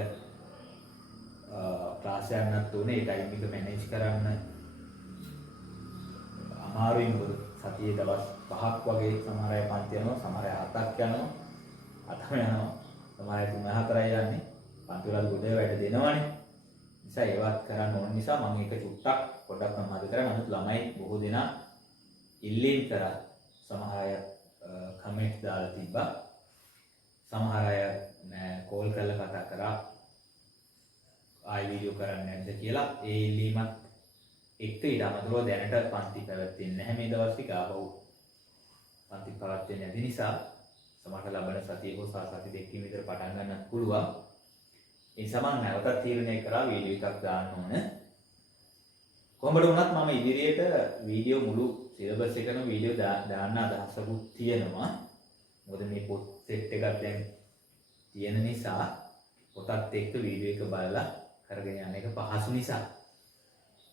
ක්ලාස් යන්නත් උනේ ඒ ටයිම් එක මැනේජ් කරන්න අමාරුයි. මොකද සතියේ දවස් 5ක් වගේ සමහර අය පන්ති යනවා, සමහර අය 7ක් යනවා, 8ම යනවා, සමහර අය 3-4යි යන්නේ. පන්ති වල ගොඩ වැඩ දෙනවනේ. නිසා ඒවත් කරන්න ඕන නිසා මම ඒක චුට්ටක් පොඩ්ඩක් සමාද කරා. නමුත් ළමයි බොහෝ දෙනා ඉල්ලීම් කරා. සමහර අය කමෙන්ට් දාලා තිබ්බා. සමහර අය කෝල් කරලා කතා කරා ආයි වීඩියෝ කරන්නේ නැද්ද කියලා. ඒ ඉල්ලීමත් එක්ක ඊට අමතරව දැනට පන්ති පැවැත්වෙන්නේ නැහැ මේ දවස් ටික. ආපහු පන්ති පැවැත්වෙන්නේ නැති නිසා සමහරට ලබන සතියේ හෝ සති දෙකකින් විතර පටන් ගන්නත් පුළුවන්. ඒ නිසා මම නැවතත් තීරණය කරා වීඩියෝ එකක් දාන්න ඕන. කොහොමද වුණත් මම ඉදිරියට වීඩියෝ මුළු සිලබස් එකම වීඩියෝ දාන්න අදහසකුත් තියෙනවා. මොකද මේ පොත් සෙට් එකක් දැන් තියෙන නිසා පොතත් එක්ක වීඩියෝ එක බලලා කරගෙන යන එක පහසු නිසා.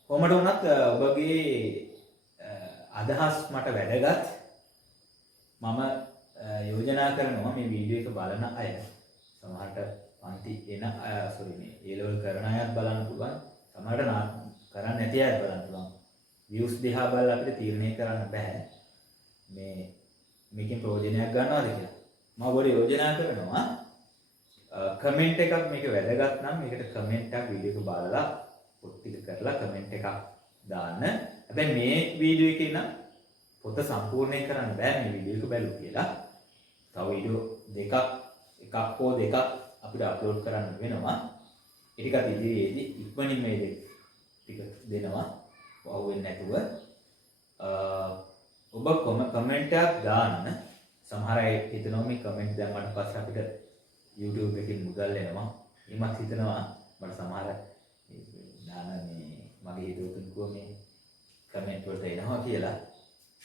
කොහොමද වුණත් ඔබගේ අදහස් මට වැදගත්. මම යෝජනා කරනවා මේ වීඩියෝ එක බලන අය සමහරට පන්ති එන මේ ඒ ලෙවල් කරන අයත් බලන්න පුළුවන්. සමහරට කරන්නේ නැති අයත් බලන්න පුළුවන්. views දිහා බලලා අපිට තීරණය කරන්න බෑ මේකෙන් ප්‍රයෝජනයක් ගන්නවද කියලා. මම ඔබට යෝජනා කරනවා කමෙන්ට් එකක් මේක වැදගත් නම් මේකට කමෙන්ට් එකක් වීඩියෝ එක බලලා පොත් ටික කරලා කමෙන්ට් එකක් දාන්න. හැබැයි මේ වීඩියෝ එකේ නම් පොත සම්පූර්ණයෙන් කරන්න බෑ මේ වීඩියෝ එක බැලුවා කියලා. තව වීඩියෝ එකක් හෝ දෙකක් අපිට අප්ලෝඩ් කරන්න වෙනවා. ඒ ටිකත් ඉදිරියේදී ඉක්මනින් මේ ටික දෙනවා වහුවෙන්නේ නැතුව. ඔබ කමෙන්ට් එකක් දාන්න. සමහර අය හිතනවා මේ කමෙන්ට් දැම්මට පස්සේ අපිට YouTube එකකින් මුදල් එනවා. එමත් හිතනවා මට සමහර දාන මගේ හිතවතුන් කිව්වා මේ කමෙන්ට් වලට එනවා කියලා.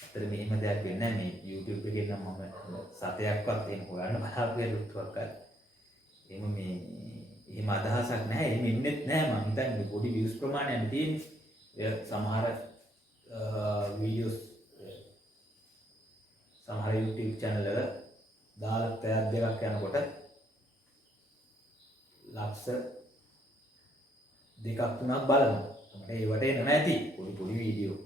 අතර මෙහෙම දෙයක් වෙන්නේ නැහැ. මේ YouTube එකෙන් නම් මම සතයක්වත් එහෙම හොයන්න බලාපොරොත්තුවක් එහෙම එහෙම අදහසක් නැහැ. එහෙම ඉන්නෙත් නැහැ. මම හිතන්නේ පොඩි views ප්‍රමාණයක් තියෙන්නේ. සමහර වීඩියෝස් සමහර YouTube channel වල දාලා පැයක් දෙකක් යනකොට ලක්ෂ දෙකක් තුනක් බලනවා. තමයි ඒවට එන්නේ නැති පොඩි වීඩියෝ.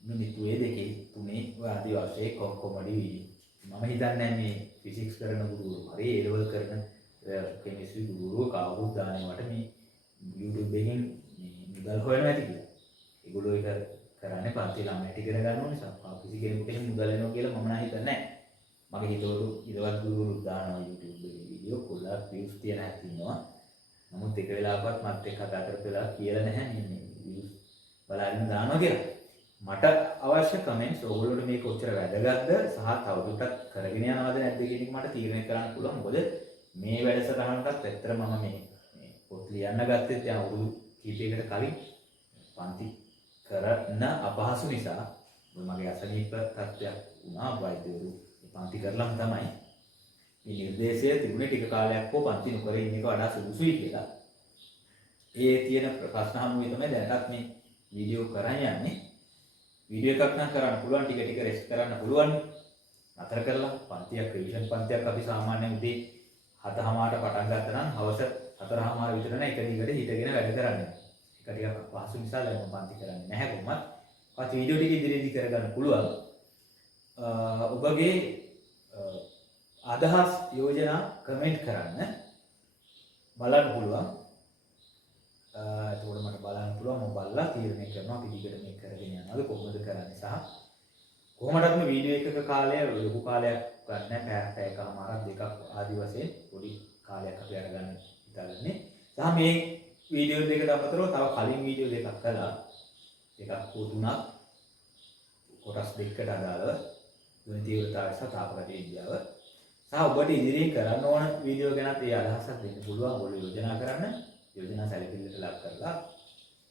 මිනිත්තු දෙකේ තුනේ ආදි වශයෙන් කොමඩි වීඩියෝ. මම හිතන්නේ මේ ෆිසික්ස් කරන ගුරුවරු හරි ඒ ලෙවල් කරන කෙමිස්ට්‍රි ගුරුවරු කවුරුත් දානවට මේ YouTube එකෙන් මුදල් හොයනවා ඇති කියලා. ඒගොල්ලෝ ඒක කරන්නේ පන්ති ළමයිට ඉගෙන ගන්න ඕන නිසා. කිසි කෙනෙකුට එහෙම මුදල් එනවා කියලා මම නම් හිතන්නේ නැහැ. මගේ හිතවලු ඉදවත් ගුරුවරු දානවා YouTube එකේ වීඩියෝ කොල්ලා views තියන හැටි ඉන්නවා. නමුත් එක වෙලාවකවත් මත් එක්ක කතා කරපෙලා කියලා නැහැ මේ views බලන්න දානවා කියලා. මට අවශ්‍ය කමෙන්ට්ස් ඔයගොල්ලෝට මේක කොච්චර වැදගත්ද සහ තවදුරටත් කරගෙන යනවද නැද්ද කියන එක මට තීරණය කරන්න පුළුවන්. මොකද මේ වැඩසටහනටත් ඇත්තට මම මේ පොත් ලියන්න ගත්තේ දැන් අවුරුදු කීපයකට කලින් පන්ති කරන්න අපහසු නිසා මගේ අසනීප තත්ත්වයක් වුණා. වෛද්‍යවරු පන්ති කරලම තමයි මේ නිර්දේශය තිබුණේ ටික කාලයක් හෝ පන්ති නොකර ඉන්න එක වඩා සුදුසුයි කියලා. ඒ තියෙන ප්‍රශ්න හමුවේ තමයි දැනටත් මේ වීඩියෝ කරන් යන්නේ. වීඩියෝ එකක් නම් කරන්න පුළුවන්, ටික රෙස්ට් කරන්න පුළුවන්. අතර කරලා පන්තියක් රිවිෂන් පන්තියක් අපි සාමාන්‍යයෙන් උදේ 7:00ට පටන් ගත්තා නම් හවස 4:00 විතර නම් එක දිගට හිටගෙන වැඩ කරන්නේ. ඒක ටිකක් පහසු නිසා දැන් මම පන්ති කරන්නේ නැහැ කොහොමත්. පස්සේ වීඩියෝ ටික ඉදිරියේදී කරගන්න පුළුවන්. ඔබගේ අදහස් යෝජනා කමෙන්ට් කරන්න බලන්න පුළුවන්. එතකොට මට බලන්න පුළුවන් මම බලලා තීරණය කරනවා අපි දිගට මේක කරගෙන යනවාද කොහොමද කරන්නේ සහ කොහොමදත් මේ වීඩියෝ එකක කාලය ලොකු කාලයක් ගන්න පැයකමාරක් දෙකක් ආදි වශයෙන් පොඩි කාලයක් අපි අරගන්න හිතාගන්නේ. සහ මේ වීඩියෝ දෙකට අමතරව තව කලින් වීඩියෝ දෙකක් කළා. දෙකක් හෝ තුනක් කොටස් දෙකකට අදාළව ධ්වනි තීව්‍රතාවය සහ තාපගතික විද්‍යාව. සහ ඔබට ඉදිරියෙන් කරන්න ඕන වීඩියෝ ගැනත් ඒ අදහසක් දෙන්න පුළුවන්. ඔයගොල්ලෝ යෝජනා කරන්න. යෝජනා සැලකිල්ලට ලක් කරලා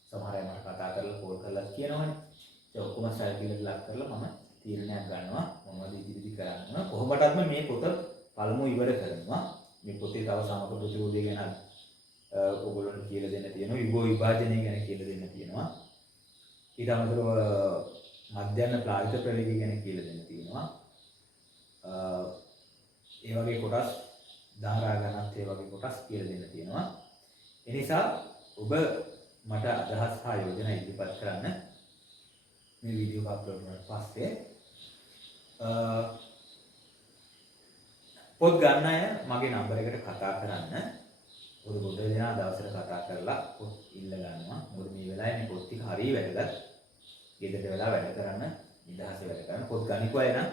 සමහර අය මට කතා කරලා කෝල් කරලා කියනවනේ. ඒ ඔක්කොම සැලකිල්ලට ලක් කරලා මම තීරණයක් ගන්නවා මොනවද ඉදිරියට කරන්න. කොහොමදත්ම මේ පොත පළමු ඉවර කරනවා. මේ පොතේ තව සමක ප්‍රතිරෝධය ගැන ඔයගොල්ලන්ට කියලා දෙන්න තියෙනවා. විභව විභාජනය ගැන කියලා දෙන්න තියෙනවා. ඊට අමතරව මධ්‍යස්ථ ප්‍රායෝගික ප්‍රවේගය ගැන කියලා දෙන්න තියෙනවා. ඒ වගේ කොටස් ධාරා ගණන්ත් ඒ වගේ කොටස් කියලා දෙන්න තියෙනවා. ඒ නිසා ඔබ මට අදහස් හා යෝජනා ඉදිරිපත් කරන්න මේ වීඩියෝ අප්ලෝඩ් වුණාට පස්සේ පොත් ගන්න අය මගේ නම්බර එකට කතා කරන්න. පොත් ගොඩ දෙනා දවසට කතා කරලා පොත් ඉල්ල ගන්නවා. මොකද මේ වෙලාවේ මේ පොත් ටික හරිය වැදගත්. ගෙදරට වෙලා වැඩ කරන්න, නිදහසේ වැඩ කරන්න. පොත් ගනිකෝ අය නම්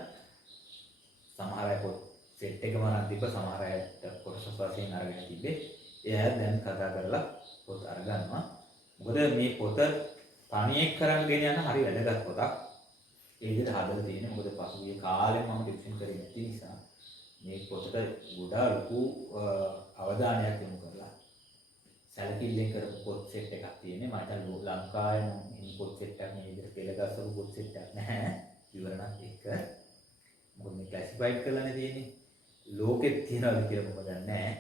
සමහර අය පොත් සෙට් එකම අරන් තිබ්බ, සමහර අයට කොටස් වශයෙන් අරගෙන තිබ්බේ. ඒ අය දැන් කතා කරලා පොත් අරගන්නවා. මොකද මේ පොත තනියෙන් කරන් ගෙන යන හරිය වැදගත් පොතක්. ඒ විදිහට හදලා තියෙන්නේ. මොකද පසුගිය කාලේ මම ටියුෂන් කරේ නැති නිසා මේ පොතට ගොඩාක් ලොකු අවධානයක් යොමු කරලා සැලකිල්ලෙන් කරපු පොත් සෙට් එකක් තියෙන්නේ. මම හිතන්නේ ලංකාවේ මේ පොත් සෙට් එකක් මේ විදිහට පෙළගස්සපු පොත් සෙට් එකක් නැහැ. විවරණත් එක්ක. මොකද මේ ක්ලාසිෆයිඩ් කරලානේ තියෙන්නේ. ලෝකෙත් තියනවාද කියලා මම දන්නේ නැහැ.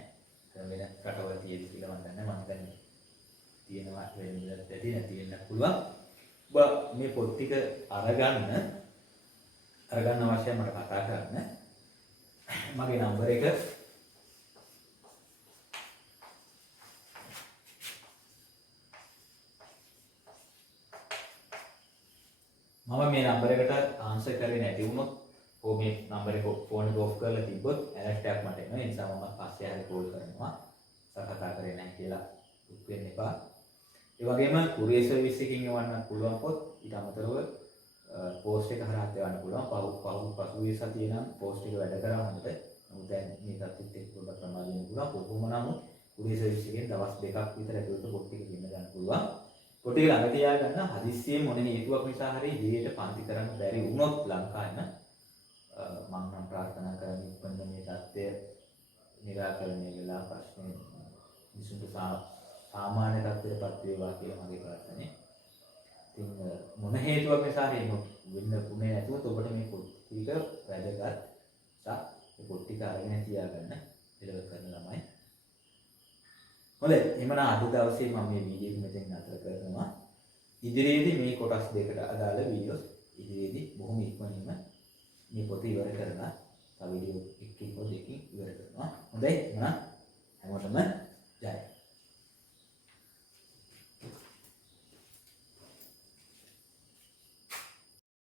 වෙන රටවල තියෙද කියලා මම දන්නේ නැහැ. මම හිතන්නේ තියෙනවා වෙන විදිහට ඇති නැති වෙන්න පුළුවන්. ඔබ මේ පොත් ටික අරගන්න අවශ්‍යයි මට කතා කරන්න. මගේ නම්බර එක මම මේ නම්බර එකට ආන්සර් කරේ නැති වුණොත් ඕ මේ නම්බර එක ෆෝන් එක ඔෆ් කරලා තිබ්බොත් ඇලර්ට් එකක් මට එනවා. ඒ නිසා මම පස්සේ හරි කෝල් කරනවා. කතා කරේ නැහැ කියලා දුක් වෙන්න එපා. ඒ වගේම කුරියර් සර්විස් එකකින් එවන්න පුළුවන් පොත් ඊට අමතරව පෝස්ට් එක හරහා එවන්න පුළුවන්. පසුගිය සතියේ නම් පෝස්ට් එක වැඩ කරා හොඳට. නමුත් දැන් මේ තත්ත්වෙත් එක්ක පොඩ්ඩක් ප්‍රමාද වෙන්න පුළුවන්. කොහොම නමුත් කුරියර් සර්විස් එකෙන් දවස් දෙකක් විතර ඇතුළත පොත් ටික ගෙන්න ගන්න පුළුවන්. පොත් ටික ළඟ තියාගන්න. හදිස්සියෙන් මොන හේතුවක් නිසා හරි ඉදිරියට පන්ති කරන්න බැරි වුණොත් ලංකාවේ මම නම් ප්‍රාර්ථනා කරන්නේ ඉක්මනට මේ தත්ත්වය निराකරණය වෙලා ප්‍රශ්න විසඳු සාමාන්‍ය තත්ත්වයටපත් වේවා කියලා මගේ ප්‍රාර්ථනාවයි. ඉතින් මොන හේතුවක් නිසා හරි වෙන්න පුනේ නැතුව ඔබට මේ පොත් ටික වැදගත් සහ මේ පොත් ටික අරගෙන තියාගන්න පිළිවෙල කරන ළමයි. හොඳයි එහෙනම් අද දවසේ මම මේ වීඩියෝ එක මෙතෙන් නතර කරනවා. ඉදිරියේදී මේ කොටස් දෙකට අදාළ වීඩියෝස් ඉදිරියේදී බොහොම ඉක්මනින්ම මේ පොත ඉවර කරලා තව වීඩියෝ එකකින් ඉවර කරනවා. හොඳයි එහෙනම් හැමෝටම ජය.